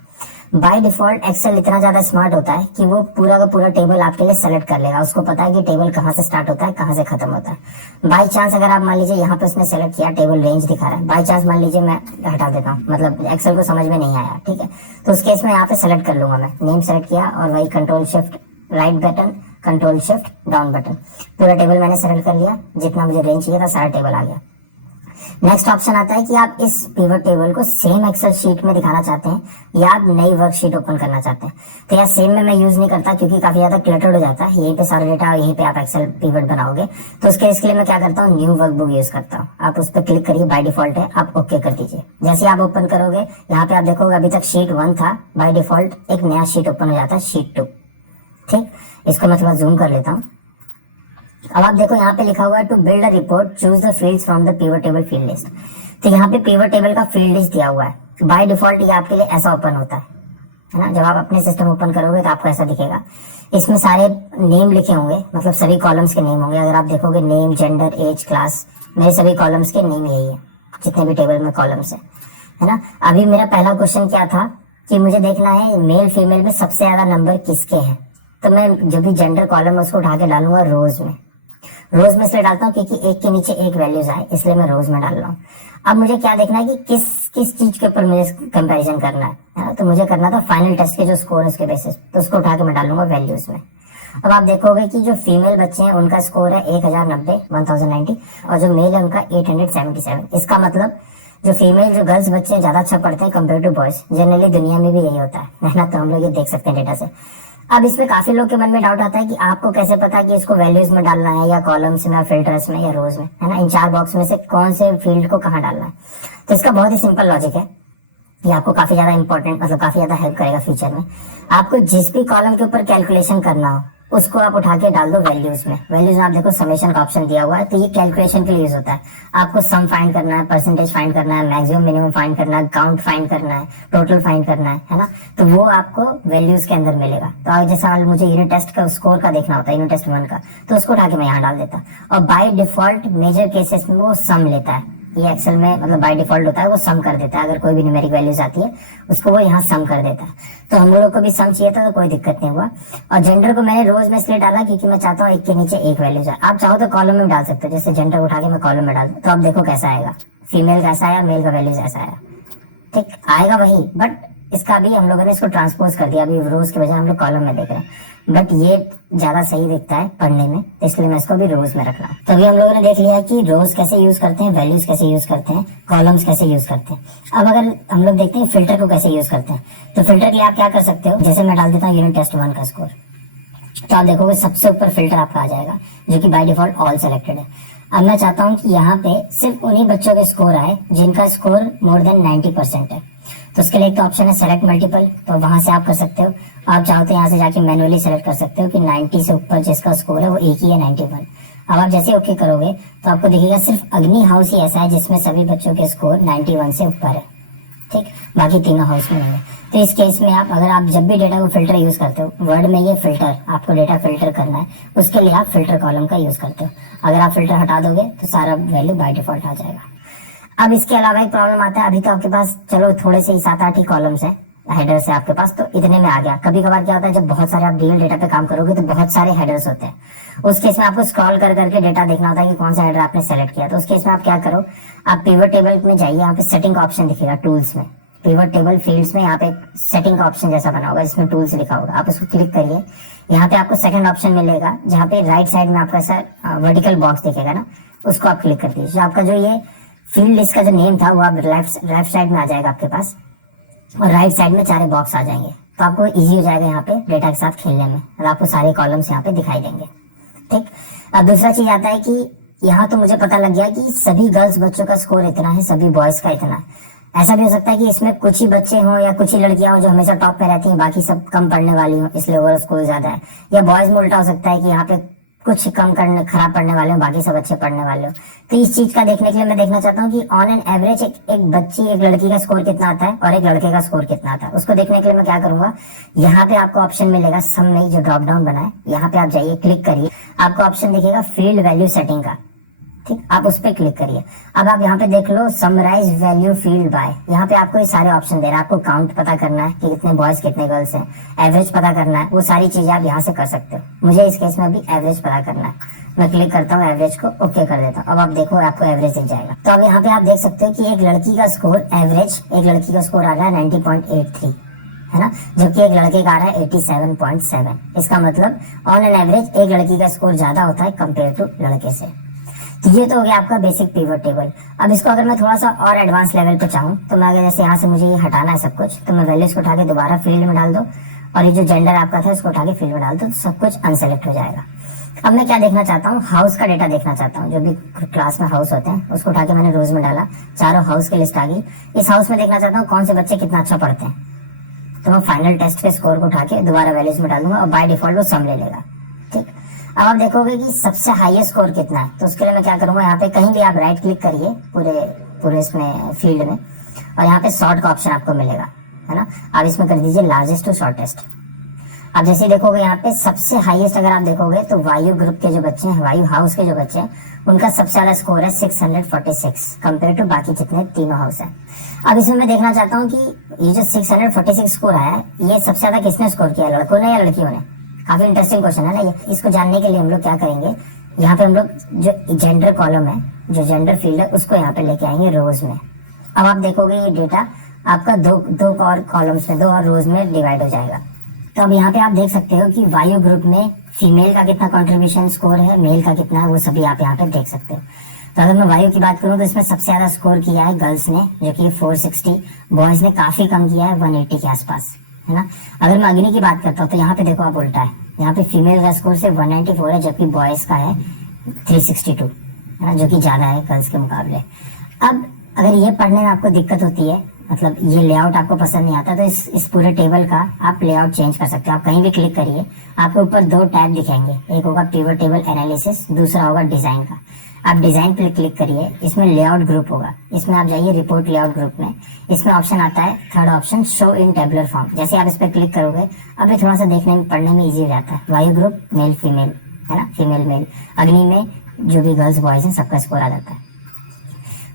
बाय डिफॉल्ट एक्सेल इतना ज्यादा स्मार्ट होता है कि वो पूरा का पूरा टेबल आपके लिए सेलेक्ट कर लेगा, उसको पता है कि टेबल कहाँ से स्टार्ट होता है कहाँ से खत्म होता है। बाय चांस अगर आप मान लीजिए यहाँ पे उसने सेलेक्ट किया टेबल रेंज दिखा रहा है, बाय चांस मान लीजिए मैं हटा देता हूँ, मतलब एक्सेल को समझ में नहीं आया, ठीक है, तो उस केस में यहाँ पे सेलेक्ट कर लूंगा, मैं नेम सेलेक्ट किया और वही Ctrl+Shift+राइट बटन, Ctrl+Shift+डाउन बटन, पूरा टेबल मैंने सेलेक्ट कर लिया, जितना मुझे रेंज चाहिए था सारा टेबल आ गया। नेक्स्ट ऑप्शन आता है कि आप इस पिवट टेबल को सेम एक्सेल शीट में दिखाना चाहते हैं या आप नई वर्कशीट ओपन करना चाहते हैं। तो यहाँ सेम में मैं यूज नहीं करता क्योंकि काफी ज्यादा क्लटर्ड हो जाता है, यहीं पे सारा डेटा, यहीं पे आप एक्सेल पिवट बनाओगे। तो उसके इसके लिए मैं क्या करता हूँ, न्यू वर्कबुक यूज करता हूँ। आप उस पर क्लिक करिए, बाय डिफॉल्ट है, आप ओके कर दीजिए। जैसे आप ओपन करोगे यहाँ पे आप देखोगे अभी तक शीट 1 था, बाय डिफॉल्ट एक नया शीट ओपन हो जाता है, शीट 2, ठीक। इसको मैं थोड़ा जूम कर लेता हूँ। अब आप देखो यहाँ पे लिखा हुआ है to build a report choose the fields from the pivot table field list. तो यहाँ पे पिवट टेबल का फील्ड लिस्ट दिया हुआ है, बाय डिफॉल्ट ये आपके लिए ऐसा ओपन होता है ना। जब आप अपने सिस्टम ओपन करोगे तो आपको ऐसा दिखेगा, इसमें सारे नेम लिखे होंगे, मतलब सभी कॉलम्स के नेम होंगे। अगर आप देखोगे नेम, जेंडर, एज, क्लास, मेरे सभी कॉलम्स के नेम यही है, जितने भी टेबल में कॉलम्स है ना। अभी मेरा पहला क्वेश्चन क्या था कि मुझे देखना है मेल फीमेल में सबसे ज्यादा नंबर किसके हैं, तो मैं जो भी जेंडर कॉलम है उसको उठा के डालूंगा रोज में। रोज में इसलिए डालता हूँ क्योंकि एक के नीचे एक वैल्यूज आए, इसलिए मैं रोज में डाल रहा हूँ। अब मुझे क्या देखना है कि किस किस चीज के ऊपर मुझे कंपैरिजन करना है ना? तो मुझे करना था फाइनल टेस्ट के जो स्कोर है उसके बेसिस, तो उसको उठा के मैं डालूंगा वैल्यूज में। अब आप देखोगे कि जो फीमेल बच्चे हैं उनका स्कोर है 1090 और जो मेल है उनका 877। इसका मतलब जो फीमेल जो गर्ल्स बच्चे हैं ज्यादा अच्छा पढ़ते हैं कंपेयर टू बॉयज। जनरली दुनिया में भी यही होता है ना? तो हम लोग ये देख सकते हैं डेटा से। अब इसमें काफी लोग के मन में डाउट आता है कि आपको कैसे पता कि इसको वैल्यूज में डालना है या कॉलम्स में, फिल्टर्स में या रोज में, है ना? इन 4 बॉक्स में से कौन से फील्ड को कहाँ डालना है। तो इसका बहुत ही सिंपल लॉजिक है, ये आपको काफी ज्यादा इंपॉर्टेंट, मतलब काफी ज्यादा हेल्प करेगा फ्यूचर में। आपको जिस भी कॉलम के ऊपर कैलकुलेशन करना हो उसको आप उठा के डाल दो वैल्यूज में। वैल्यूज में आप देखो समेशन का ऑप्शन दिया हुआ है, तो ये कैलकुलेशन के लिए यूज होता है। आपको सम फाइंड करना है, परसेंटेज फाइंड करना है, मैक्सिमम मिनिमम फाइंड करना है, काउंट फाइंड करना है, टोटल फाइंड करना है ना? तो वो आपको वैल्यूज के अंदर मिलेगा। तो जैसा मुझे यूनिट टेस्ट का स्कोर का देखना होता है, यूनिट टेस्ट 1 का, तो उसको उठा के मैं यहाँ डाल देता। और बाय डिफॉल्ट मेजर केसेस में वो सम लेता है। ये एक्सेल में मतलब बाय डिफॉल्ट होता है, वो सम कर देता है। अगर कोई भी न्यूमेरिक वैल्यूज आती है उसको वो यहाँ सम कर देता है। तो हम लोगों को भी सम चाहिए था, तो कोई दिक्कत नहीं हुआ। और जेंडर को मैंने रोज में इसलिए डाला क्योंकि मैं चाहता हूँ एक के नीचे एक वैल्यूज है। आप चाहो तो कॉलम में डाल सकते हो, जैसे जेंडर उठा के मैं कॉलम में डाल दूं, तो आप देखो कैसा आएगा, फीमेल कैसा आया, मेल का वैल्यूज ऐसा आया। ठीक आएगा वही, बट इसका भी हम लोगों ने इसको ट्रांसपोज कर दिया। अभी रोज के बजाय हम लोग कॉलम में देख रहे हैं, बट ये ज्यादा सही दिखता है पढ़ने में, इसलिए मैं इसको भी रोज में रख रहा हूँ। तो अभी हम लोगों ने देख लिया कि रोज कैसे यूज करते हैं, वैल्यूज कैसे यूज करते हैं, कॉलम्स कैसे यूज करते हैं। अब अगर हम लोग देखते हैं फिल्टर को कैसे यूज करते हैं, तो फिल्टर के लिए आप क्या कर सकते हो, जैसे मैं डाल देता हूँ यूनिट टेस्ट 1 का स्कोर, तो आप देखोगे सबसे ऊपर फिल्टर आपका आ जाएगा जो कि बाय डिफॉल्ट ऑल सेलेक्टेड है। अब मैं चाहता हूँ कि यहाँ पे सिर्फ उन्हीं बच्चों के स्कोर आए जिनका स्कोर मोर देन 90% है। तो उसके लिए एक तो ऑप्शन है सेलेक्ट मल्टीपल, तो वहां से आप कर सकते हो। आप चाहो तो यहाँ से जाके मैनुअली सेलेक्ट कर सकते हो कि 90 से ऊपर जिसका स्कोर है वो एक ही है, 91। अब आप जैसे ओके करोगे तो आपको दिखेगा सिर्फ अग्नि हाउस ही ऐसा है जिसमें सभी बच्चों के स्कोर 91 से ऊपर है। ठीक, बाकी तीनों हाउस में नहीं है। तो इस केस में आप अगर आप जब भी डेटा को फिल्टर यूज करते हो, वर्ड में ये फिल्टर आपको डेटा फिल्टर करना है, उसके लिए आप फिल्टर कॉलम का यूज करते हो। अगर आप फिल्टर हटा दोगे तो सारा वैल्यू बाय डिफॉल्ट आ जाएगा। अब इसके अलावा एक प्रॉब्लम आता है, अभी तो आपके पास चलो थोड़े से ही 7-8 ही कॉलम्स है, हेडर्स है आपके पास, तो इतने में आ गया। कभी कभार क्या होता है, जब बहुत सारे आप डीएल डेटा पे काम करोगे तो बहुत सारे हेडर्स होते हैं। उस केस में आपको स्क्रॉल कर करके डेटा देखना होता है कि कौन सा हेडर आपने सेलेक्ट किया। तो उस केस में आप क्या करो, आप पिवट टेबल में जाइए, यहाँ पे सेटिंग का ऑप्शन दिखेगा टूल्स में, पिवट टेबल फील्ड्स में यहाँ पे सेटिंग का ऑप्शन जैसा बना होगा जिसमें टूल्स लिखा होगा, आप उसको क्लिक करिए। यहाँ पे आपको सेकंड ऑप्शन मिलेगा जहाँ पे राइट साइड में आपका ऐसा वर्टिकल बॉक्स दिखेगा ना, उसको आप क्लिक कर दीजिए। आपका जो ये फील्ड लिस्ट का जो नेम था वो आप लेफ्ट साइड में आ जाएगा आपके पास, और राइट साइड में 4 बॉक्स आ जाएंगे। तो आपको इजी हो जाएगा यहाँ पे डेटा के साथ खेलने में, और आपको सारे कॉलम्स यहाँ पे दिखाई देंगे। ठीक, अब दूसरा चीज आता है कि यहाँ तो मुझे पता लग गया कि सभी गर्ल्स बच्चों का स्कोर इतना है, सभी बॉयज का इतना है। ऐसा भी हो सकता है कि इसमें कुछ ही बच्चे हों या कुछ ही लड़कियां हों जो हमेशा टॉप पे रहती हैं, बाकी सब कम पढ़ने वाली हों, इसलिए ओवरऑल स्कोर ज्यादा है। या बॉयज में उल्टा हो सकता है कि यहाँ पे कुछ कम खराब पढ़ने वाले हो, बाकी सब अच्छे पढ़ने वाले हो। तो इस चीज का देखने के लिए मैं देखना चाहता हूँ कि ऑन एन एवरेज एक बच्ची, एक लड़की का स्कोर कितना आता है और एक लड़के का स्कोर कितना आता है। उसको देखने के लिए मैं क्या करूंगा, यहाँ पे आपको ऑप्शन मिलेगा सम में जो ड्रॉप डाउन बना है, यहाँ पे आप जाइए, क्लिक करिए, आपको ऑप्शन दिखेगा फील्ड वैल्यू सेटिंग का। ठीक, आप उस पर क्लिक करिए। अब आप यहाँ पे देख लो समराइज वैल्यू फील्ड बाय, यहाँ पे आपको ये सारे ऑप्शन दे रहा है। आपको काउंट पता करना है कि कितने बॉयज कितने गर्ल्स हैं, एवरेज पता करना है, वो सारी चीजें आप यहाँ से कर सकते हो। मुझे इस केस में अभी एवरेज पता करना है, मैं क्लिक करता हूँ एवरेज को, ओके कर देता हूँ। अब आप देखो आपको एवरेज दिख जाएगा। तो अब यहाँ पे आप देख सकते हो कि एक लड़की का स्कोर एवरेज, एक लड़की का स्कोर आ रहा है 90.83 है ना, जबकि एक लड़के का आ रहा है 87.7। इसका मतलब ऑन एन एवरेज एक लड़की का स्कोर ज्यादा होता है कंपेयर टू लड़के से। तो ये तो हो गया आपका बेसिक पिवट टेबल। अब इसको अगर मैं थोड़ा सा और एडवांस लेवल पे चाहूँ तो मैं अगर जैसे यहाँ से मुझे ये हटाना है सब कुछ, तो मैं वैल्यूज को उठा के दोबारा फील्ड में डाल दो, और ये जो जेंडर आपका था इसको उठा के फील्ड में डाल दो, तो सब कुछ अनसेलेक्ट हो जाएगा। अब मैं क्या देखना चाहता हूँ, हाउस का डेटा देखना चाहता हूँ। जो भी क्लास में हाउस होते हैं उसको उठा के मैंने रोज में डाला, चारों हाउस की लिस्ट आ गई। इस हाउस में देखना चाहता हूँ कौन से बच्चे कितना अच्छा पढ़ते हैं, तो मैं फाइनल टेस्ट के स्कोर को उठा के दोबारा वैल्यूज में डाल दूंगा, और बाय डिफॉल्ट वो सम ले लेगा। ठीक, अब आप देखोगे कि सबसे हाईएस्ट स्कोर कितना है, तो उसके लिए मैं क्या करूंगा, यहाँ पे कहीं भी आप राइट क्लिक करिए पूरे इसमें फील्ड में, और यहाँ पे सॉर्ट का ऑप्शन आपको मिलेगा, है ना। आप इसमें कर दीजिए लार्जेस्ट टू शॉर्टेस्ट। अब जैसे देखोगे यहाँ पे सबसे हाईएस्ट अगर आप देखोगे तो वायु ग्रुप के जो बच्चे हैं, वायु हाउस के जो बच्चे हैं, उनका सबसे ज्यादा स्कोर है 646 कंपेयर टू बाकी जितने तीनों हाउस हैं। अब इसमें मैं देखना चाहता हूँ कि ये जो 646 स्कोर आया है, ये सबसे ज्यादा किसने स्कोर किया, लड़कों ने या लड़कियों ने। काफी इंटरेस्टिंग क्वेश्चन है ना ये। इसको जानने के लिए हम लोग क्या करेंगे, यहाँ पे हम लोग जो जेंडर कॉलम है, जो जेंडर फील्ड है, उसको यहाँ पे लेके आएंगे रोज में। अब आप देखोगे ये डेटा आपका दो और कॉलम्स में, 2 और रोज में डिवाइड हो जाएगा। तो अब यहाँ पे आप देख सकते हो कि वायु ग्रुप में फीमेल का कितना कंट्रीब्यूशन स्कोर है, मेल का कितना है, वो सभी आप यहाँ पे देख सकते हो। तो अगर मैं वायु की बात करूँ तो इसमें सबसे ज्यादा स्कोर किया है गर्ल्स ने, जो कि 460, बॉयज ने काफी कम किया है 180 के आसपास, है ना। अगर मैं अग्नि की बात करता हूँ तो यहाँ पे देखो आप उल्टा है, यहाँ पे फीमेल का स्कोर सिर्फ 194 है, जबकि बॉयज का है 362, है ना, जो कि ज्यादा है गर्ल्स के मुकाबले। अब अगर ये पढ़ने में आपको दिक्कत होती है, मतलब ये लेआउट आपको पसंद नहीं आता, तो इस पूरे टेबल का आप लेआउट चेंज कर सकते हो। आप कहीं भी क्लिक करिए, आपको ऊपर 2 टैब दिखेंगे, एक होगा पिवट टेबल एनालिसिस, दूसरा होगा डिजाइन का। आप डिजाइन पे क्लिक करिए, इसमें लेआउट ग्रुप होगा, इसमें आप जाइए रिपोर्ट लेआउट ग्रुप में, इसमें ऑप्शन आता है third option show in tabular form. जैसे आप इस पर क्लिक करोगे, अब ये थोड़ा सा देखने में पढ़ने में इजी हो जाता है। वायु ग्रुप मेल फीमेल, है ना, फीमेल मेल। अग्नि में जो भी गर्ल्स बॉयज हैं सबका स्कोर आ जाता है।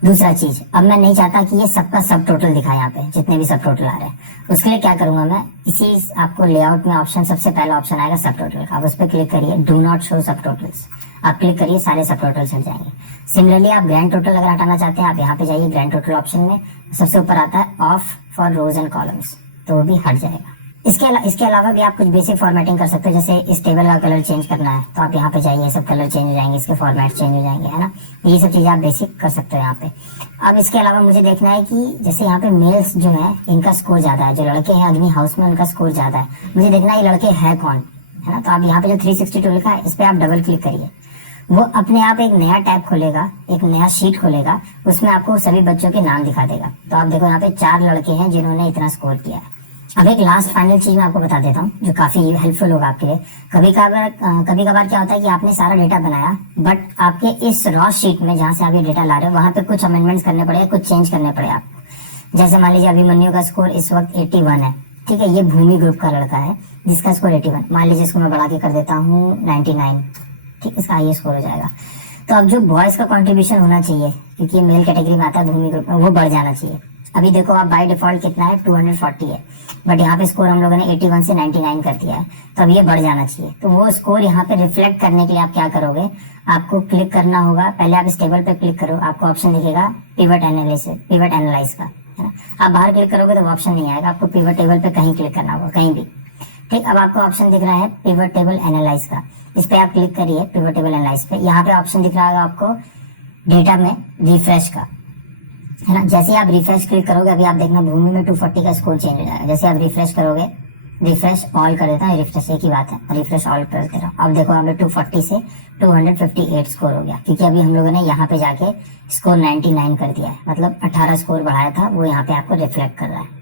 दूसरा चीज, अब मैं नहीं चाहता कि ये सबका सब टोटल दिखाए, यहाँ पे जितने भी सब टोटल आ रहे हैं, उसके लिए क्या करूंगा मैं, इसी आपको लेआउट में ऑप्शन, सबसे पहला ऑप्शन आएगा सब टोटल का, आप उस पर क्लिक करिए, डू नॉट शो सब टोटल्स, आप क्लिक करिए, सारे सब टोटल चल जाएंगे। सिमिलरली आप ग्रैंड टोटल अगर हटाना चाहते हैं, आप यहाँ पे जाइए ग्रैंड टोटल ऑप्शन में, सबसे ऊपर आता है of for rows and columns, तो वो भी हट जाएगा। इसके अलावा भी आप कुछ बेसिक फॉर्मेटिंग कर सकते हो, जैसे इस टेबल का कलर चेंज करना है तो आप यहाँ पे जाइए, सब कलर चेंज हो जाएंगे, इसके फॉर्मेट चेंज हो जाएंगे, है ना। ये सब चीजें आप बेसिक कर सकते हो यहाँ पे। अब इसके अलावा मुझे देखना है कि जैसे यहाँ पे मेल्स जो है इनका स्कोर ज्यादा है, जो लड़के हैं अग्नि हाउस में उनका स्कोर ज्यादा है, मुझे देखना है ये लड़के है कौन, है ना। तो आप यहाँ पे जो 362 लिखा है, इस पे आप डबल क्लिक करिए, वो अपने आप एक नया टैब खोलेगा, एक नया शीट खोलेगा, उसमें आपको सभी बच्चों के नाम दिखा देगा। तो आप देखो यहाँ पे 4 लड़के हैं जिन्होंने इतना स्कोर किया है। अब एक लास्ट फाइनल चीज मैं आपको बता देता हूँ जो काफी हेल्पफुल होगा आपके लिए। कभी कभार क्या होता है कि आपने सारा डेटा बनाया, बट आपके इस रॉ शीट में जहाँ से आप ये डेटा ला रहे हो, वहां पे कुछ अमेंडमेंट्स करने पड़े, कुछ चेंज करने पड़े आपको। जैसे मान लीजिए अभिमन्यु का स्कोर इस वक्त 81 है, ठीक है, ये भूमि ग्रुप का लड़का है जिसका स्कोर 81, मान लीजिए इसको मैं बढ़ा के कर देता हूँ 99, ठीक, इसका हाईएस्ट स्कोर हो जाएगा। तो अब जो बॉयज का कॉन्ट्रीब्यूशन होना चाहिए, क्योंकि ये मेल कैटेगरी में आता है भूमि ग्रुप में, वो बढ़ जाना चाहिए। अभी देखो आप बाय डिफॉल्ट कितना है, 240 है, बट यहाँ पे स्कोर हम लोगों ने 81 से 99 कर दिया है, तो अब ये बढ़ जाना चाहिए। तो वो स्कोर यहाँ पे रिफ्लेक्ट करने के लिए आप क्या करोगे, आपको क्लिक करना होगा, पहले आप इस टेबल पे क्लिक करो, आपको ऑप्शन दिखेगा पिवट एनालिसिस, पिवट एनालाइज का, है ना। आप बाहर क्लिक करोगे तो ऑप्शन नहीं आएगा, आपको पिवट टेबल पे कहीं क्लिक करना होगा, कहीं भी, ठीक। अब आपको ऑप्शन दिख रहा है पिवट टेबल एनालाइज का, इस पे आप क्लिक करिए, पिवट टेबल एनालाइज पे। यहाँ पे ऑप्शन दिख रहा है आपको डेटा में रिफ्रेश का, है ना। जैसे आप रिफ्रेश क्लिक करोगे, अभी आप देखना भूमि में 240 का स्कोर चेंज हो जाएगा। जैसे आप रिफ्रेश करोगे, रिफ्रेश ऑल कर देता हूँ, रिफ्रेश एक ही बात है, रिफ्रेश ऑल कर देता हूँ। अब देखो हमें 240 से 258 स्कोर हो गया, क्योंकि अभी हम लोगों ने यहाँ पे जाके स्कोर 99 कर दिया है, मतलब 18 स्कोर बढ़ाया था, वो यहाँ पे आपको रिफ्लेक्ट कर रहा है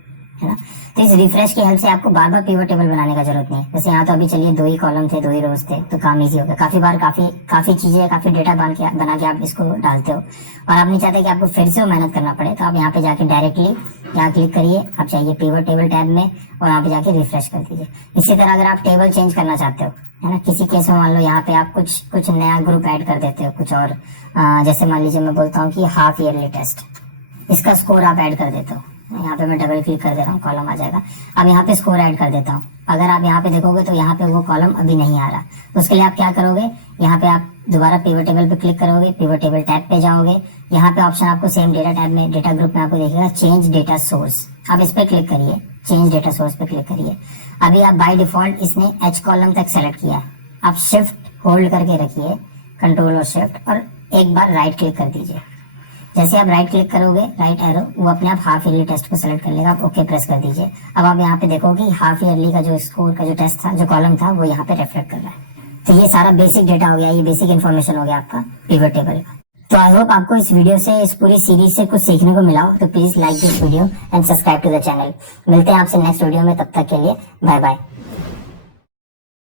ना। तो इस रिफ्रेश की हेल्प से आपको बार बार पिवट टेबल बनाने का जरूरत नहीं है। जैसे यहाँ तो अभी चलिए 2 ही कॉलम थे, 2 ही रोज थे, तो काम इजी हो गया। काफी बार काफी चीजें, काफी डेटा बना के आप इसको डालते हो और आप नहीं चाहते कि आपको फिर से मेहनत करना पड़े, तो आप यहाँ पे जाके डायरेक्टली यहाँ क्लिक करिए, आप चाहिए पिवट टेबल टैब में और यहाँ पे जाके रिफ्रेश कर दीजिए। इसी तरह अगर आप टेबल चेंज करना चाहते हो, है ना, किसी केस में मान लो यहाँ पे आप कुछ नया ग्रुप ऐड कर देते हो, कुछ और, जैसे मान लीजिए मैं बोलता हूँ कि हाफ ईयरली टेस्ट, इसका स्कोर आप ऐड कर देते हो। यहाँ पे मैं डबल क्लिक कर दे रहा हूँ, कॉलम आ जाएगा। अब यहाँ पे स्कोर ऐड कर देता हूँ। अगर आप यहाँ पे देखोगे तो यहाँ पे वो कॉलम अभी नहीं आ रहा, उसके लिए आप क्या करोगे, यहाँ पे आप दोबारा पिवट टेबल पे क्लिक करोगे, पिवट टेबल टैब पे जाओगे, यहाँ पे ऑप्शन आपको सेम डेटा टैब में, डेटा ग्रुप में आपको दिखेगा चेंज डेटा सोर्स, आप इस पे क्लिक करिए, चेंज डेटा सोर्स पे क्लिक करिए। अभी आप बाय डिफॉल्ट इसने एच कॉलम तक सेलेक्ट किया है, आप शिफ्ट होल्ड करके रखिए, कंट्रोल और शिफ्ट, और एक बार राइट क्लिक कर दीजिए। जैसे आप राइट क्लिक करोगे, राइट एरो, वो अपने आप हाफ ईयरली टेस्ट को सेलेक्ट कर लेगा, आप ओके प्रेस कर दीजिए। अब आप यहाँ पे देखोगे हाफ ईयरली का जो स्कोर का जो टेस्ट था, जो कॉलम था, वो यहाँ पे रिफ्लेक्ट कर रहा है। तो ये सारा बेसिक डेटा हो गया, ये बेसिक इन्फॉर्मेशन हो गया आपका पिवट टेबल का। तो आई होप आपको इस वीडियो से, इस पूरी सीरीज से कुछ सीखने को मिला हो। तो please like this video and subscribe to the channel. मिलते हैं आपसे नेक्स्ट वीडियो में, तब तक के लिए बाय बाय।